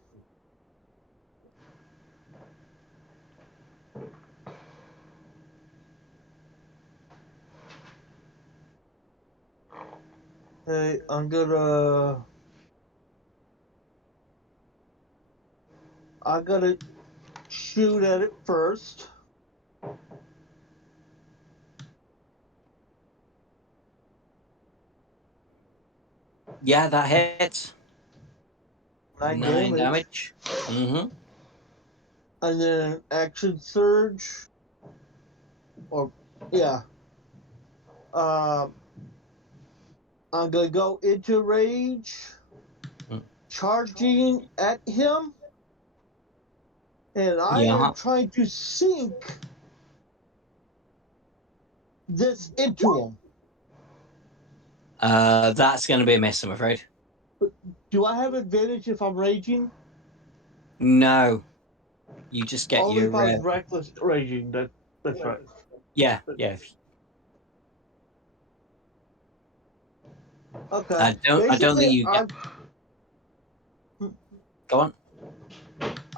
Hey, I'm gonna shoot at it first. Yeah, that hits. 9 damage. Mm-hmm. And then action surge. Or yeah. I'm gonna go into rage, charging at him, and I am trying to sink this into him. That's going to be a miss, I'm afraid. Do I have advantage if I'm raging? No. You just get Only your... if I was reckless raging. That's right. Yeah. Okay. I don't think you get... Go on.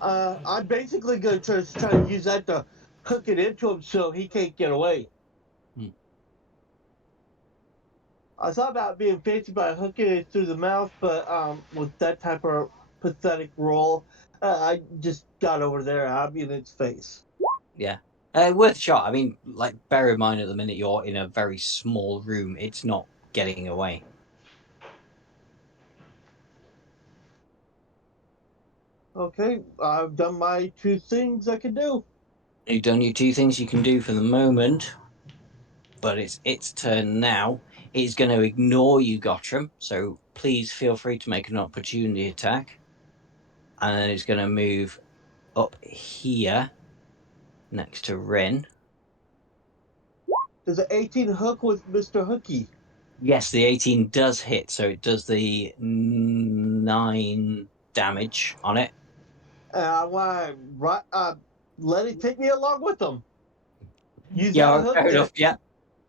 I'm basically going to try to use that to hook it into him so he can't get away. I thought about being fancy by hooking it through the mouth, but with that type of pathetic roll, I just got over there. I'm in its face. Yeah. Worth a shot. I mean, like, bear in mind at the minute you're in a very small room. It's not getting away. Okay, I've done my 2 things I can do. You've done your 2 things you can do for the moment, but it's its turn now. It's going to ignore you, Gottram, so please feel free to make an opportunity attack. And then it's going to move up here next to Rin. Does an 18 hook with Mr. Hooky? Yes, the 18 does hit, so it does the 9 damage on it. I want to let it take me along with them. Use that hook. Fair enough. Yeah,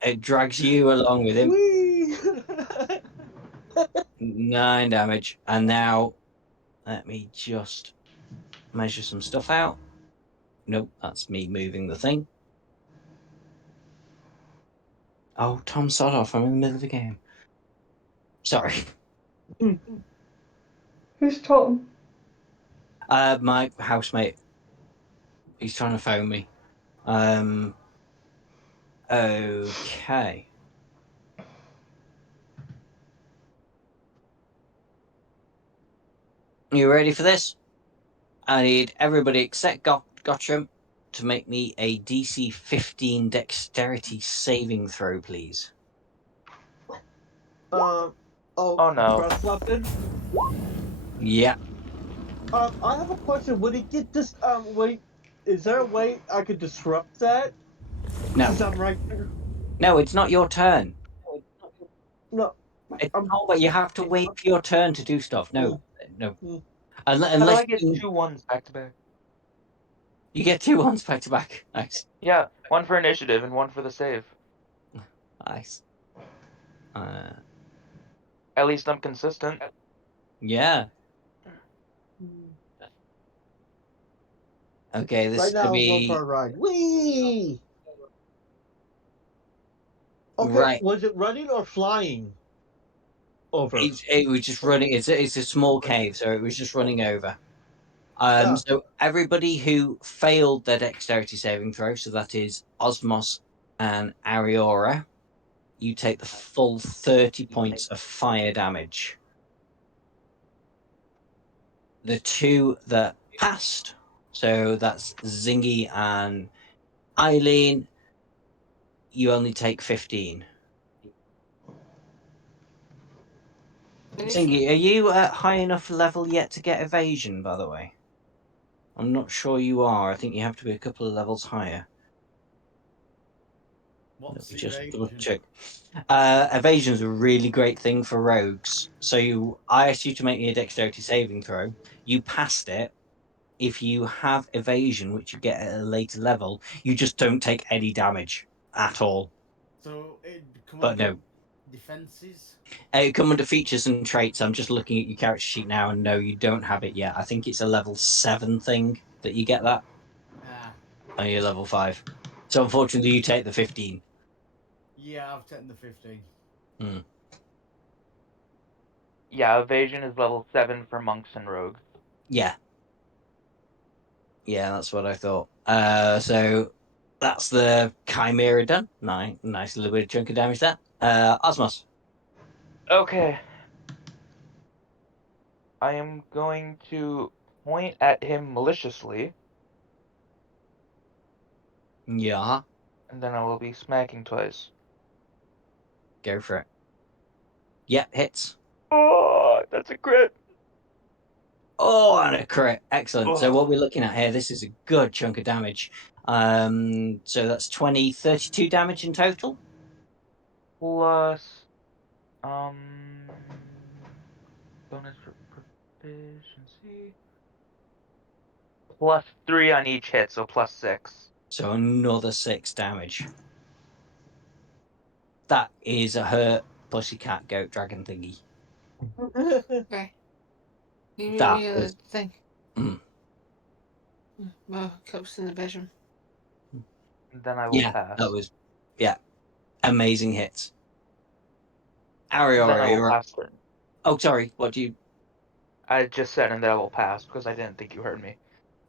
it drags you along with him. Whee! 9 damage, and now let me just measure some stuff out. Nope, that's me moving the thing. Oh, Tom, sod off! I'm in the middle of the game. Sorry. Who's Tom? My housemate. He's trying to phone me. Okay. You ready for this? I need everybody except Gottram to make me a DC 15 dexterity saving throw, please. Oh, no. Breath weapon. Yeah. I have a question. Would it get this? Wait, is there a way I could disrupt that? No. Since I'm right there. No, it's not your turn. No. It's not, but you have to wait for your turn to do stuff. No. Mm. Unless How do I get 2 ones back to back? you get 2 ones back to back. Nice. Yeah, 1 for initiative and 1 for the save. Nice. At least I'm consistent. Yeah. Okay, this Right is now, gonna I'm going for be a ride. Whee! Okay, right. was it running or flying over? It was just running. It's a small cave, so it was just running over. Yeah. So everybody who failed their dexterity saving throw, so that is Osmos and Ariora, you take the full 30 points of fire damage. The 2 that passed, so that's Zingy and Eileen, you only take 15. Zingy, are you at high enough level yet to get evasion, by the way? I'm not sure you are. I think you have to be a couple of levels higher. What's Just evasion? check. Evasion is a really great thing for rogues. So I asked you to make me a dexterity saving throw. You passed it. If you have evasion, which you get at a later level, you just don't take any damage at all. So it come But under no. defenses. It come under features and traits. I'm just looking at your character sheet now, and no, you don't have it yet. I think it's a level 7 thing that you get that. Ah. Oh, you're level 5. So unfortunately, you take the 15. Yeah, I've taken the 15. Yeah, evasion is level 7 for monks and rogues. Yeah. Yeah, that's what I thought. So that's the Chimera done. Nice little bit of chunk of damage there. Osmos. Okay. I am going to point at him maliciously, Yeah, and then I will be smacking twice. go for it. Yeah, hits. Oh, that's a crit. Oh, and a crit. Excellent. So what Oh. we're looking at here, this is a good chunk of damage. So that's 32 damage in total. Plus, bonus for proficiency. Plus 3 on each hit, so plus 6. So another 6 damage. That is a hurt pussycat goat dragon thingy. Okay. You meet That me at was the thing. mm, Well, cups in the bedroom. Then I will yeah, pass. that was amazing hits. Then I Ariora, will you're up. pass turn. Oh, sorry. What do you? I just said, and then I will pass because I didn't think you heard me.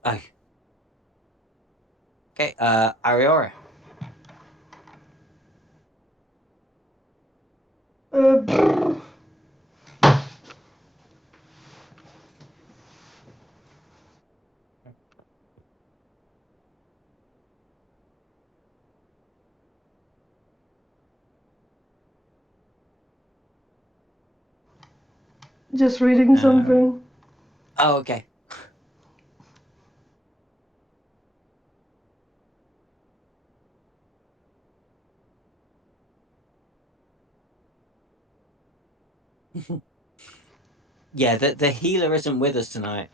Oh. Okay. Ariora. Just reading something. Oh, okay. Yeah, the healer isn't with us tonight.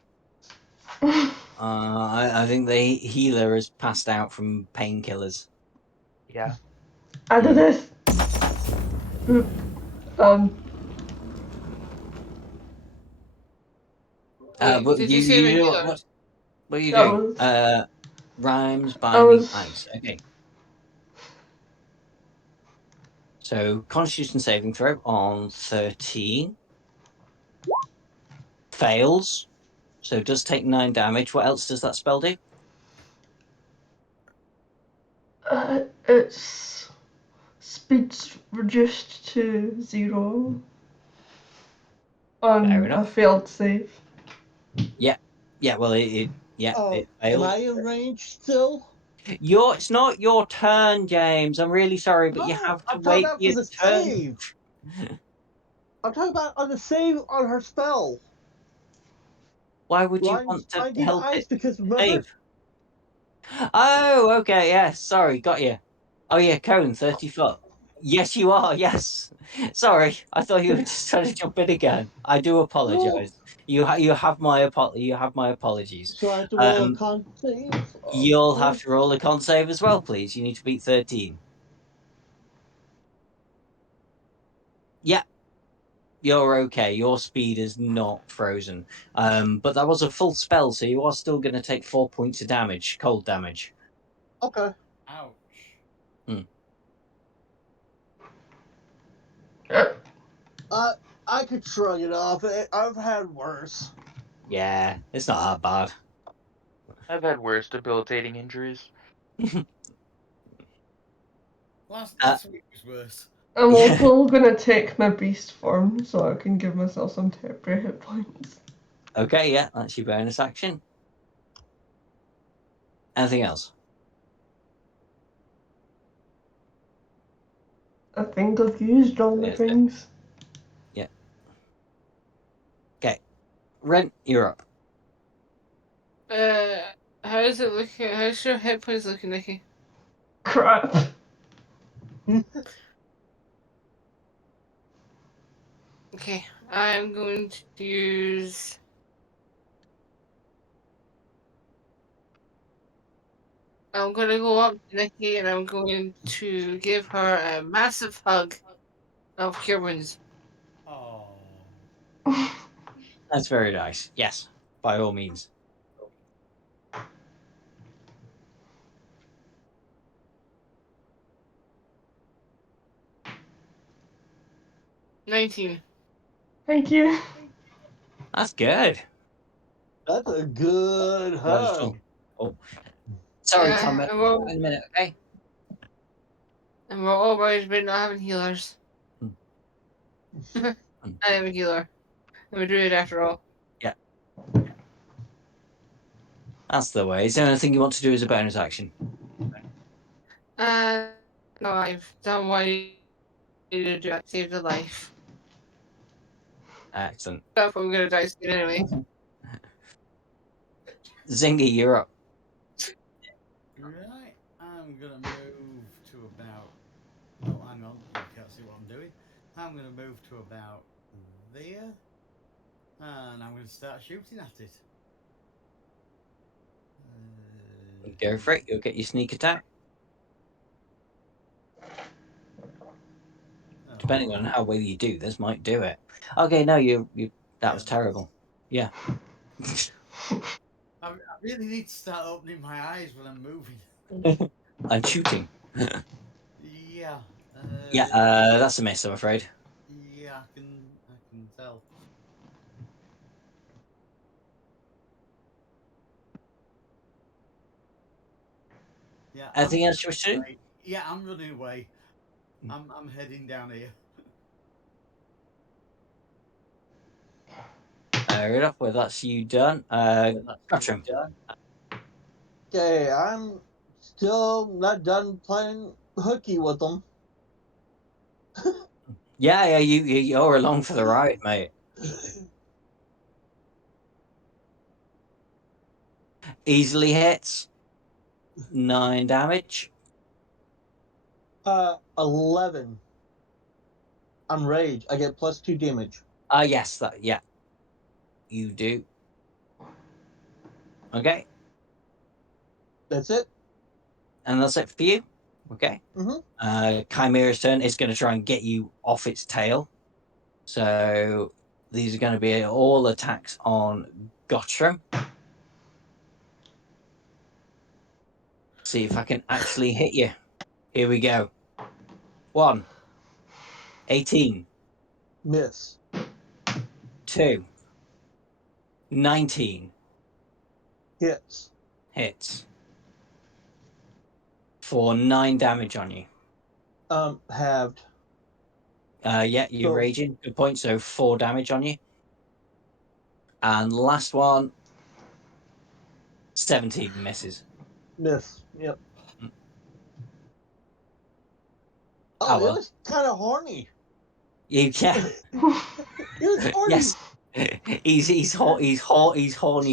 I think the healer has passed out from painkillers. Yeah. I do this. But Did you say you healer? what are you That doing? was. Rhymes, I binding, was. ice. Okay. So Constitution saving throw on 13 fails. So it does take 9 damage. What else does that spell do? Its speed's reduced to 0 Fair on a enough. failed save. Yeah. Well, it Am failed. I in range still? It's not your turn, James. I'm really sorry, but you No, have to I'm talking wait for about for your the turn. save. I'm talking about on the save on her spell. Why would you Ryan, want to I need help ice it because remember. save? Oh, okay, yeah. Sorry, got you. Oh yeah, cone 30 foot. Yes, you are. Yes. Sorry, I thought you were just trying to jump in again. I do apologize. You have my apologies. So I have to roll a Um, con save. You'll have to roll a con save as well, please. You need to beat 13. Yeah, you're okay. Your speed is not frozen. But that was a full spell, so you are still going to take 4 points of damage, cold damage. Okay. Ouch. I could shrug it off. I've had worse. Yeah, it's not that bad. I've had worse debilitating injuries. Last week was worse. I'm Yeah. also gonna take my beast form so I can give myself some temporary hit points. Okay, yeah, that's your bonus action. Anything else? I think I've used all the That's it. things. Yeah. Okay. Ren, you're up. How's it looking? How's your hit points looking, Nikki? Crap. Okay, I'm going to use. I'm going to go up to Nikki and I'm going to give her a massive hug of cure wounds. Oh. That's very nice. Yes, by all means. 19. Thank you. That's good. That's a good hug. Oh, sorry, Yeah, Tom. In a minute, okay? and we're all worried about not having healers. Hmm. I am a healer. I'm a druid after all. Yeah. That's the way. Is there anything you want to do as a bonus action? No, I've done what I needed to do. I saved a life. Excellent. I'm gonna die soon anyway. Zingy, you're up. Right. I'm gonna move to about. Oh, hang on. You can't see what I'm doing. I'm gonna move to about there, and I'm gonna start shooting at it. Go for it. You'll get your sneak attack. Depending on how well you do, this might do it. Okay, no, you that was terrible. Yeah. I really need to start opening my eyes when I'm moving. I'm shooting. Yeah. Yeah, that's a miss, I'm afraid. Yeah, I can tell. Yeah. Anything else you wish to do? Yeah, I'm running away. I'm heading down here. Fair enough. Well, that's you done. Guttrim. Okay, I'm still not done playing hooky with them. Yeah, you're along for the ride, mate. Easily hits. 9 damage. 11. On rage, I get +2 damage. Yes, yeah. You do. Okay. That's it. And that's it for you. Okay. Mm-hmm. Chimera's turn is going to try and get you off its tail. So these are going to be all attacks on Gottram. See if I can actually hit you. Here we go. 1. 18. Miss. 2. 19. Hits. Hits. For 9 damage on you. Halved. Yeah, you're So- raging. Good point. So 4 damage on you. And last one, 17 misses. Miss. Yep. Mm. Oh, it well. was kind of horny. Yeah. He was horny. Yes. He's horny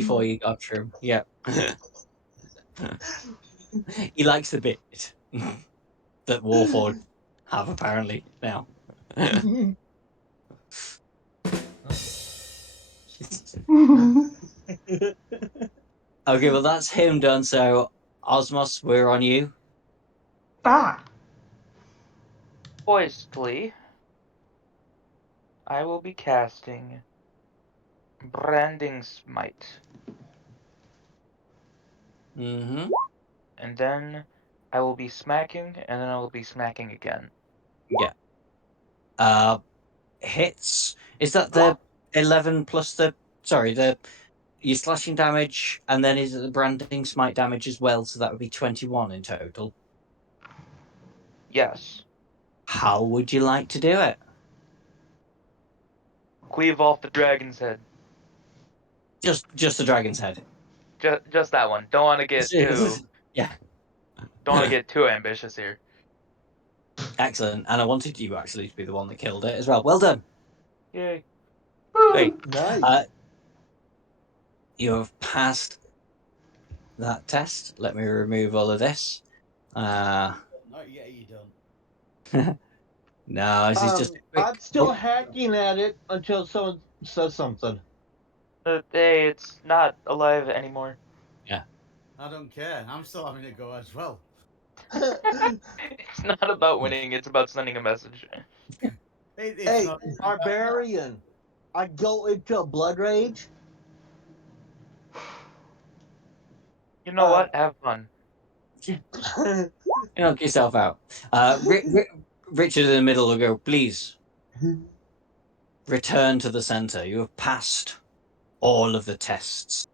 for you, Gottram. Yeah. He likes the bit that Warford have apparently now. Okay, well that's him done. So Osmos, we're on you. Boistly, I will be casting Branding Smite. Mm-hmm. And then I will be smacking, and then I will be smacking again. Yeah. Hits. Is that Oh. the 11 plus the your slashing damage, and then is it the branding smite damage as well? So that would be 21 in total. Yes. How would you like to do it? Cleave off the dragon's head. Just the dragon's head. Just that one. Don't want to get too. Yeah. Don't want to get too ambitious here. Excellent. And I wanted you actually to be the one that killed it as well. Well done. Yay. Great. Nice. You have passed that test. Let me remove all of this. Not yet, you don't. No, this is just a quick. I'm still hacking at it until someone says something. Hey, it's not alive anymore. Yeah. I don't care. I'm still having a go as well. It's not about winning, it's about sending a message. It's Hey, not. Barbarian, I go into a blood rage. You know what? Have fun. Knock yourself out. Richard in the middle will go, please return to the center. You have passed all of the tests.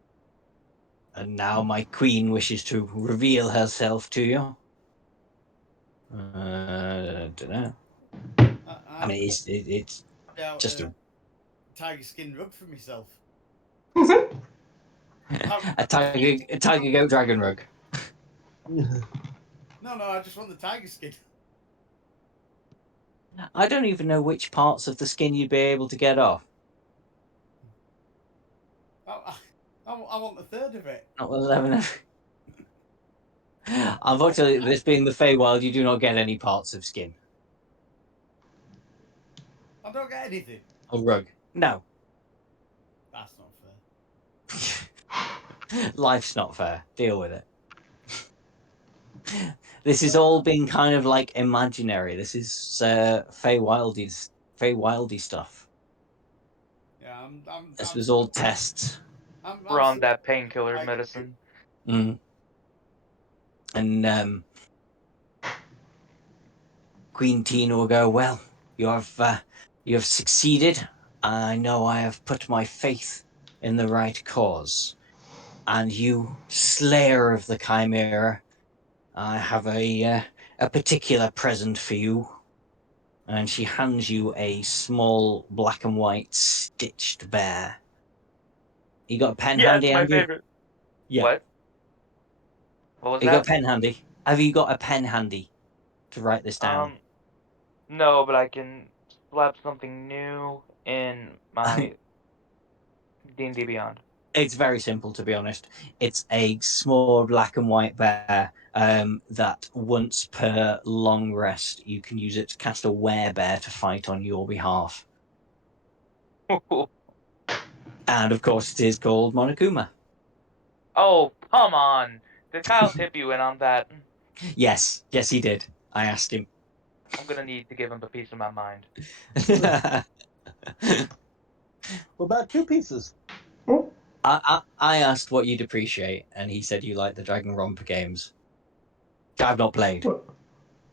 And now my queen wishes to reveal herself to you. I don't know. I mean, it's just a tiger skin rug for myself. a tiger goat dragon rug. No, I just want the tiger skin. I don't even know which parts of the skin you'd be able to get off. I want a third of it. Not with 11. Unfortunately, this being the Feywild, you do not get any parts of skin. I don't get anything. A rug. No. That's not fair. Life's not fair. Deal with it. This has all been kind of like imaginary. This is Feywildy stuff. Yeah, This was all tests. We're on that painkiller medicine. Mm. And Queen Tina will go, well, you have succeeded. I know I have put my faith in the right cause. And you, Slayer of the Chimera, I have a particular present for you. And she hands you a small black and white stitched bear. You got a pen handy, It's my Andrew? favorite. Yeah. What? What was You that? got a pen handy? Have you got a pen handy to write this down? No, but I can slap something new in my D&D Beyond. It's very simple, to be honest. It's a small black and white bear that once per long rest, you can use it to cast a werebear to fight on your behalf. And of course, it is called Monokuma. Oh, come on. Did Kyle tip you in on that? Yes, he did. I asked him. I'm gonna need to give him a piece of my mind. What about 2 pieces? I asked what you'd appreciate, and he said you like the Dragon Romper games. I've not played.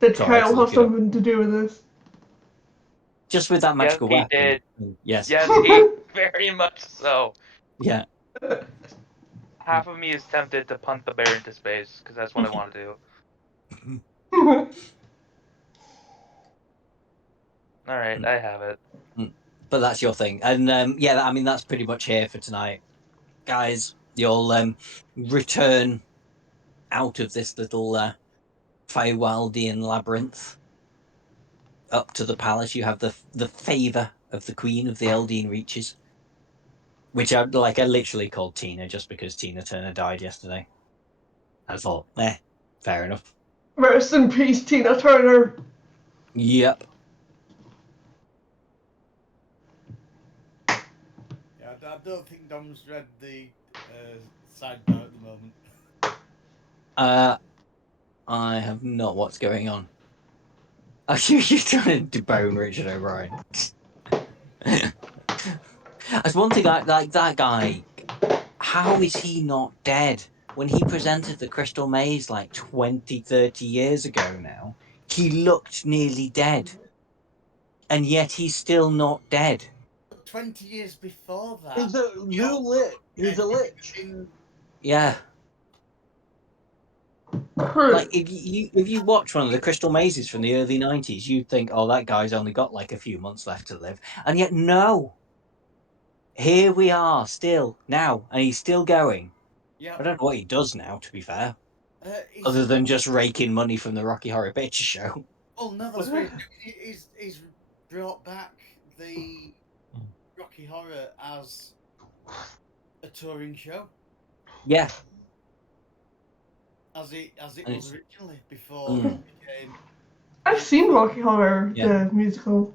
Did So I had to Kyle look have it up. something to do with this? Just with that magical Yes, weapon. he did. Yes. Yes, he very much so. Yeah. Half of me is tempted to punt the bear into space, because that's what I want to do. Alright, I have it. But that's your thing. And yeah, I mean, that's pretty much here for tonight. Guys, you'll return out of this little Feywildian labyrinth. up to the palace, you have the favour of the Queen of the Eldine Reaches, which I literally called Tina just because Tina Turner died yesterday. I thought, fair enough. Rest in peace, Tina Turner. Yep. Yeah, I don't think Dom's read the sidebar at the moment. I have not. What's going on? Are you trying to debone Richard O'Brien? That's one thing. Like that guy. How is he not dead? When he presented the Crystal Maze like 20, 30 years ago now, he looked nearly dead. And yet he's still not dead. 20 years before that, He's a new lich. He's a lich. Yeah. Like if you watch one of the Crystal Mazes from the early 90s, you'd think, oh, that guy's only got like a few months left to live. And yet no. Here we are still now, and he's still going. Yeah. I don't know what he does now, to be fair. He's Other than just raking money from the Rocky Horror Picture Show. Oh no, that's right. He's brought back the Rocky Horror as a touring show. Yeah. As it was originally before it became. I've seen Rocky Horror, the musical.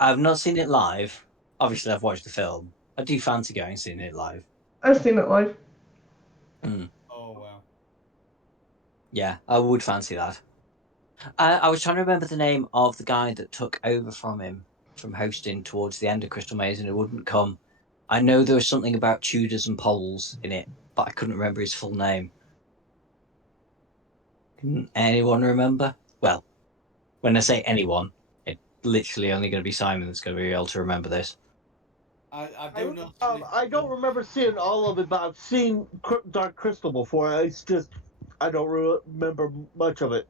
I've not seen it live. Obviously, I've watched the film. I do fancy going and seeing it live. I've seen it live. Oh wow. Yeah, I would fancy that. I was trying to remember the name of the guy that took over from him from hosting towards the end of Crystal Maze, and it wouldn't come. I know there was something about Tudors and Poles in it, but I couldn't remember his full name. Can anyone remember? Well, when I say anyone, it's literally only going to be Simon that's going to be able to remember this. I do know. I don't remember seeing all of it, but I've seen Dark Crystal before. It's just I don't remember much of it.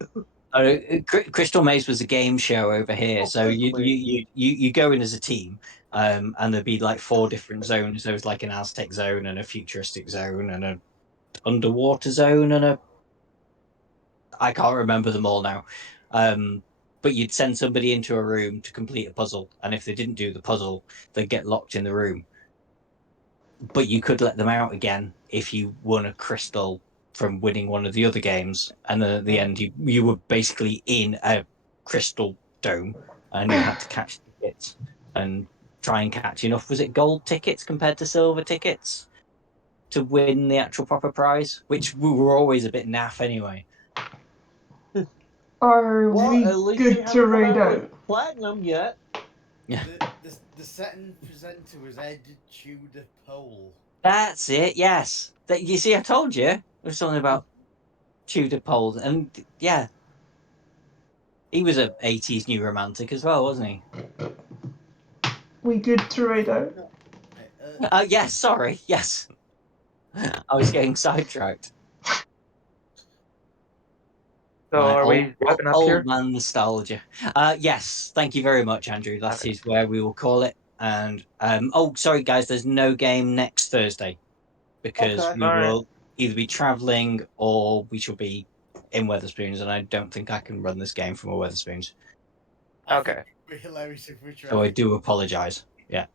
Crystal Maze was a game show over here, so you go in as a team, and there'd be like 4 different zones. There was like an Aztec zone and a futuristic zone and an underwater zone and I can't remember them all now. But you'd send somebody into a room to complete a puzzle, and if they didn't do the puzzle, they'd get locked in the room. But you could let them out again if you won a crystal from winning one of the other games, and then at the end you were basically in a crystal dome, and you had to catch tickets and try and catch enough. Was it gold tickets compared to silver tickets to win the actual proper prize? Which we were always a bit naff anyway. Are we good to raid out? Platinum yet? Yeah. The second presenter was Ed Tudor Pole. That's it. Yes. You see, I told you. There was something about Tudor Pole, and yeah, he was a 80s new romantic as well, wasn't he? We good to raid out? Yes. Sorry. Yes. I was getting sidetracked. So are we wrapping up here? Old man nostalgia. Yes, thank you very much, Andrew. That is where we will call it. And sorry guys, there's no game next Thursday because we will either be traveling or we shall be in Wetherspoons, and I don't think I can run this game from a Wetherspoons. Okay. It'd be hilarious if we tried. So I do apologise. Yeah.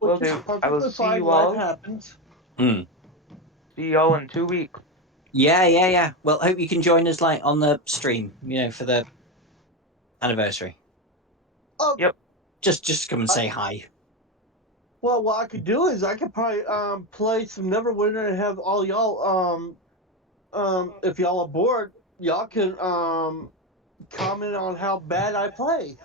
Will do. I will see you all. Happens. See you all in 2 weeks. Yeah. Well, hope you can join us like on the stream, for the anniversary. Oh. Yep. Just come and say hi. Well, what I could do is I could probably play some Neverwinter and have all y'all if y'all are bored, y'all can comment on how bad I play.